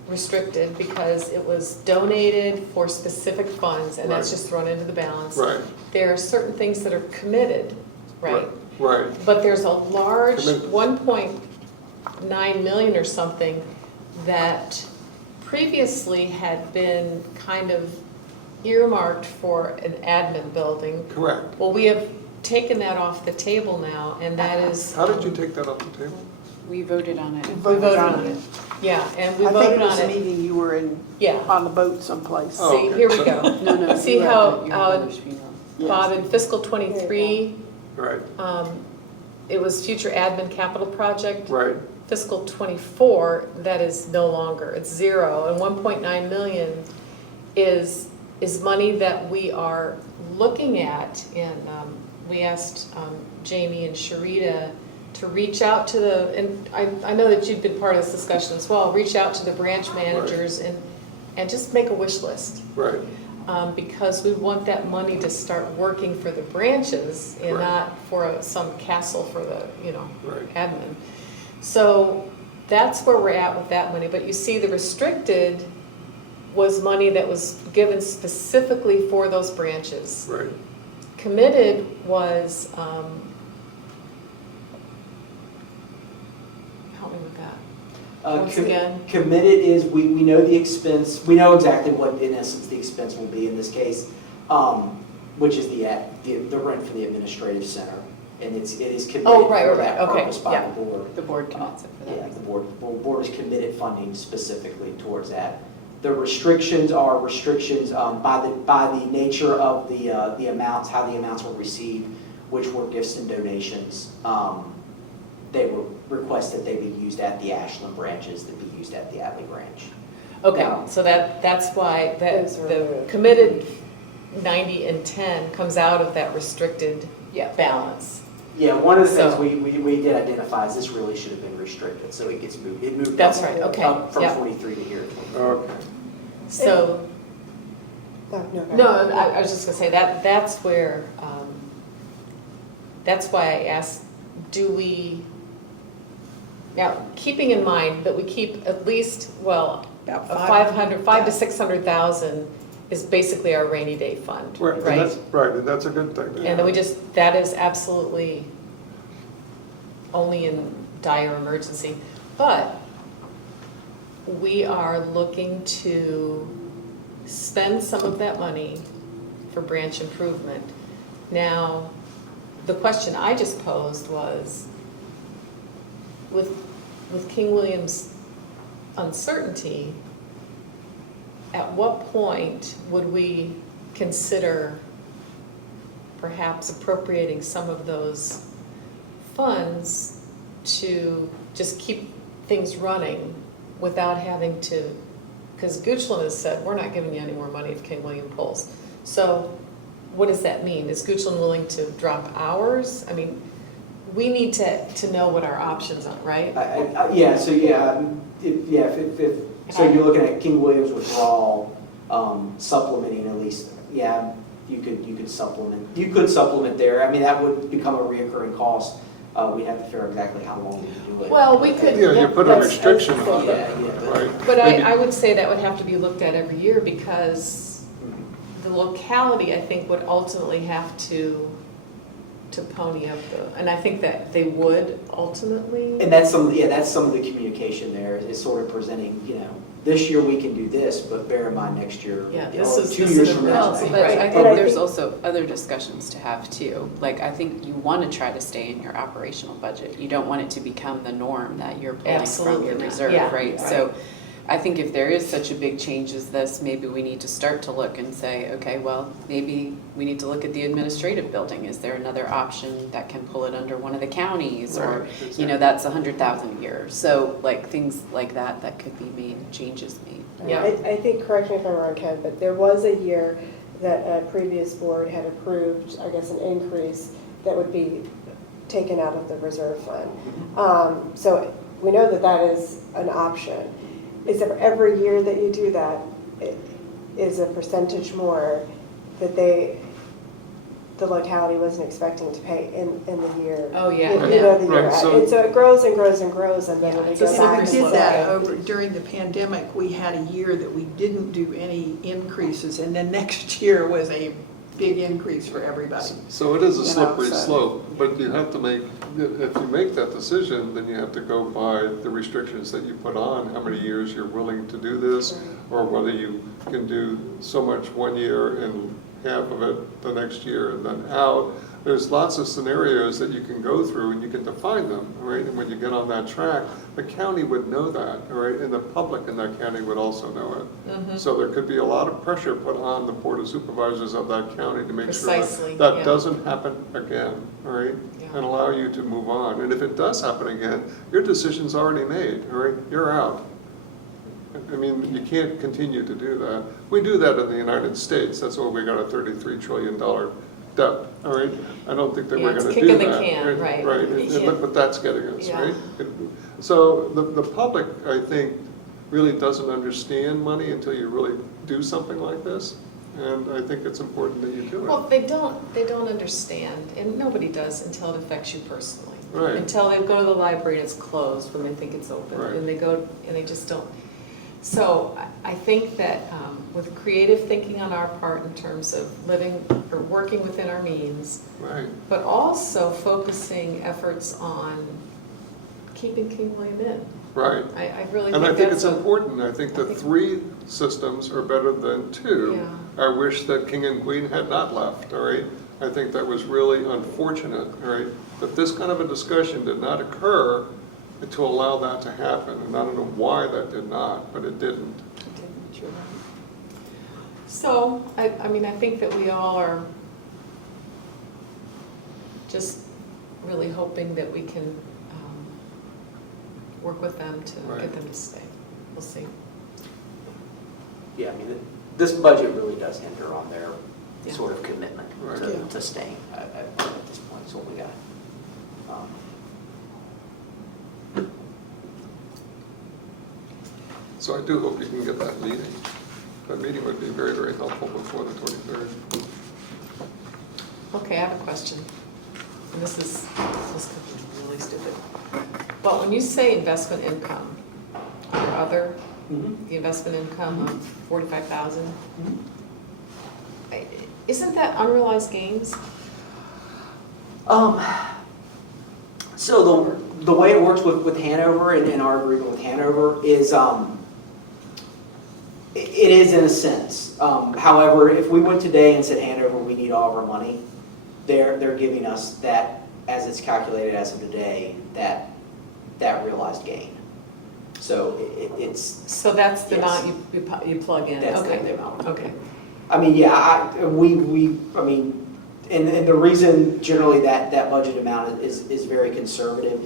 restricted because it was donated for specific funds, and that's Right. just thrown into the balance. Right. There are certain things that are committed, right? Right, But there's a large Committed. 1.9 million or something that previously had been kind of earmarked for an admin building. correct. Well, we have taken that off the table now, and that is. How did you take that off the table? We voted on it. We voted on it. Yeah, and we I think voted it was on a it. meeting you were in, Yeah. on the boat someplace. Oh, See, okay. here we go. No, See you were how- at the- you were how- at the Spiegel. Bob, in fiscal '23, Right, it was future admin capital project. right, Fiscal '24, that is no longer, it's zero, and 1.9 million is money that we are looking at, and we asked Jamie and Sharita to reach out to and I know that you've been part of this discussion as well, reach out to the branch managers and just make a wish list. right. Because we want that money to start working for the branches and Right. not for some castle for the, Right. admin. So that's where we're at with that money. But you see, the restricted was money that was given specifically for those branches. Right, Committed was, help me with that. Once again. Committed is, we know the expense, we know exactly what in essence the expense will be in this case, which is the rent for the administrative center. And it is committed Oh, right, for right, that okay, purpose by yeah. the board. The board commits it for that. Yeah, the board is committed funding specifically towards that. The restrictions are restrictions by the nature of the amounts, how the amounts were received, which were gifts and donations. They were requested they be used at the Ashland branches, that be used at the Atlee branch. Okay, Now- so that's why Those are the the- committed 90 and 10 comes out of that restricted Yeah. balance. Yeah, one of the things So- we did identify is this really should have been restricted, so it gets moved, it moved That's up- right, okay, up from yeah. 43 to here. okay. So, No, no, I was just gonna say that's where, that's why I asked, do we, now, keeping in mind that we keep at least, well, About a 500 to 600,000 is basically our rainy day fund, Right, and right? that's, right, and that's a good thing. And then that is absolutely only in dire emergency. But we are looking to spend some of that money for branch improvement. Now, the question I just posed was, with King William's uncertainty, at what point would we consider perhaps appropriating some of those funds to just keep things running without having to, because Goochland has said, we're not giving you any more money if King William pulls. So what does that mean? Is Goochland willing to drop hours? I mean, we need to know what our options are, right? Yeah, so so you're looking at King William's withdrawal, supplementing at least, yeah, you could supplement there. I mean, that would become a reoccurring cost. We'd have to figure out exactly how long we would do it. Well, we could. Yeah, you put a restriction on Yeah, it, yeah. right? But Maybe- I would say that would have to be looked at every year because the locality, I think, would ultimately have to pony up and I think that they would ultimately. And that's some of the communication there, is sort of presenting, this year we can do this, but bear in mind next year, Yeah, or this is 2 years the from real- now. But Right. I And think I there's think- also other discussions to have too. Like, I think you want to try to stay in your operational budget. You don't want it to become the norm that you're pulling from Absolutely your not. reserve, Yeah, right? right. So I think if there is such a big change as this, maybe we need to start to look and say, okay, well, maybe we need to look at the administrative building. Is there another option that can pull it under one of the counties? Or, Right, exactly. that's $100,000 a year. So like things like that could be made, changes made. Yeah. I think, correct me if I'm wrong, Ken, but there was a year that a previous board had approved, I guess, an increase that would be taken out of the reserve fund. So we know that that is an option. Is there every year that you do that, is a percentage more that the locality wasn't expecting to pay in the year? Oh, yeah. You know, the year. Right, so- And so it grows and grows and grows, and then Yeah, when we it's a go And back. we slippery did slope. that over, during the pandemic, we had a year that we didn't do any increases, and then next year was a big increase for everybody. So it is a You know, slippery so- slope, but you have to if you make that decision, then you have to go by the restrictions that you put on, how many years you're willing to do this, or whether you can do so much one year and half of it the next year and then out. There's lots of scenarios that you can go through and you can define them, right? And when you get on that track, the county would know that, right? And the public in that county would also know it. So there could be a lot of pressure put on the Board of Supervisors of that county to make sure Precisely, that yeah. doesn't happen again, all right? Yeah. And allow you to move on. And if it does happen again, your decision's already made, all right? You're out. I mean, you can't continue to do that. We do that in the United States. That's why we got a $33 trillion debt, all right? I don't think that Yeah, we're it's going to do that. kicking the can, right. Right, You and can't- look what that's getting us, Yeah. right? So the public, I think, really doesn't understand money until you really do something like this. And I think it's important that you do it. Well, they don't understand, and nobody does until it affects you personally. Right. Until they go to the library and it's closed when they think it's open, Right. and they go, and they just don't. So I think that with creative thinking on our part in terms of living or working within our means, Right. but also focusing efforts on keeping King William in. Right. I really And I think think that's it's a, important. I think that 3 systems are better than 2. Yeah. I wish that King and Queen had not left, all right? I think that was really unfortunate, all right? That this kind of a discussion did not occur to allow that to happen. And I don't know why that did not, but it didn't. so, I mean, I think that we all are just really hoping that we can work with them to Right. get them to stay. We'll see. Yeah, I mean, this budget really does hinder on their Yeah. sort of commitment Right. to, Yeah. to staying at this point, is what we got. So I do hope you can get that meeting. That meeting would be very, very helpful before the 23rd. Okay, I have a question. And this is really stupid. But when you say investment income, or other, the investment income of 45,000, isn't that unrealized gains? So the way it works with Hanover and in our agreement with Hanover is, it is in a sense. However, if we went today and said, Hanover, we need all of our money, they're giving us that, as it's calculated as of today, that realized gain. So it's, So that's the Yes. amount you plug in? that's Okay. the amount. Okay. I mean, yeah, I mean, and the reason generally that budget amount is very conservative.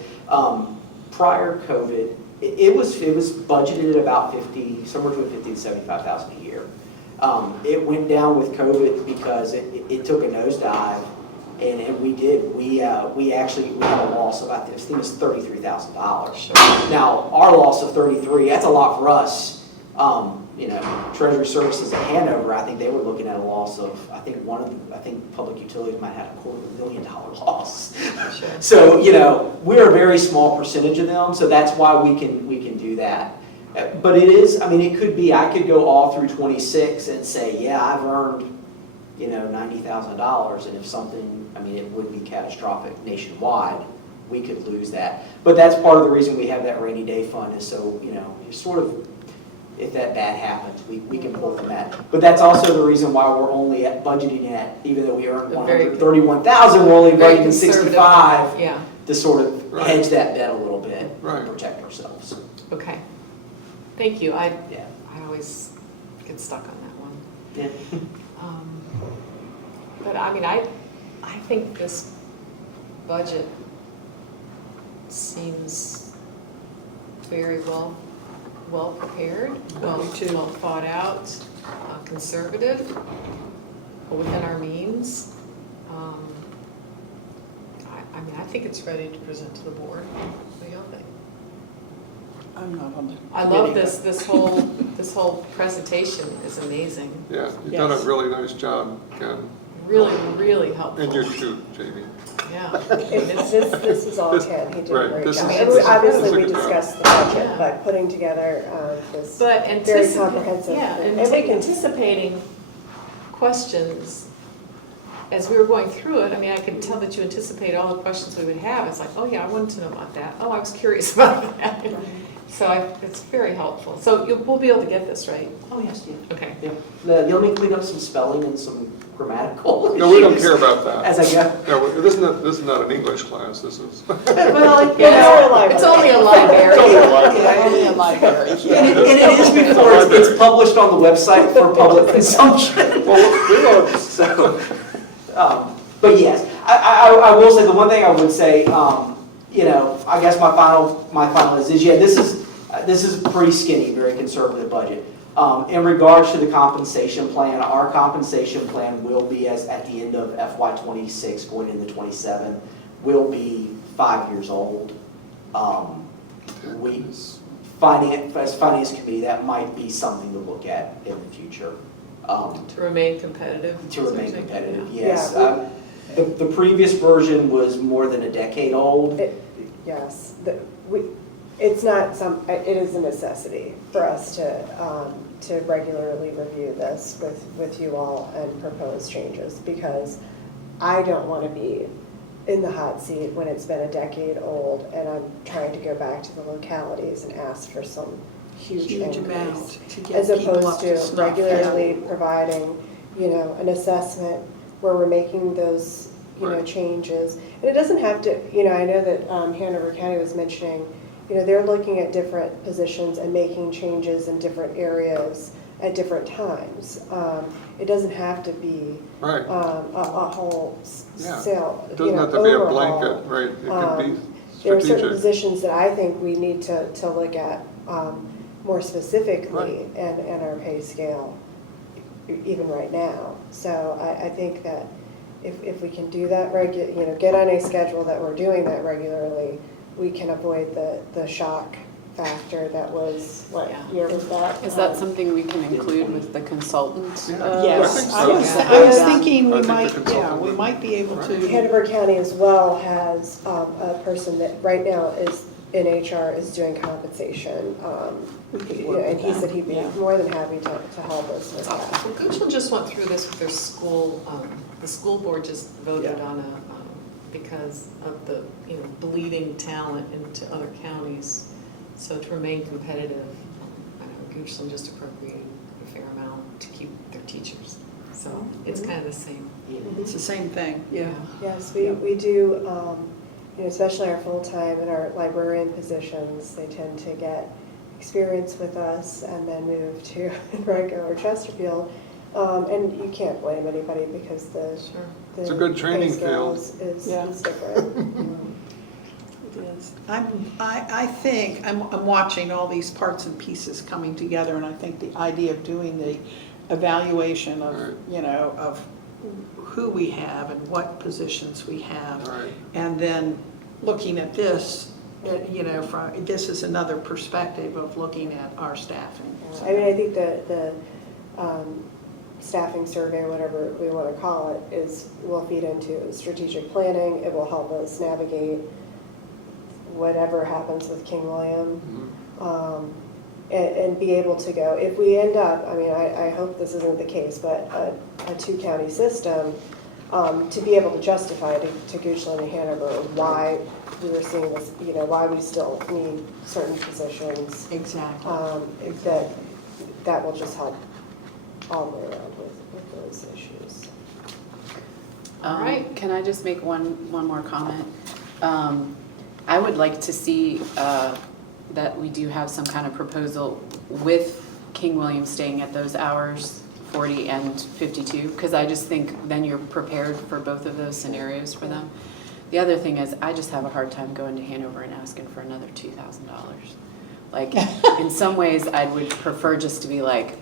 Prior COVID, it was budgeted at about 50, somewhere between 50 and 75,000 a year. It went down with COVID because it took a nosedive, and we actually had a loss of, I think it was $33,000. Sure. Now, our loss of 33, that's a lot for us. Treasury Services at Hanover, I think they were looking at a loss of, I think Public Utilities might have a $250,000 loss. Sure. So, we're a very small percentage of them, so that's why we can do that. But it is, I mean, it could be, I could go all through 26 and say, yeah, I've earned, $90,000, and if something, I mean, it would be catastrophic nationwide, we could lose that. But that's part of the reason we have that rainy day fund is so, sort of, if that bad happens, we can pull from that. But that's also the reason why we're only budgeting at, even though we earned 131,000, we're only Very budgeting conservative 65 Yeah, to sort of Right. hedge that bet a little bit Right. and protect ourselves. okay. Thank you. I Yeah. always get stuck on that one. Yeah. But I mean, I think this budget seems very well prepared, well thought out, conservative, within our means. I mean, I think it's ready to present to the board. What do y'all think? I'm not on the I love committee, this whole presentation is amazing. Yeah, you've done a Yes. really nice job, Ken. Really, really helpful. And you too, Jamie. Yeah. This is all Ken, he did a Right, great this job. is- And this is obviously, a we good job. discussed the budget, Yeah. but putting together this But very comprehensive. yeah, and and we can anticipating questions as we were going through it. I mean, I could tell that you anticipate all the questions we would have. It's like, oh yeah, I wanted to know about that. Oh, I was curious about that. So it's very helpful. So we'll be able to get this, right? Oh, yes, yeah. Okay. Yeah. You'll need to clean up some spelling and some grammatical No, we don't issues care about that. as I go. No, this is not an English class, this is. Well, It's only a library. It's only a library. Only a library, And yeah. it is before it's published on the website for public consumption. So, but yes, I will say, the one thing I would say, I guess my final is yeah, this is a pretty skinny, very conservative budget. In regards to the compensation plan, our compensation plan will be at the end of FY '26, going into '27, will be 5 years old. As Finance Committee, that might be something to look at in the future. To remain competitive. To remain competitive, Yeah. yes. Yeah. The previous version was more than a decade old. Yes, it's not it is a necessity for us to regularly review this with you all and propose changes, because I don't want to be in the hot seat when it's been a decade old and I'm trying to go back to the localities and ask for some huge huge increase. amount to get As people opposed up to to snuff. regularly providing, an assessment where we're making those, Right. changes. And it doesn't have to, I know that Hanover County was mentioning, they're looking at different positions and making changes in different areas at different times. It doesn't have to be Right, a whole Yeah. sale, it doesn't have to be a overhaul. blanket, right, it could be There are certain strategic. positions that I think we need to look at more specifically Right. and our pay scale, even right now. So I think that if we can do that get on a schedule that we're doing that regularly, we can avoid the shock factor that was, what Yeah. year was that? Is that something we can include with the consultant? Yeah. Yes, I think I so. was Yeah. thinking I we think the might, consultant we would- might be able to. Hanover County as well has a person that right now is in HR is doing compensation. We could work And with he that, said he'd be yeah. more than happy to help us with that. Well, Goochland just went through this with their school, the school board just voted Yeah. on because of the, bleeding talent into other counties. So to remain competitive, I know Goochland just appropriated a fair amount to keep their teachers. So it's kind of the same. It's the same thing, yeah. Yes, we do, especially our full-time and our librarian positions, they tend to get experience with us and then move to Henrico or Chesterfield. And you can't blame anybody because the It's a good training pay scale field. is different. It is. I think, I'm watching all these parts and pieces coming together, and I think the idea of doing the evaluation of, Right. you know, of who we have and what positions we have. Right. And then looking at this, you know, from, this is another perspective of looking at our staffing. I mean, I think the staffing survey, whatever we want to call it, will feed into strategic planning. It will help us navigate whatever happens with King William. And be able to go, if we end up, I mean, I hope this isn't the case, but a two-county system, to be able to justify to Goochland and Hanover why we were seeing this, you know, why we still need certain positions. Exactly. That will just help all the way around with those issues. All right. Can I just make one more comment? I would like to see that we do have some kind of proposal with King William staying at those hours, 40 and 52, because I just think then you're prepared for both of those scenarios for them. The other thing is, I just have a hard time going to Hanover and asking for another $2,000. Like, in some ways, I would prefer just to be like,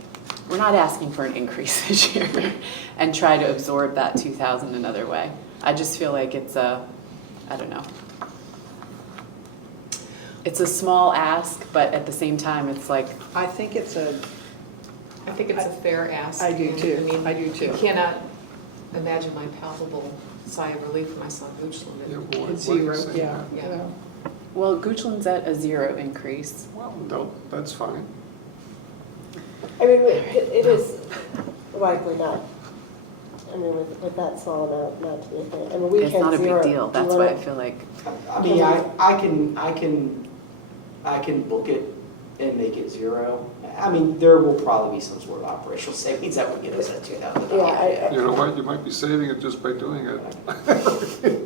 we're not asking for an increase this year, and try to absorb that 2,000 another way. I just feel like it's I don't know. It's a small ask, but at the same time, it's like, I think it's a fair ask. I do too. I mean, I do too. You cannot imagine my palpable sigh of relief for my son Goochland. Yeah, well, why are you zero, saying yeah. that? Yeah. well, Goochland's at a 0 increase. Well, no, that's fine. I mean, it is likely not, I mean, with that small amount, not to be a thing. I mean, we It's can not a big zero. deal, Do you that's why I wanna- feel like, I mean, I can book it and make it 0. I mean, there will probably be some sort of operational savings that would get us at $2,000. Yeah, You know what, you might be saving it just by doing it.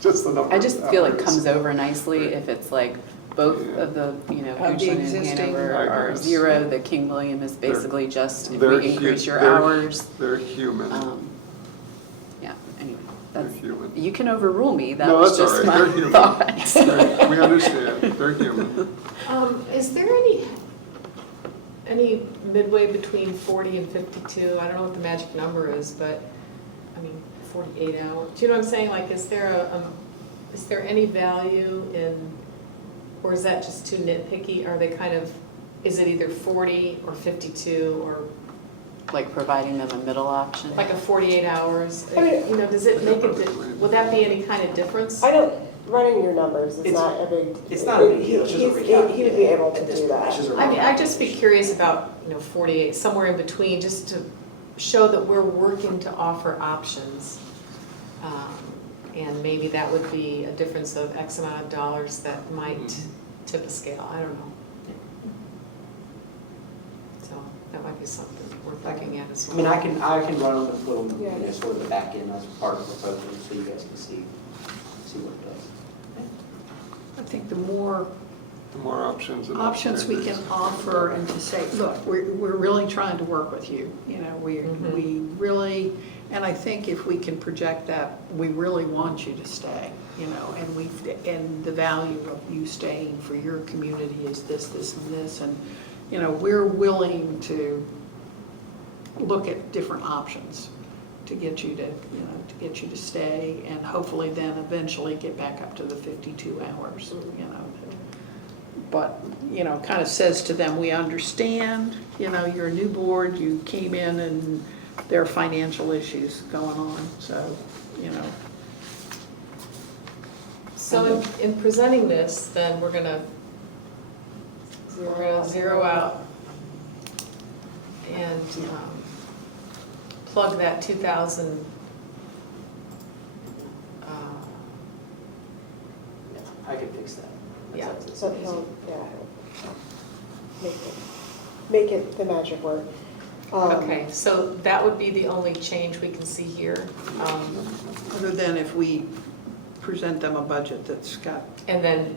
Just the number. I just feel it of comes hours. over nicely if it's like both Yeah. of the, you know, Of the Goochland and existing- Hanover I are guess. 0, the King William is basically just, if They're we increase hu- your they're- hours. They're human. Yeah, anyway, They're that's, human. you can overrule me, that No, was that's all just right. my They're human. thoughts. We understand, they're human. Is there any midway between 40 and 52? I don't know what the magic number is, but, I mean, 48 hours. Do you know what I'm saying? Like, is there any value in, or is that just too nitpicky? Are they kind of, is it either 40 or 52 or Like providing them a middle option. like a 48 hours? I mean- You know, does it make would that be any kind of difference? I don't, running your numbers is It's- not a big. It's not a big deal, it's just a He would be able to at this do point. that. It's just a I mean, I'd just be curious about, 48, somewhere in between, just to show that we're working to offer options. And maybe that would be a difference of X amount of dollars that might tip a scale, I don't know. So that might be something worth looking at as I well. mean, I can run them and put them, Yeah. sort of the back end as part of the proposal, so you guys can see what it does. I think the more The more options. and options we can offer and to say, look, we're really trying to work with you. You know, we really, and I think if we can project that, we really want you to stay, you know, and the value of you staying for your community is this, this, and this. And, you know, we're willing to look at different options to get you to stay and hopefully then eventually get back up to the 52 hours, you know. But, you know, kind of says to them, we understand, you know, you're a new board, you came in and there are financial issues going on, so, you know. So in presenting this, then we're gonna zero out and plug that 2,000. I can fix that. Yeah. That's So easy. he'll, make it the magic word. Okay, so that would be the only change we can see here. Other than if we present them a budget that's got, And then,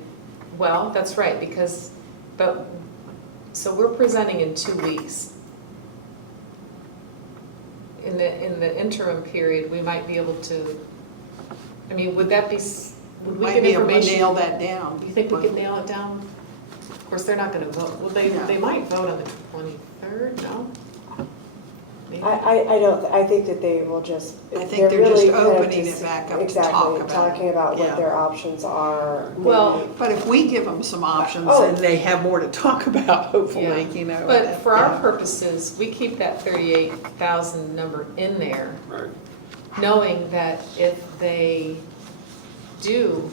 well, that's right, But, so we're presenting in 2 weeks. In the interim period, we might be able to, I mean, would that be, would we Might get be able to information? nail that down. Do you think we could nail it down? Of course, they're not gonna vote. Well, they might vote on the 23rd, no? Maybe. I think that they will just. I think they're just really kind of opening it back up to talk Exactly, about it. talking about Yeah. what their options are. Well, maybe- But if we give them some options, Oh. then they have more to talk about, hopefully, Yeah. you know. But for our Yeah. purposes, we keep that 38,000 number in there, Right. knowing that if they do,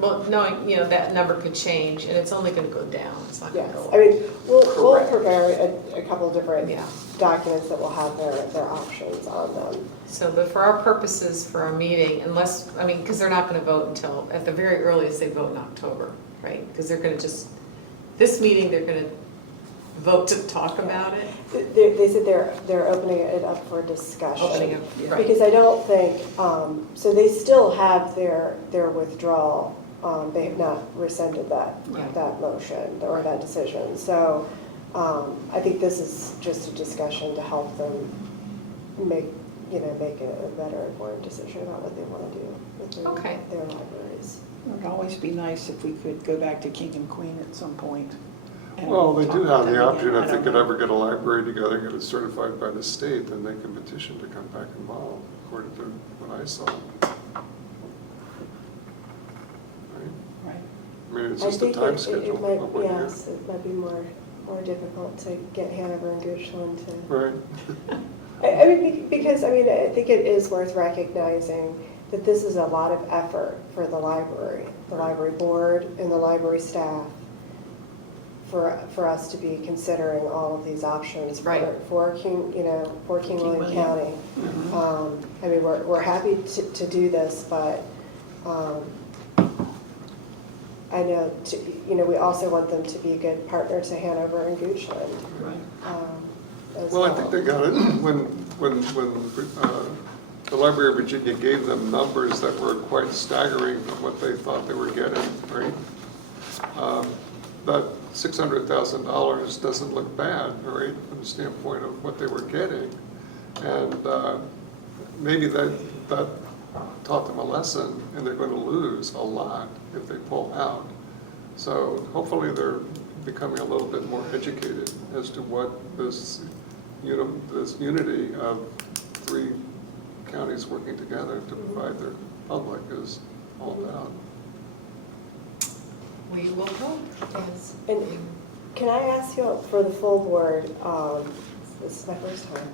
well, knowing, you know, that number could change, and it's only gonna go down, it's not gonna Yes, go up. I mean, we'll Correct. prepare a couple different Yeah. documents that will have their options on them. So, but for our purposes, for our meeting, unless, I mean, because they're not gonna vote until, at the very earliest, they vote in October, right? Because they're gonna just, this meeting, they're gonna vote to talk about it. They said they're opening it up for discussion. Opening up, right. Because I don't think, so they still have their withdrawal. They have not rescinded Right. that motion or that decision. So I think this is just a discussion to help them make a better informed decision about what they want to do with Okay. their libraries. It would always be nice if we could go back to king and queen at some point. and Well, they talk do about have the that option, again. if I they don't could know. ever get a library together, get it certified by the state, then they can petition to come back involved, according to what I saw. Right? Right. I mean, it's I just a think time it schedule might, of 1 year. yes, it might be more difficult to get Hanover and Goochland to. Right. I mean, because, I mean, I think it is worth recognizing that this is a lot of effort for the library board and the library staff for us to be considering all of these options Right. for King William William. County. I mean, we're happy to do this, but I know, we also want them to be a good partner to Hanover and Goochland. Right. As Well, I think they got it when the Library of Virginia gave them numbers that were quite staggering from what they thought they were getting, right? That $600,000 doesn't look bad, right, from the standpoint of what they were getting. And maybe that taught them a lesson, and they're going to lose a lot if they pull out. So hopefully they're becoming a little bit more educated as to what this unity of 3 counties working together to provide their public is all about. We will hope, yes. And can I ask you for the full board, this is my first time,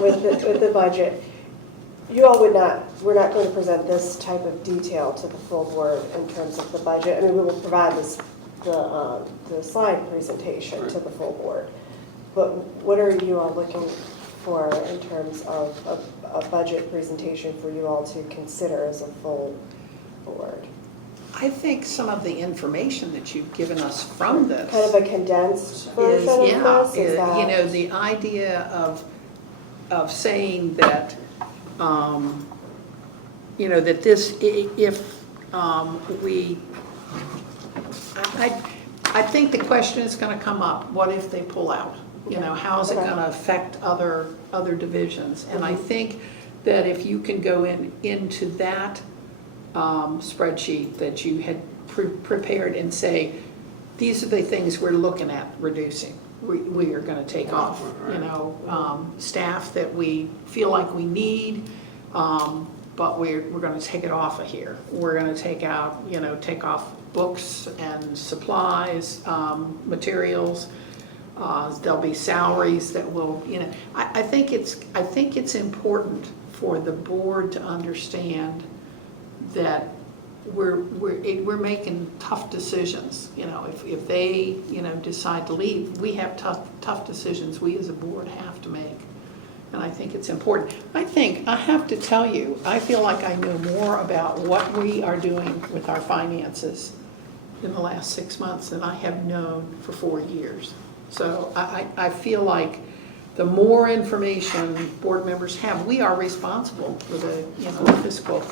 with the budget, you all we're not going to present this type of detail to the full board in terms of the budget. I mean, we will provide the slide presentation to the full board. But what are you all looking for in terms of a budget presentation for you all to consider as a full board? I think some of the information that you've given us from this. Kind of a condensed version of this? Is that? You know, the idea of saying that, that this, if we, I think the question is gonna come up, what if they pull out? You know, how is it Okay. gonna affect other divisions? And I think that if you can go into that spreadsheet that you had prepared and say, these are the things we're looking at reducing. We are gonna take off, staff that we feel like we need, but we're gonna take it off of here. We're gonna take off books and supplies, materials. There'll be salaries that will, I think it's important for the board to understand that we're making tough decisions. If they, decide to leave, we have tough decisions we as a board have to make. And I think it's important. I have to tell you, I feel like I know more about what we are doing with our finances in the last 6 months than I have known for 4 years. So I feel like the more information board members have, we are responsible for the fiscal.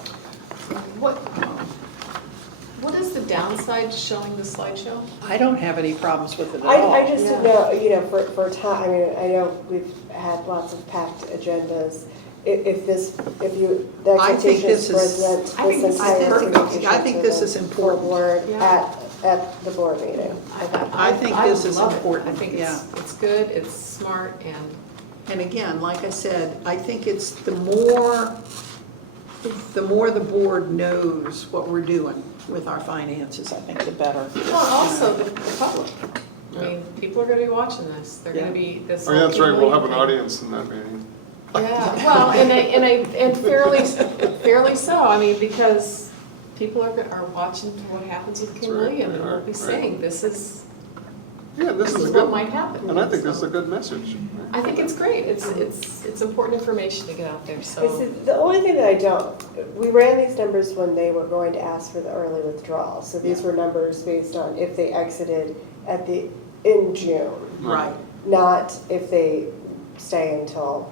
What is the downside to showing the slideshow? I don't have any problems with it at all. I just didn't know, for time, I mean, I know we've had lots of packed agendas. If the I think expectation is this is- present I think this this is entire perfect. presentation I think to this the is full important. board Yeah. at the board meeting. I think this is love it. important, I think yeah. it's good, it's smart, and And again, like I said, I think it's the more the board knows what we're doing with our finances, I think the better. well, also the public. I mean, people are gonna be watching this, they're gonna Yeah. be, this Oh, yeah, whole that's right, we'll have an thing. audience in that meeting. Yeah, well, and fairly so, I mean, because people are watching what happens with King That's right, William, they and are, we'll be right. saying, this is Yeah, this is a what good, might happen. and I think this is So, a good message. I think it's great, it's important information to get out there, This so. is- The only thing that I don't, we ran these numbers when they were going to ask for the early withdrawal. So these were numbers based on if they exited in June, Right. not if they stay until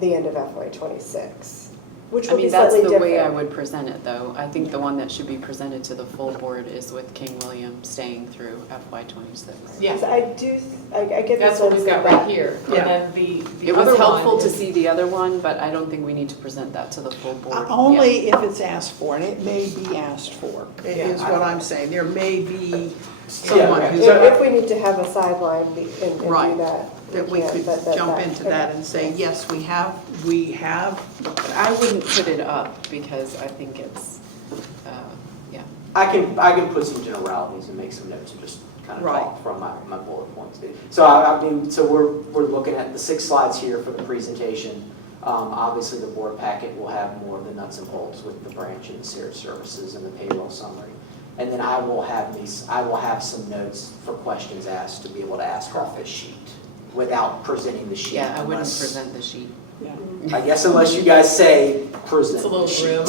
the end of FY '26, which I would be mean, that's slightly the way I different. would present it, though. I think the one that should be presented to the full board is with King William staying through FY '26. Yeah, 'Cause I get the that's what sense we've got that right here, and Yeah. then the It was other helpful one to is- see the other one, but I don't think we need to present that to the full board. yet. Only if it's asked for, and it may be asked for, is Yeah. what I'm saying. There may be Yeah, someone right. who's, If we need to have a sideline and do Right. that. that we can, could but jump into that and say, yes, we have. I wouldn't put it up because I think it's, yeah. I can put some generalities and make some notes and just kind of Right. talk from my bullet points. So I mean, so we're looking at the 6 slides here for the presentation. Obviously, the board packet will have more of the nuts and bolts with the branch and the shared services and the payroll summary. And then I will have some notes for questions asked to be able to ask off this sheet without presenting the sheet. Yeah, I wouldn't unless- present the sheet. Yeah. I guess unless you guys say present It's a little the sheet. grim.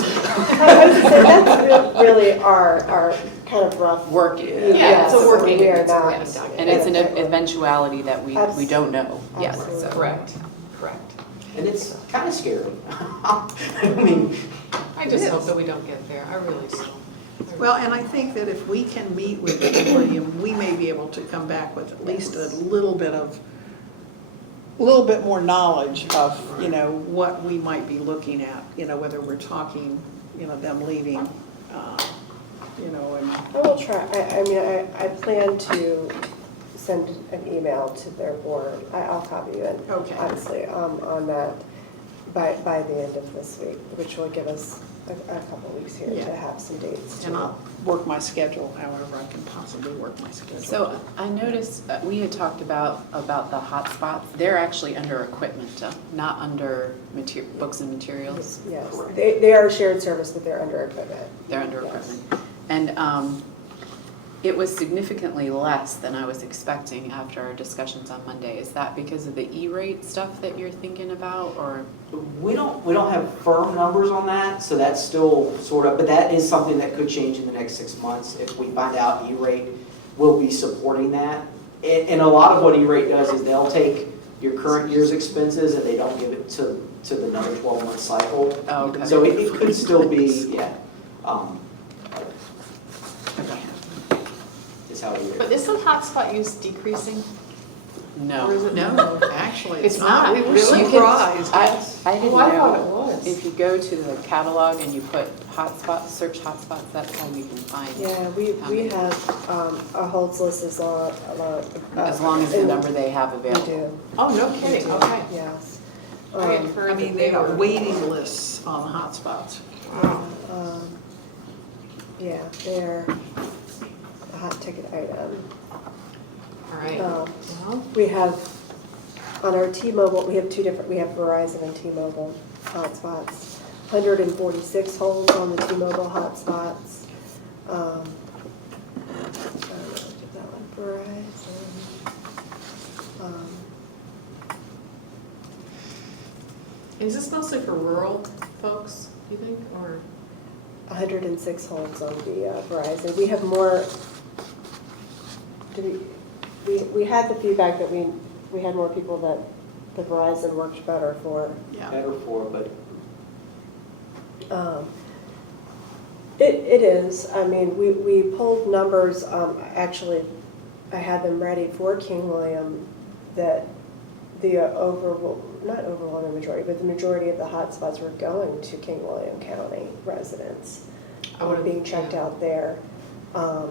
I was gonna say, that's really our kind of rough. Work, Yeah, it's a working- We are it's a not. working document. and it's an eventuality that we don't know yet, so. Absolutely. Correct. And it's kind of scary. I mean, I just It hope is. that we don't get there, I really do. Well, and I think that if we can meet with William, we may be able to come back with at least a little bit more knowledge of, what we might be looking at, whether we're talking, them leaving, and, I will try, I plan to send an email to their board. I'll copy you in, Okay. obviously, on that by the end of this week, which will give us a couple weeks here Yeah. to have some dates. and I'll work my schedule however I can possibly work my schedule. So I noticed, we had talked about the hotspots. They're actually under equipment, not under books and materials. Yes, Correct. they are a shared service, but they're under equipment. They're under Yes. equipment. And it was significantly less than I was expecting after our discussions on Monday. Is that because of the E-rate stuff that you're thinking about, or? we don't have firm numbers on that, so that's still sort of, but that is something that could change in the next 6 months. If we find out E-rate will be supporting that. And a lot of what E-rate does is they'll take your current year's expenses and they don't give it to the another 12-month cycle. Oh, okay. So it could still be, yeah, is how E-rate. But isn't hotspot use decreasing? No. Or is it? No, actually, it's It's not. not. We were Really? surprised. I didn't Oh, I thought it know. was. If you go to the catalog and you put hotspots, search hotspots, that's how you can find. Yeah, we have, our holds list is on. As long as the number they have We available. do. Oh, no We kidding, do, okay. Yes. I had heard I mean, that they they are were. waiting lists on hotspots. Wow. Yeah, they're a hot ticket item. All right. Well, We have, on our T-Mobile, we have we have Verizon and T-Mobile hotspots. 146 holds on the T-Mobile hotspots. I don't know, did that one, Verizon. is this mostly for rural folks, do you think, or? 106 holds on the Verizon. We have more, we had the feedback that we had more people that the Verizon worked better for. Yeah. Better for, but It is. I mean, we pulled numbers, actually, I had them ready for King William, that the not overwhelming majority, but the majority of the hotspots were going to King William County residents, I would've- being checked out there. I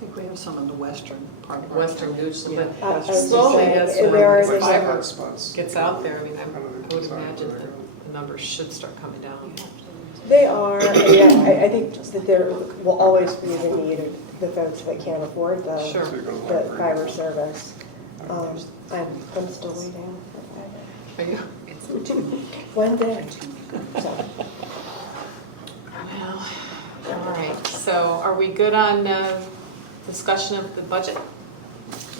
think we have some in the western part of our. Western Neutral, but I was just slowly saying, as and there are Where's the fiber hotspots? gets out there, I mean, I How do they would decide imagine where that they're the numbers should start coming down. They are, and yeah, I think that there will always be the need of the folks that can't afford Sure. So you're gonna the library. fiber service. I'm still waiting for Are you? fiber. One day. So, Well, all right, so are we good on discussion of the budget?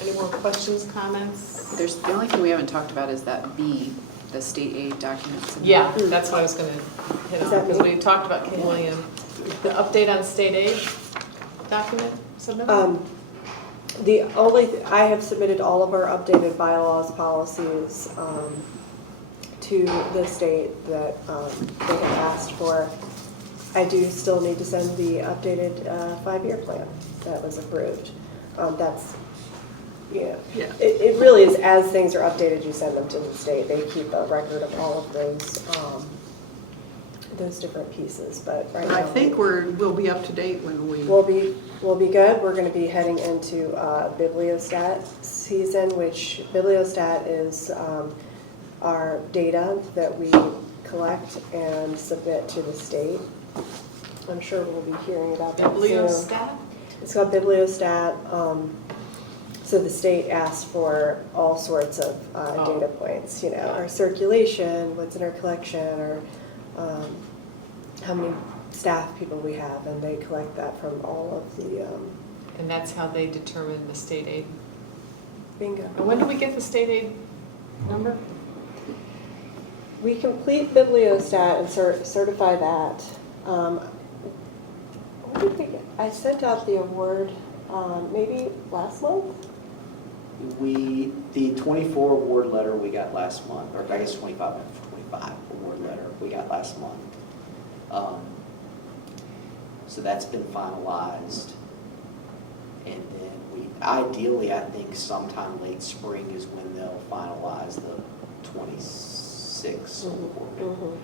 Any more questions, comments? There's, the only thing we haven't talked about is that B, the state aid documents. Yeah, that's what I was gonna hit Is on, that because me? we talked about King William. The update on state aid document submitted? I have submitted all of our updated bylaws, policies, to the state that, they have asked for. I do still need to send the updated, 5-year plan that was approved. That's, Yeah. it really is, as things are updated, you send them to the state. They keep a record of all of those different pieces, but right now. I think we'll be up to date when we. We'll be good. We're gonna be heading into bibliostat season, which bibliostat is our data that we collect and submit to the state. I'm sure we'll be hearing about that soon. Bibliostat? It's called bibliostat. So the state asks for all sorts of data points, you know, our circulation, what's in our collection, or how many staff people we have, and they collect that from all of the And that's how they determine the state aid. bingo. And when do we get the state aid number? We complete bibliostat and certify that. What did we get? I sent out the award maybe last month. The 24 award letter we got last month, or I guess 25 award letter we got last month. So that's been finalized. And then ideally, I think sometime late spring is when they'll finalize the 26 award.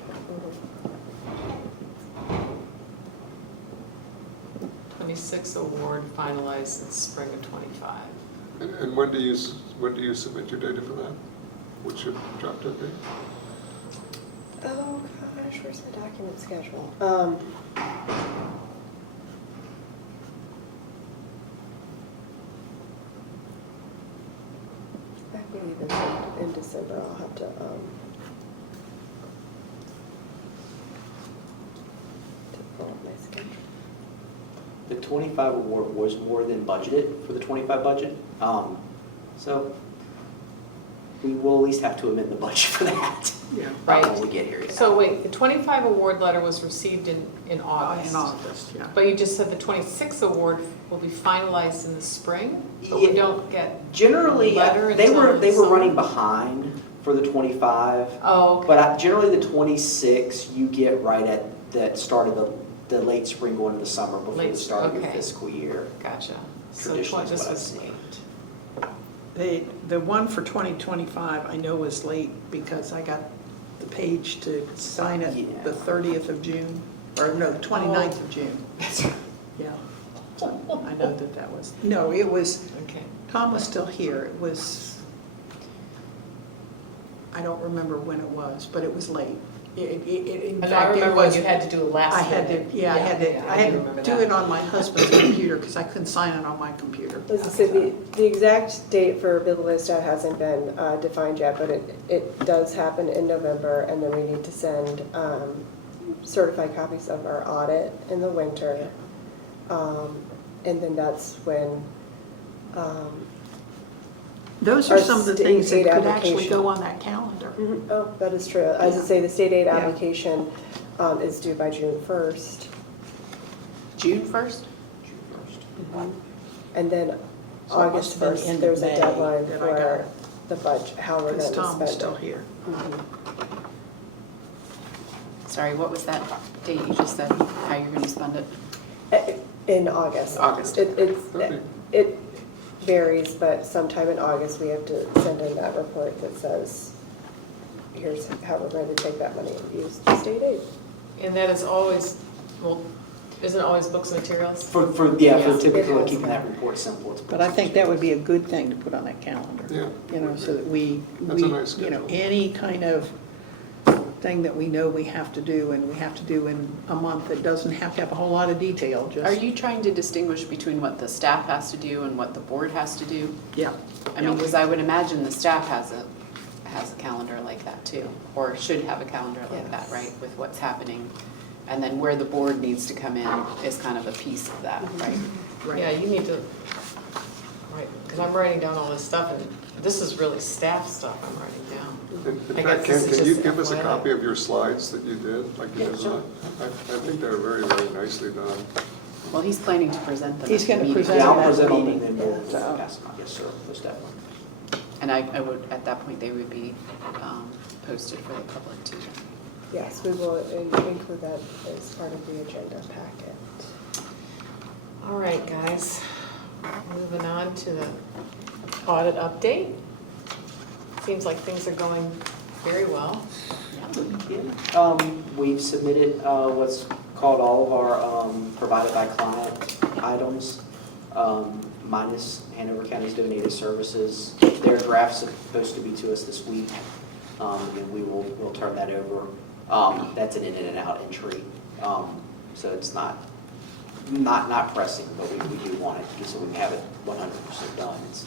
26 award finalized in spring of '25. And when do you submit your data for that? What's your drop dead date? Oh gosh, where's my document schedule? I believe it's in December. I'll have to pull up my schedule. The 25 award was more than budgeted for the 25 budget. So we will at least have to amend the budget for that. Yeah. Right. When we get here. Yeah. So wait, the 25 award letter was received in August. In August, yeah. But you just said the 26 award will be finalized in the spring? But we Yeah. don't get, Generally, Letter they were until running summer? behind for the 25. oh, okay. But generally, the 26, you get right at the start of the late spring going into the summer before the Late start of your okay. fiscal year. Gotcha. So Traditionally is this what I've was seen. late. The one for 2025, I know was late because I got the page to sign it Yeah. the 30th of June, or no, the 29th of June. Yeah. So I know that was, no, it was, Okay. Tom was still here. It was, I don't remember when it was, but it was late. In And I fact, it remember when was. you had to do it last I had minute. to, yeah, I had I to do remember do that. it on my husband's computer because I couldn't sign it on my computer. As I said, the exact date for bibliostat hasn't been defined yet, but it does happen in November, and then we need to send certified copies of our audit in the winter. And then that's when, Those are Our some of the state things that aid could actually application. go on that calendar. oh, that is true. As I say, the state aid Yeah. application is due by June 1st. June 1st? June 1st. And then So it August must have been 1st, end of there's a May deadline that I got for it. the budget, how we're going Because to Tom was spend still it. here. Sorry, what was that date you just said, how you're gonna spend it? In August. August. It varies, but sometime in August, we have to send in that report that says, here's how we're going to take that money and use the state aid. And that is always, well, isn't it always books and materials? For Yes, typically it has keeping that. that report simple. It's But I think that would be a good thing to put on that calendar. Yeah. You know, so that we, That's a nice you know, schedule. any kind of thing that we know we have to do, and we have to do in a month that doesn't have to have a whole lot of detail, just. Are you trying to distinguish between what the staff has to do and what the board has to do? Yeah. I mean, because I would imagine the staff has a calendar like that too, or should have a calendar like that, Yes. right, with what's happening. And then where the board needs to come in is kind of a piece of that, right? Right. Yeah, you need to, right, because I'm writing down all this stuff, and this is really staff stuff I'm writing down. In I fact, guess this Ken, is can you just give us a FYI. copy of your slides that you did, like you Yeah, did sure. tonight? I think they're very, very nicely done. Well, he's planning to present them. He's at the gonna meeting. present Yeah, I'll at the present them meeting. and then we'll So- pass them out. Yes, sir, most definitely. And I would, at that point, they would be posted for the public too. Yes, we will include that as part of the agenda packet. All right, guys, moving on to the audit update. Seems like things are going very well. We've submitted what's called all of our provided by client items, minus Hanover County's donated services. Their draft's supposed to be to us this week, and we'll turn that over. That's an in and out entry, so it's not pressing, but we do want it, so we can have it 100% done. It's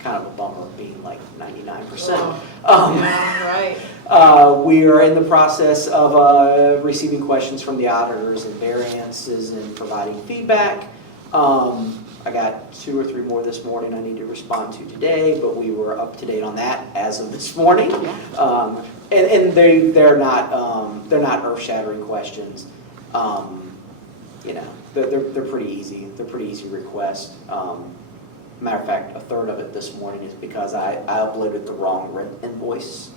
kind of a bummer being like 99%. Yeah, right. We are in the process of receiving questions from the auditors and variances and providing feedback. I got 2 or 3 more this morning I need to respond to today, but we were up to date on that as of this morning. And they're not earth-shattering questions. You know, they're pretty easy. They're pretty easy requests. Matter of fact, a third of it this morning is because I uploaded the wrong rent invoice,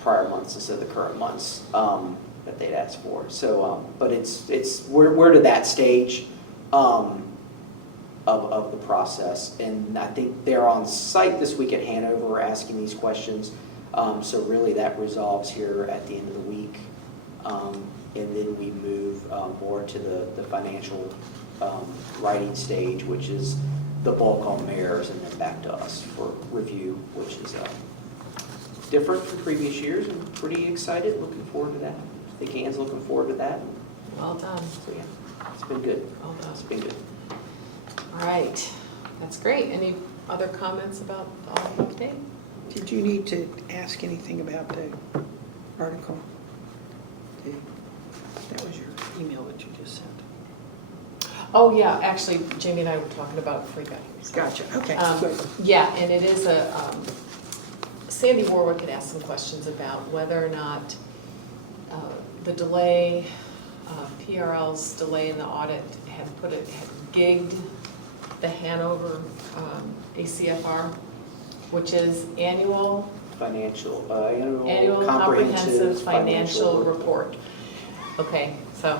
prior months instead of the current months, that they'd asked for. So, but we're to that stage, of the process. And I think they're on site this week at Hanover asking these questions. So really that resolves here at the end of the week. And then we move more to the financial writing stage, which is the bulk on mayors, and then back to us for review, which is different from previous years, and pretty excited, looking forward to that. I think Ann's looking forward to that. Well done. So yeah, it's been good. Well done. It's been good. All right, that's great. Any other comments about the audit update? Did you need to ask anything about the article? That was your email that you just sent. Oh, yeah, actually, Jamie and I were talking about it before you got here. so. Gotcha, okay, good. Yeah, and it is Sandy Warwick had asked some questions about whether or not the delay, PRL's delay in the audit had gigged the Hanover ACFR, which is annual Annual comprehensive financial report. Okay, so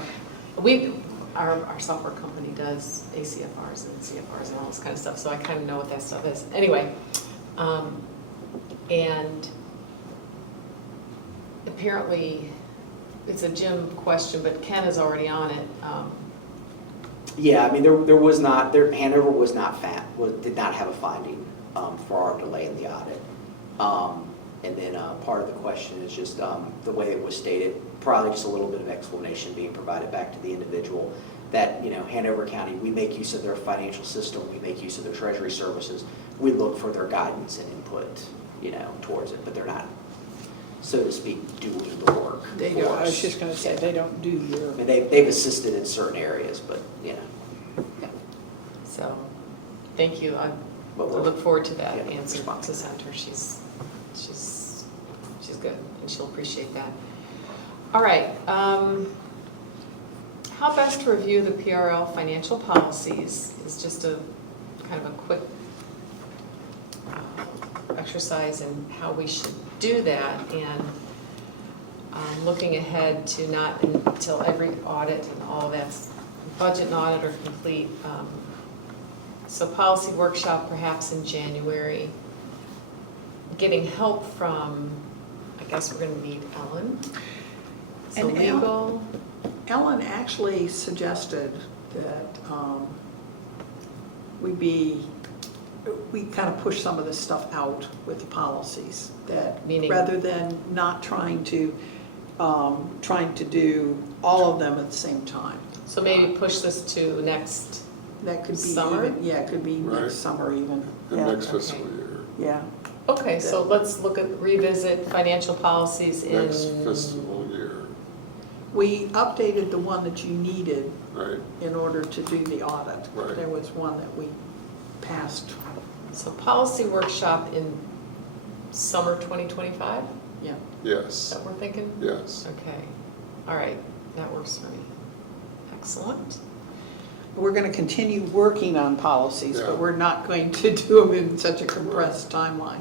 our software company does ACFRs and CFRs and all this kind of stuff, so I kind of know what that stuff is. Anyway, and apparently, it's a Jim question, but Ken is already on it. Yeah, I mean, Hanover did not have a finding for our delay in the audit. And then part of the question is just the way it was stated, probably just a little bit of explanation being provided back to the individual that, you know, Hanover County, we make use of their financial system, we make use of their treasury services, we look for their guidance and input, you know, towards it, but they're not, so to speak, doing the work. They for don't, I was us. just gonna say, Yeah. they don't do your. I mean, they've assisted in certain areas, but, you know. So, thank you. I But we'll- look forward to that Yeah, answer response. to send her. She's good, and she'll appreciate that. All right, how best to review the PRL financial policies is just a kind of a quick exercise in how we should do that. And looking ahead to not until every audit and all that's, budget and audit are complete. So policy workshop perhaps in January. Getting help from, I guess we're gonna need Ellen. So And legal, Ellen actually suggested that we kind of push some of this stuff out with the policies, that Meaning? rather than not trying to do all of them at the same time. so maybe push this to next, That could be Summer? even, yeah, it could be Right. next summer even. The Yeah. next fiscal Okay. year, Yeah, okay, so let's revisit financial policies in. next fiscal year, we updated the one that you needed right? in order to do the audit. Right. There was one that we passed, So policy workshop in summer 2025, yeah. is Yes, that what we're thinking? yes. Okay, all right, that works for me. Excellent. We're gonna continue working on policies, Yeah. but we're not going to do them in such a compressed timeline.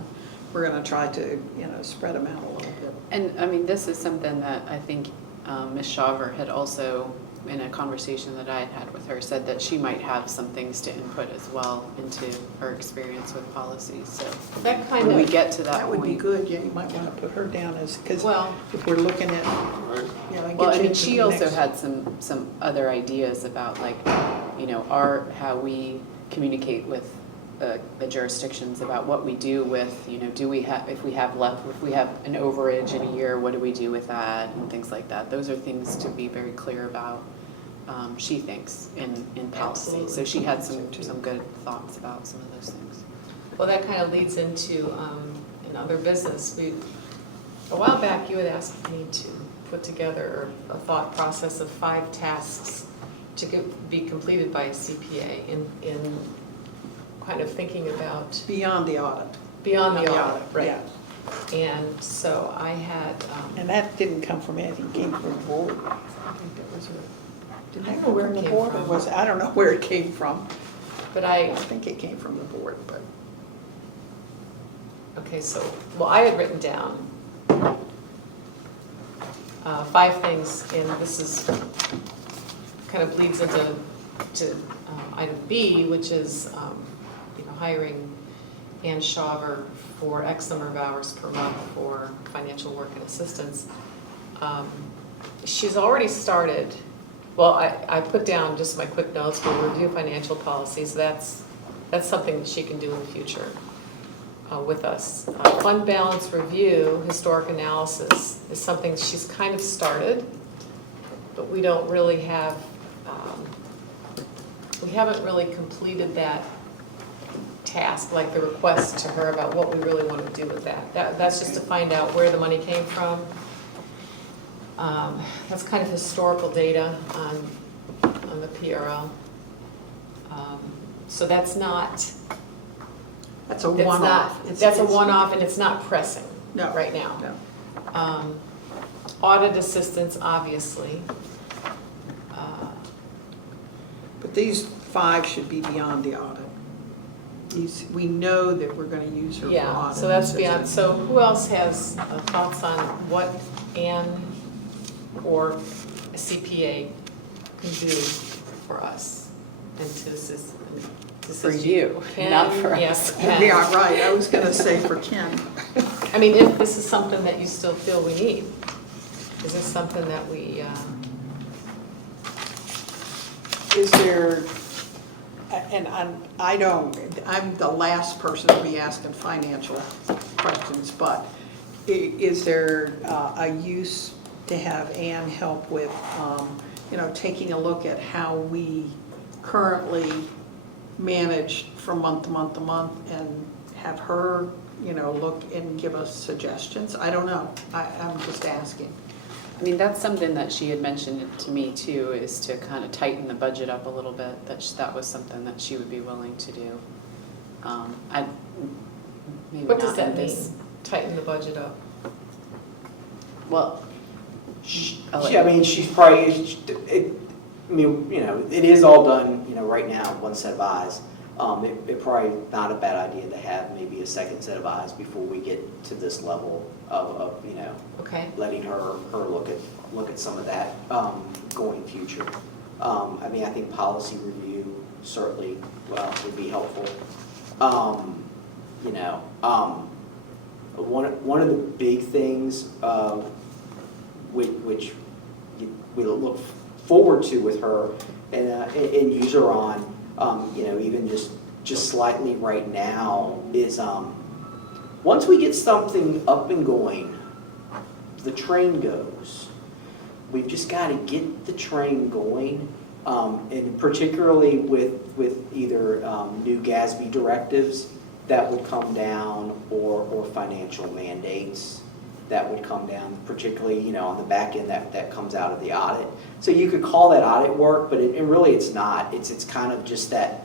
We're gonna try to, spread them out a little bit. And, I mean, this is something that I think Ms. Shaver had also, in a conversation that I had had with her, said that she might have some things to input as well into her experience with policies, so That kind when we of, get to that That would be point. good, yeah, you might wanna put her down as, because well, if we're looking at, Right, get Well, I you mean, into she the also next- had some other ideas about like, how we communicate with the jurisdictions about what we do with, do we have, if we have an overage in a year, what do we do with that and things like that. Those are things to be very clear about, she thinks, in policy. So she had some good thoughts about some of those things. well, that kind of leads into, in other business, a while back, you had asked me to put together a thought process of 5 tasks to be completed by a CPA in kind of thinking about Beyond the audit. beyond the audit, right? Yeah. And so I had, And that didn't come from anything, it came from the board. I think that was didn't I that don't know where come it from the came board, or from. was, I don't know where it came from. but I think it came from the board, but. okay, so, well, I had written down 5 things, and this is, kind of bleeds into item B, which is, hiring Ann Shaver for X number of hours per month for financial work and assistance. She's already started, well, I put down just my quick notes, we'll review financial policies, that's something that she can do in the future with us. Fund balance review, historic analysis is something she's kind of started, but we don't really have, we haven't really completed that task, like the request to her about what we really want to do with that. That's just to find out where the money came from. That's kind of historical data on the PRL. So that's not, That's a one-off. It's- that's a it's- one-off and it's not pressing No. right now. No. Audit assistance, obviously. But these 5 should be beyond the audit. We know that we're gonna use her for Yeah, audit. so that's beyond, so who else has thoughts on what Ann or a CPA can do for us? And to assist For you, Ken, not for us. yes, Ken. Yeah, right, I was gonna say for Ken. I mean, if this is something that you still feel we need, is this something that we, Is there, and I'm the last person to be asking financial questions, but is there a use to have Ann help with, taking a look at how we currently manage from month to month to month and have her, look and give us suggestions? I don't know, I'm just asking. I mean, that's something that she had mentioned to me too, is to kind of tighten the budget up a little bit, that was something that she would be willing to do. Maybe what does not in that mean? this- Tighten the budget up? Well, I'll let I you- mean, she's probably, it is all done, right now, one set of eyes. It probably not a bad idea to have maybe a second set of eyes before we get to this level of Okay. letting her look at some of that going future. I mean, I think policy review certainly would be helpful. One of the big things which we look forward to with her and use her on, even just slightly right now is once we get something up and going, the train goes. We've just got to get the train going, and particularly with either new GASB directives that would come down or financial mandates that would come down, particularly on the back end that comes out of the audit. So you could call that audit work, but really it's not. It's kind of just that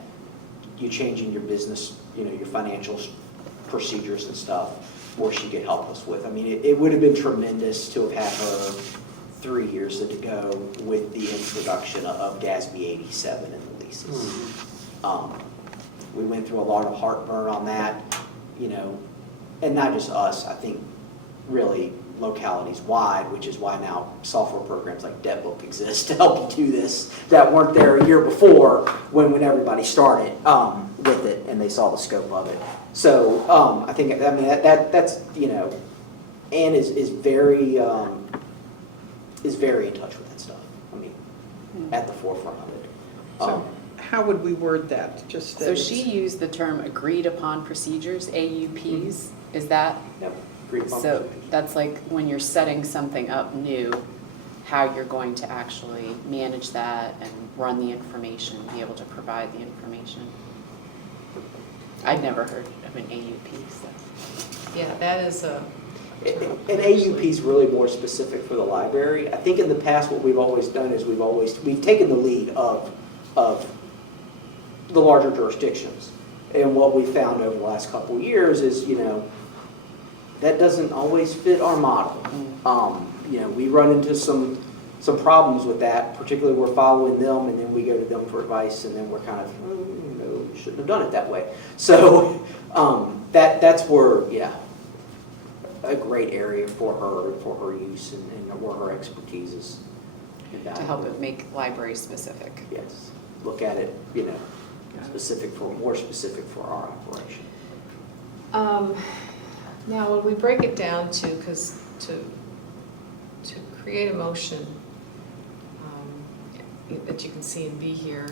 you changing your business, your financial procedures and stuff, where she could help us with. I mean, it would have been tremendous to have had her 3 years ago with the introduction of GASB 87 and the leases. We went through a lot of heartburn on that, and not just us, I think really localities wide, which is why now software programs like DebtBook exist to help you do this, that weren't there a year before when everybody started with it and they saw the scope of it. So I mean that's Anne is very in touch with that stuff. I mean, at the forefront of it. So how would we word that? Just that So it's- she used the term agreed upon procedures, AUPs, is that? Yep. Agreed upon So procedures. that's like when you're setting something up new, how you're going to actually manage that and run the information, be able to provide the information. I'd never heard of an AUP, so. Yeah, that is a. An AUP is really more specific for the library. I think in the past what we've always done is we've taken the lead of the larger jurisdictions. And what we found over the last couple of years is, that doesn't always fit our model. We run into some problems with that, particularly we're following them and then we go to them for advice and then we're kind of, we shouldn't have done it that way. So that's where, a great area for her use and where her expertise is. To help it make library specific. Yes, look at it, more specific for our operation. Now, when we break it down to, because to create a motion that you can see in B here,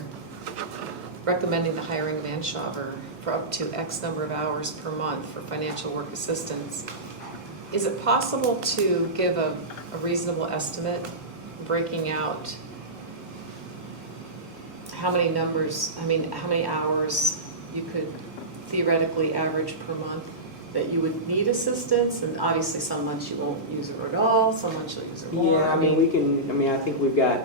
recommending the hiring of Ann Shaver for up to X number of hours per month for financial work assistance, is it possible to give a reasonable estimate, breaking out how many hours you could theoretically average per month that you would need assistance? And obviously some months you won't use it at all, some months you'll use it more. Yeah, I think we've got,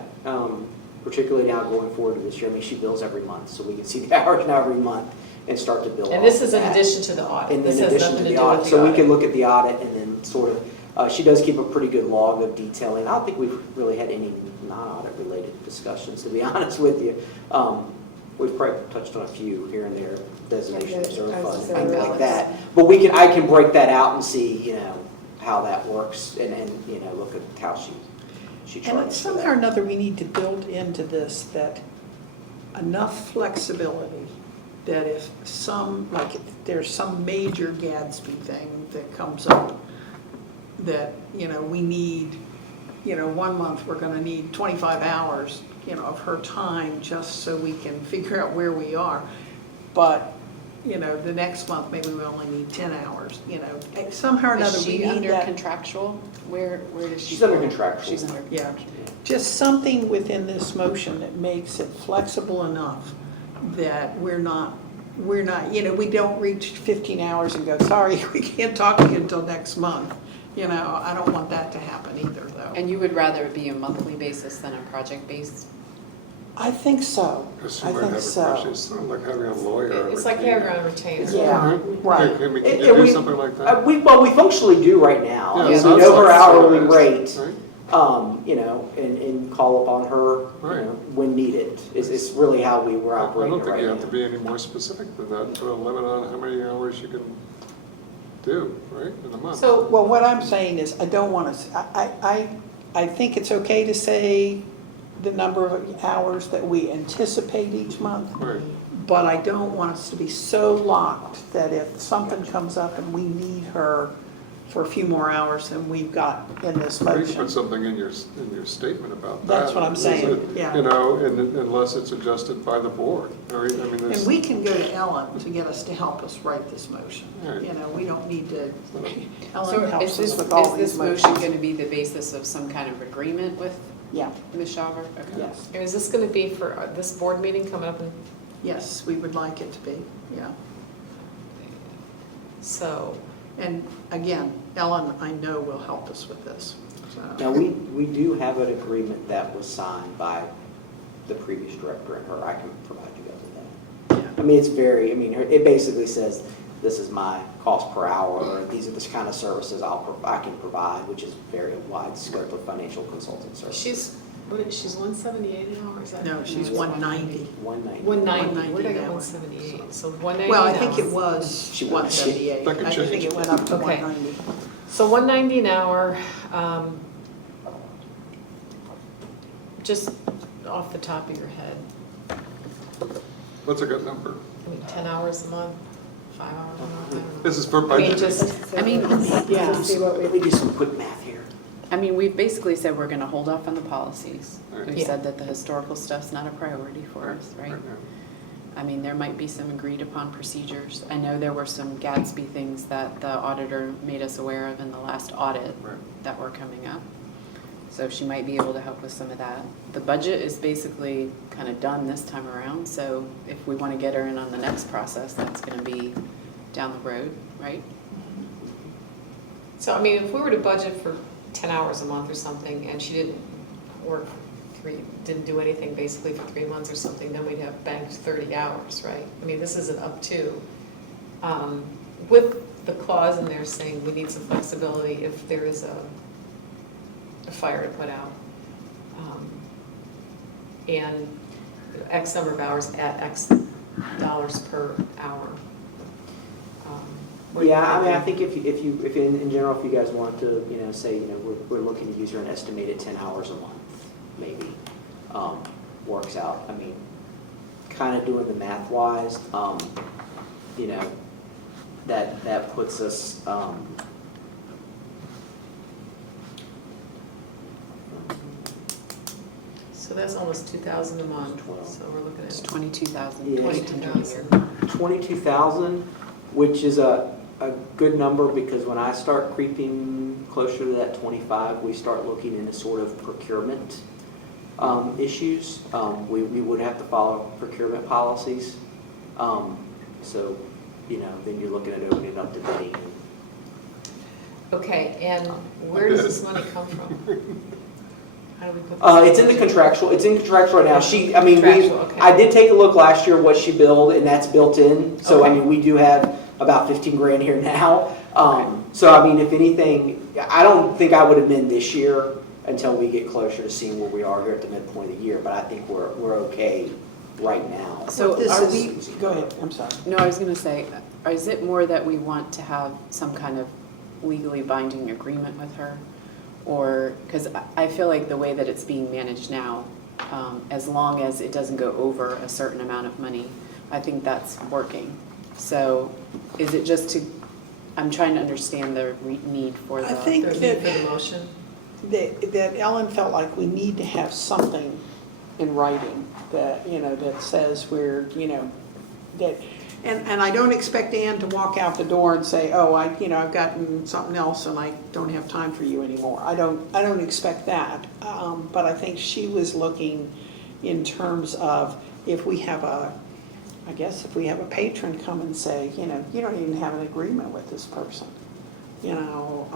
particularly now going forward to this year, she bills every month, so we can see the hours now every month and start to bill. And this off is of in that. addition to the audit. And This in has addition nothing to to the do with audit, the so we audit. can look at the audit and then sort of, she does keep a pretty good log of detailing. I don't think we've really had any non-audit related discussions, to be honest with you. We've probably touched on a few here and there, designation of reserve fund, things like that. But I can break that out and see, how that works and look at how she And charges for somehow or that. another, we need to build into this that enough flexibility that if there's some major Gadsby thing that comes up, that, we need, 1 month we're gonna need 25 hours, of her time just so we can figure out where we are. But, the next month, maybe we only need 10 hours, somehow or another, Is we she need under that. contractual? Where does she? She's under fall? contractual. She's under Yeah. contractual. Just something within this motion that makes it flexible enough that we're not, we don't reach 15 hours and go, sorry, we can't talk to you until next month. I don't want that to happen either, though. And you would rather it be a monthly basis than a project based? I think so. Because she I might think have a so. question, it's sort of like having a lawyer. It's like having a retainer. Yeah, right. Can And you do we- something like that? We functionally do right now. Yeah, I mean, it we sounds know her like hourly so, rate. right? you know, and call upon her, you Right. know, when needed. It's really how we're I operating don't think right you now. have to be any more specific than that, put a limit on how many hours you can do, right, in a month. So, Well, what I'm saying is, I don't want to, I think it's okay to say the number of hours that we anticipate each month, Right, but I don't want us to be so locked that if something comes up and we need her for a few more hours than we've got in this you can motion. put something in your statement about that. That's what I'm saying, Is it, yeah. You know, unless it's adjusted by the board, or, I mean, And there's. we can go to Ellen to get us to help us write this motion. Right. You know, we don't need to, So Ellen is helps this, us with all is these this motion motions. gonna be the basis of some kind of agreement with Yeah, Ms. Shaver? Okay. yes, is this gonna be for this board meeting coming up in, yes, we would like it to be, yeah. so, And again, Ellen, I know will help us with this, so. Now, we do have an agreement that was signed by the previous director and her. I can provide you guys with that. I mean, it's very, I mean, it basically says, this is my cost per hour, or these are the kind of services I can provide, which is very wide scope of financial consulting services. she's 178 an hour, is that? No, she's 190. 190. 190, where'd I 190 get an hour. 178? So 190 Well, I an think hour. it was She- 178. That could I think change. it went up to Okay. 190. So 190 an hour, just off the top of your head, What's a good number? I mean, 10 hours a month, 5 hours a month, I don't know. This is for I mean, budget. just, I mean, Yeah. To see what Let me we, do some quick math here. I mean, we've basically said we're gonna hold off on the policies. Right. We've Yeah. said that the historical stuff's not a priority for us, right? now. I mean, there might be some agreed upon procedures. I know there were some Gatsby things that the auditor made us aware of in the last audit Right. that were coming up. So she might be able to help with some of that. The budget is basically kind of done this time around, so if we want to get her in on the next process, that's going to be down the road, right? so I mean, if we were to budget for 10 hours a month or something, and she didn't work didn't do anything basically for 3 months or something, then we'd have banked 30 hours, right? I mean, this isn't up to, with the clause in there saying we need some flexibility if there is a fire to put out. And X number of hours at X dollars per hour. What do you Yeah, I mean, I think if in general, if you guys want to, you know, say, you know, we're looking to use her an estimated 10 hours a month, maybe, works out. I mean, kind of doing the math wise, you know, that puts us, So that's almost 2,000 a month, so we're looking It's at 22,000. Yeah. 22,000. 22,000, which is a good number, because when I start creeping closer to that 25, we start looking into sort of procurement issues. We would have to follow procurement policies. So, you know, then you're looking at opening it up to bidding. Okay, and where does this money come from? How do we put this? It's in the contractual, right now. I mean, Contractual, okay. I did take a look last year what she billed, and that's built in. So, I Okay. mean, we do have about 15 grand here now. So, I mean, if anything, I don't think I would amend this year until we get closer to seeing where we are here at the midpoint of the year, but I think we're okay right now. So What this are is- Go ahead, I'm sorry. No, I was going to say, is it more that we want to have some kind of legally binding agreement with her? Or, because I feel like the way that it's being managed now, as long as it doesn't go over a certain amount of money, I think that's working. So is it just to, I'm trying to understand the need for the. I think The need that, for the motion? that Ellen felt like we need to have something in writing that, you know, that says we're, you know, that, and I don't expect Ann to walk out the door and say, oh, I've gotten something else and I don't have time for you anymore. I don't expect that. But I think she was looking in terms of if we have if we have a patron come and say, you know, you don't even have an agreement with this person. You know,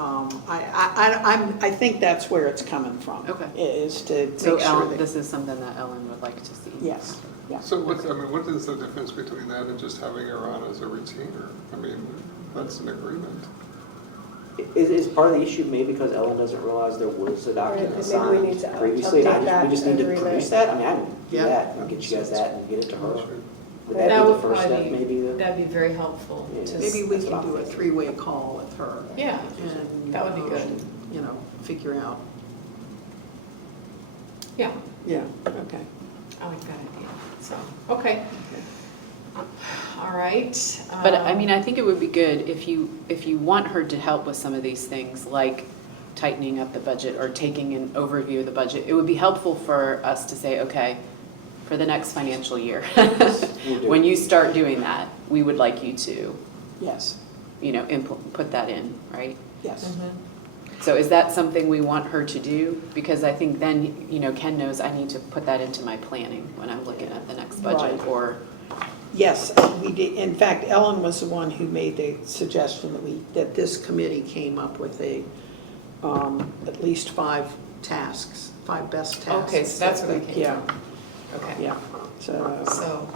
I think that's where it's coming from. Okay. Is to So make sure that, this is something that Ellen would like to see? yes, yeah. So what is the difference between that and just having her on as a retainer? I mean, that's an agreement. Is part of the issue maybe because Ellen doesn't realize there was a document Maybe we signed need to previously? update that We just need to agreement. produce that? I mean, I can do Yeah. that, and get you guys that and get it to her. Sure. Would That that be would the first probably step, be- maybe? That'd be very helpful. Yeah. to Maybe we That's can what I'm do a thinking. three-way call with her. Yeah, And, that would be good. You know, figure out. Yeah, Yeah, okay. I like that idea, so, okay. All right. But I mean, I think it would be good if you want her to help with some of these things, like tightening up the budget or taking an overview of the budget. It would be helpful for us to say, okay, for the next financial year, We'll do when it. you start doing that, we would like you to, Yes, put that in, right? yes. Mhm. So is that something we want her to do? Because I think then, Ken knows I need to put that into my planning when I'm looking at the next budget, Right. or, Yes, we did. In fact, Ellen was the one who made the suggestion that this committee came up with at least 5 tasks, 5 best tasks. Okay, so that's where they came Yeah, from. Okay, yeah, so,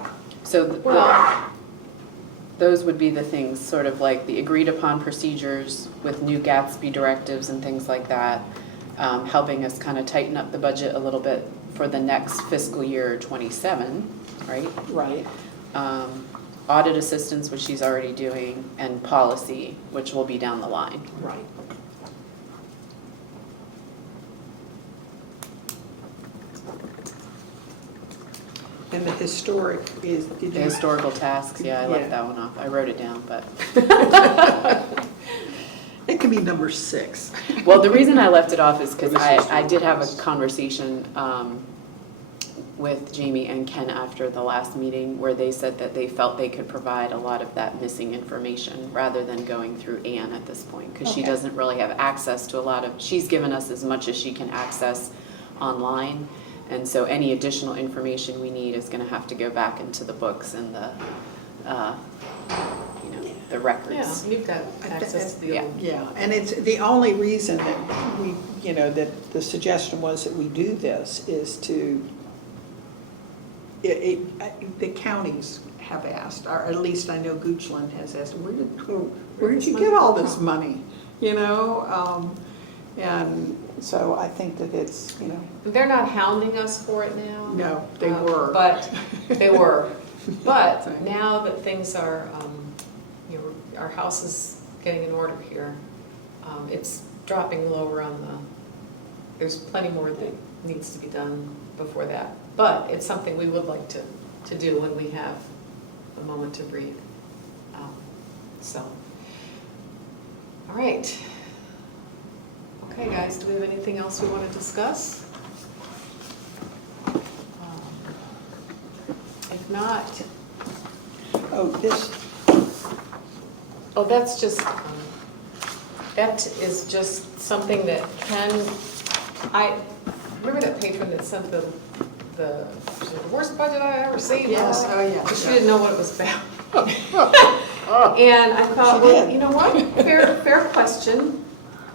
so, well, those would be the things, sort of like the agreed upon procedures with new Gatsby directives and things like that, helping us kind of tighten up the budget a little bit for the next fiscal year 27, right? right, Audit assistance, which she's already doing, and policy, which will be down the line. right. And the historic is, did The you? historical tasks, yeah, I Yeah. left that one off. I wrote it down, but. It could be number 6. Well, the reason I left it off is because I did have a conversation with Jamie and Ken after the last meeting where they said that they felt they could provide a lot of that missing information rather than going through Ann at this point, because she Okay. doesn't really have access to a lot of, she's given us as much as she can access online. And so any additional information we need is gonna have to go back into the books and the yeah, records. you've got access to the old. Yeah, and it's, the only reason that we, that the suggestion was that we do this is to, the counties have asked, or at least I know Goochland has asked, where did you get all this money? And so I think that it's, They're not hounding us for it now. no, they were. But, they were. But Sorry. now that things are, our house is getting in order here, it's dropping lower on there's plenty more that needs to be done before that. But it's something we would like to do when we have a moment to breathe. So, all right. Okay, guys, do we have anything else we want to discuss? If not, that's just, that is just something that I remember that patron that sent the worst budget I ever seen. Yes, oh, yeah. She didn't know what it was about. And I thought, She well, did. you know what, fair question.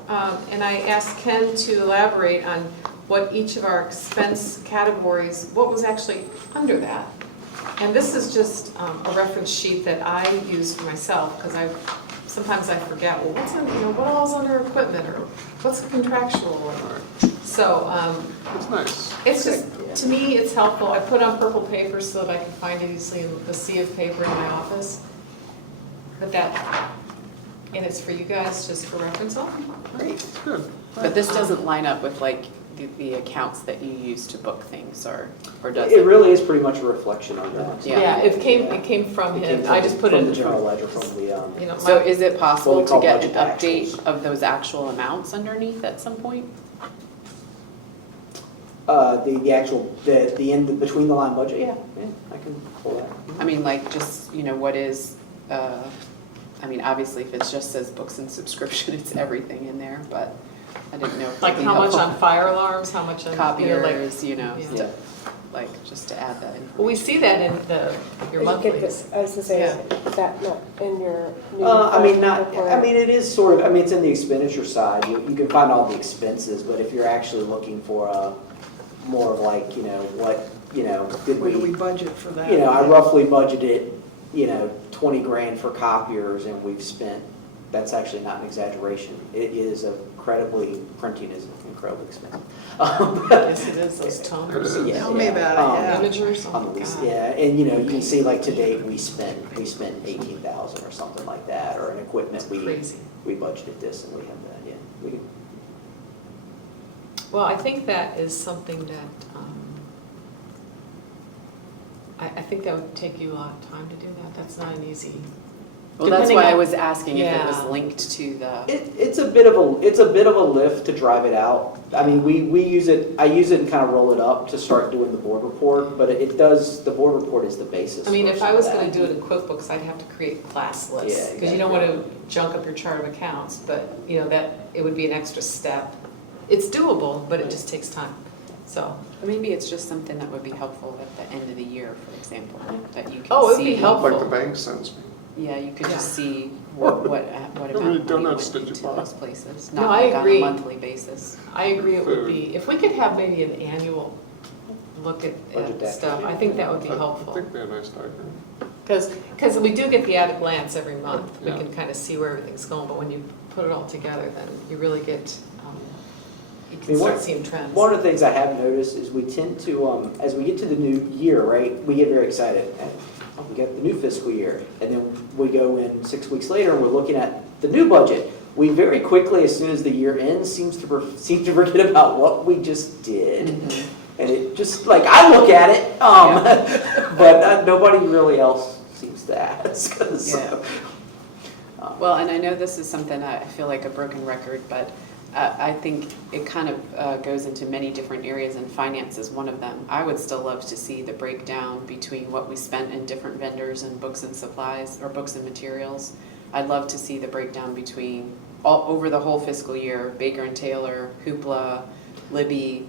And I asked Ken to elaborate on what each of our expense categories, what was actually under that. And this is just a reference sheet that I use for myself, because sometimes I forget, well, what all's under equipment, or what's contractual, or, so, It's nice. it's just, to me, it's helpful. I put on purple paper so that I can find it easily in the sea of paper in my office. But and it's for you guys, just for reference only. Great. It's good. But this doesn't line up with like the accounts that you use to book things, or does It it? really is pretty much a reflection on that. Yeah. Yeah, it came from It came him. I just put it from in the general ledger, from the, So is it possible What we to call get an budget update actuals. of those actual amounts underneath at some point? the actual, the end, between the line budget, yeah, I can pull that. I mean, like, just, what is, obviously, if it just says books and subscription, it's everything in there, but I didn't know. if it'd Like be how much helpful. on fire alarms, how much on, Copiers, Yeah. stuff, like, just to add that in. Well, we see that in your You get monthlies. this, I was gonna say, Yeah. is that not in your new? It is sort of, it's in the expenditure side, you can find all the expenses, but if you're actually looking for more of like, what, did Where do we we, budget for that? I roughly budgeted, 20 grand for copiers, and we've spent that's actually not an exaggeration. It is printing is incredibly expensive. Yes, it is, those toners. Yeah, Tell me yeah. about it, yeah. Imagers, oh On my the lease, God. yeah, and you can see like today we spent 18,000 or something like that, or in equipment, Crazy. we budgeted this and we have that, yeah. We can- Well, I think that is something that, I think that would take you a lot of time to do that. That's not an easy. Well, that's Depending why I on- was asking if it was Yeah. linked to the, It's a bit of a lift to drive it out. I mean, we use it, I use it and kind of roll it up to start doing the board report, but the board report is the basis. I mean, for if some I of was that. gonna do it in QuickBooks, I'd have to create class lists. Yeah, Because you don't want to junk up your chart of accounts, but, that, it would be an extra step. It's doable, but it just takes time, so. maybe it's just something that would be helpful at the end of the year, for example, that you can see. Oh, it'd be helpful. Like the bank sends me. Yeah, you could just Yeah. see what How amount many of money donuts went did you into buy? those places, No, not I like on agree. a monthly basis. I agree it would be, if we could have maybe an annual look Budget at deck. stuff, I think that would be I helpful. think they're a nice diagram. Because we do get the at a glance every month, we Yeah. can kind of see where everything's going, but when you put it all together, then you really get, you I can mean, start seeing trends. One of the things I have noticed is we tend to, as we get to the new year, right, we get very excited. And we get the new fiscal year, and then we go in 6 weeks later, and we're looking at the new budget. We very quickly, as soon as the year ends, seem to forget about what we just did. And it just, like, I look at it, but nobody really else seems to ask. So, Well, and I know this is something I feel like a broken record, but I think it kind of goes into many different areas, and finance is one of them. I would still love to see the breakdown between what we spent in different vendors and books and supplies, or books and materials. I'd love to see the breakdown between over the whole fiscal year, Baker and Taylor, Hoopla, Libby,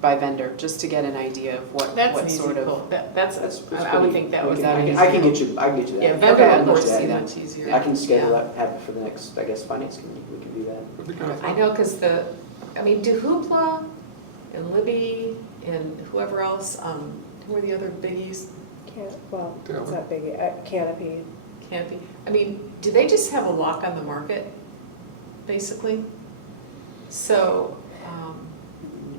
by vendor, just to get an idea of what That's an what easy sort of. pull, that's, That's I would think that would be. I an can easy- get you that. Yeah, Okay, vendor I'd love reports to see is that. much easier. I can schedule Yeah. that, have it for the next, I guess, finance committee, we can do that. That'd be kind of I fun. know, because do Hoopla and Libby and whoever else, who are the other biggies? Well, Yeah. it's not big, Canopy. Canopy. I mean, do they just have a lock on the market, basically? So,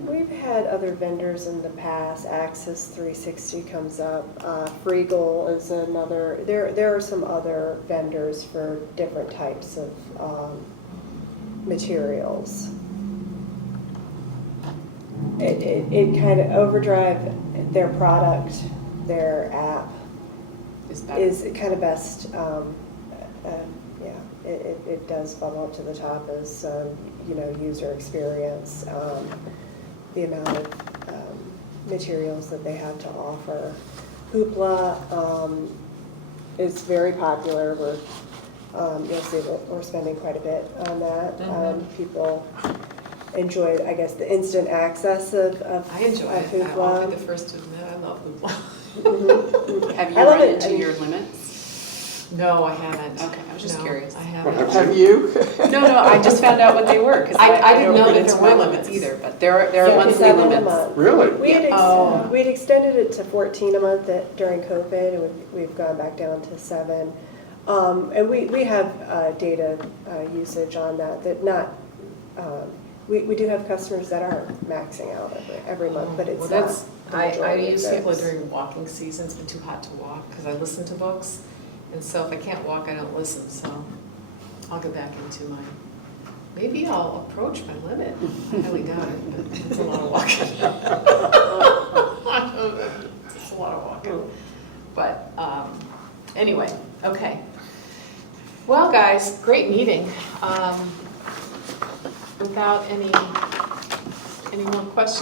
We've had other vendors in the past, Access 360 comes up, Freegal is another, there are some other vendors for different types of materials. It kind of, Overdrive, their product, their app Is better. is kind of best, yeah, it does bubble up to the top as, user experience, the amount of materials that they have to offer. Hoopla is very popular. You'll see that we're spending quite a bit on that. Mhm. People enjoy, I guess, the instant access of I enjoy it. Hoopla. I'll be the first to admit, I love Hoopla. Mhm. Have you I love run it. into I mean- your limits? No, I haven't. Okay, I was just No, curious. I haven't. Have you? No, I just found out what they were, because I didn't know run that into there my were limits limits. either, but there are Yeah, monthly 7 a limits. month. Really? Oh. We'd extended it to 14 a month during COVID, and we've gone back down to 7. And we have data usage on that not, we do have customers that are maxing out every month, but it's Well, not that's, the I majority of use Hoopla folks. during walking season, it's been too hot to walk, because I listen to books, and so if I can't walk, I don't listen, so I'll get back into my, maybe I'll approach my limit. I haven't got it, but it's a lot of walking. It's a lot of walking. But, anyway, okay. Well, guys, great meeting. Without any more questions?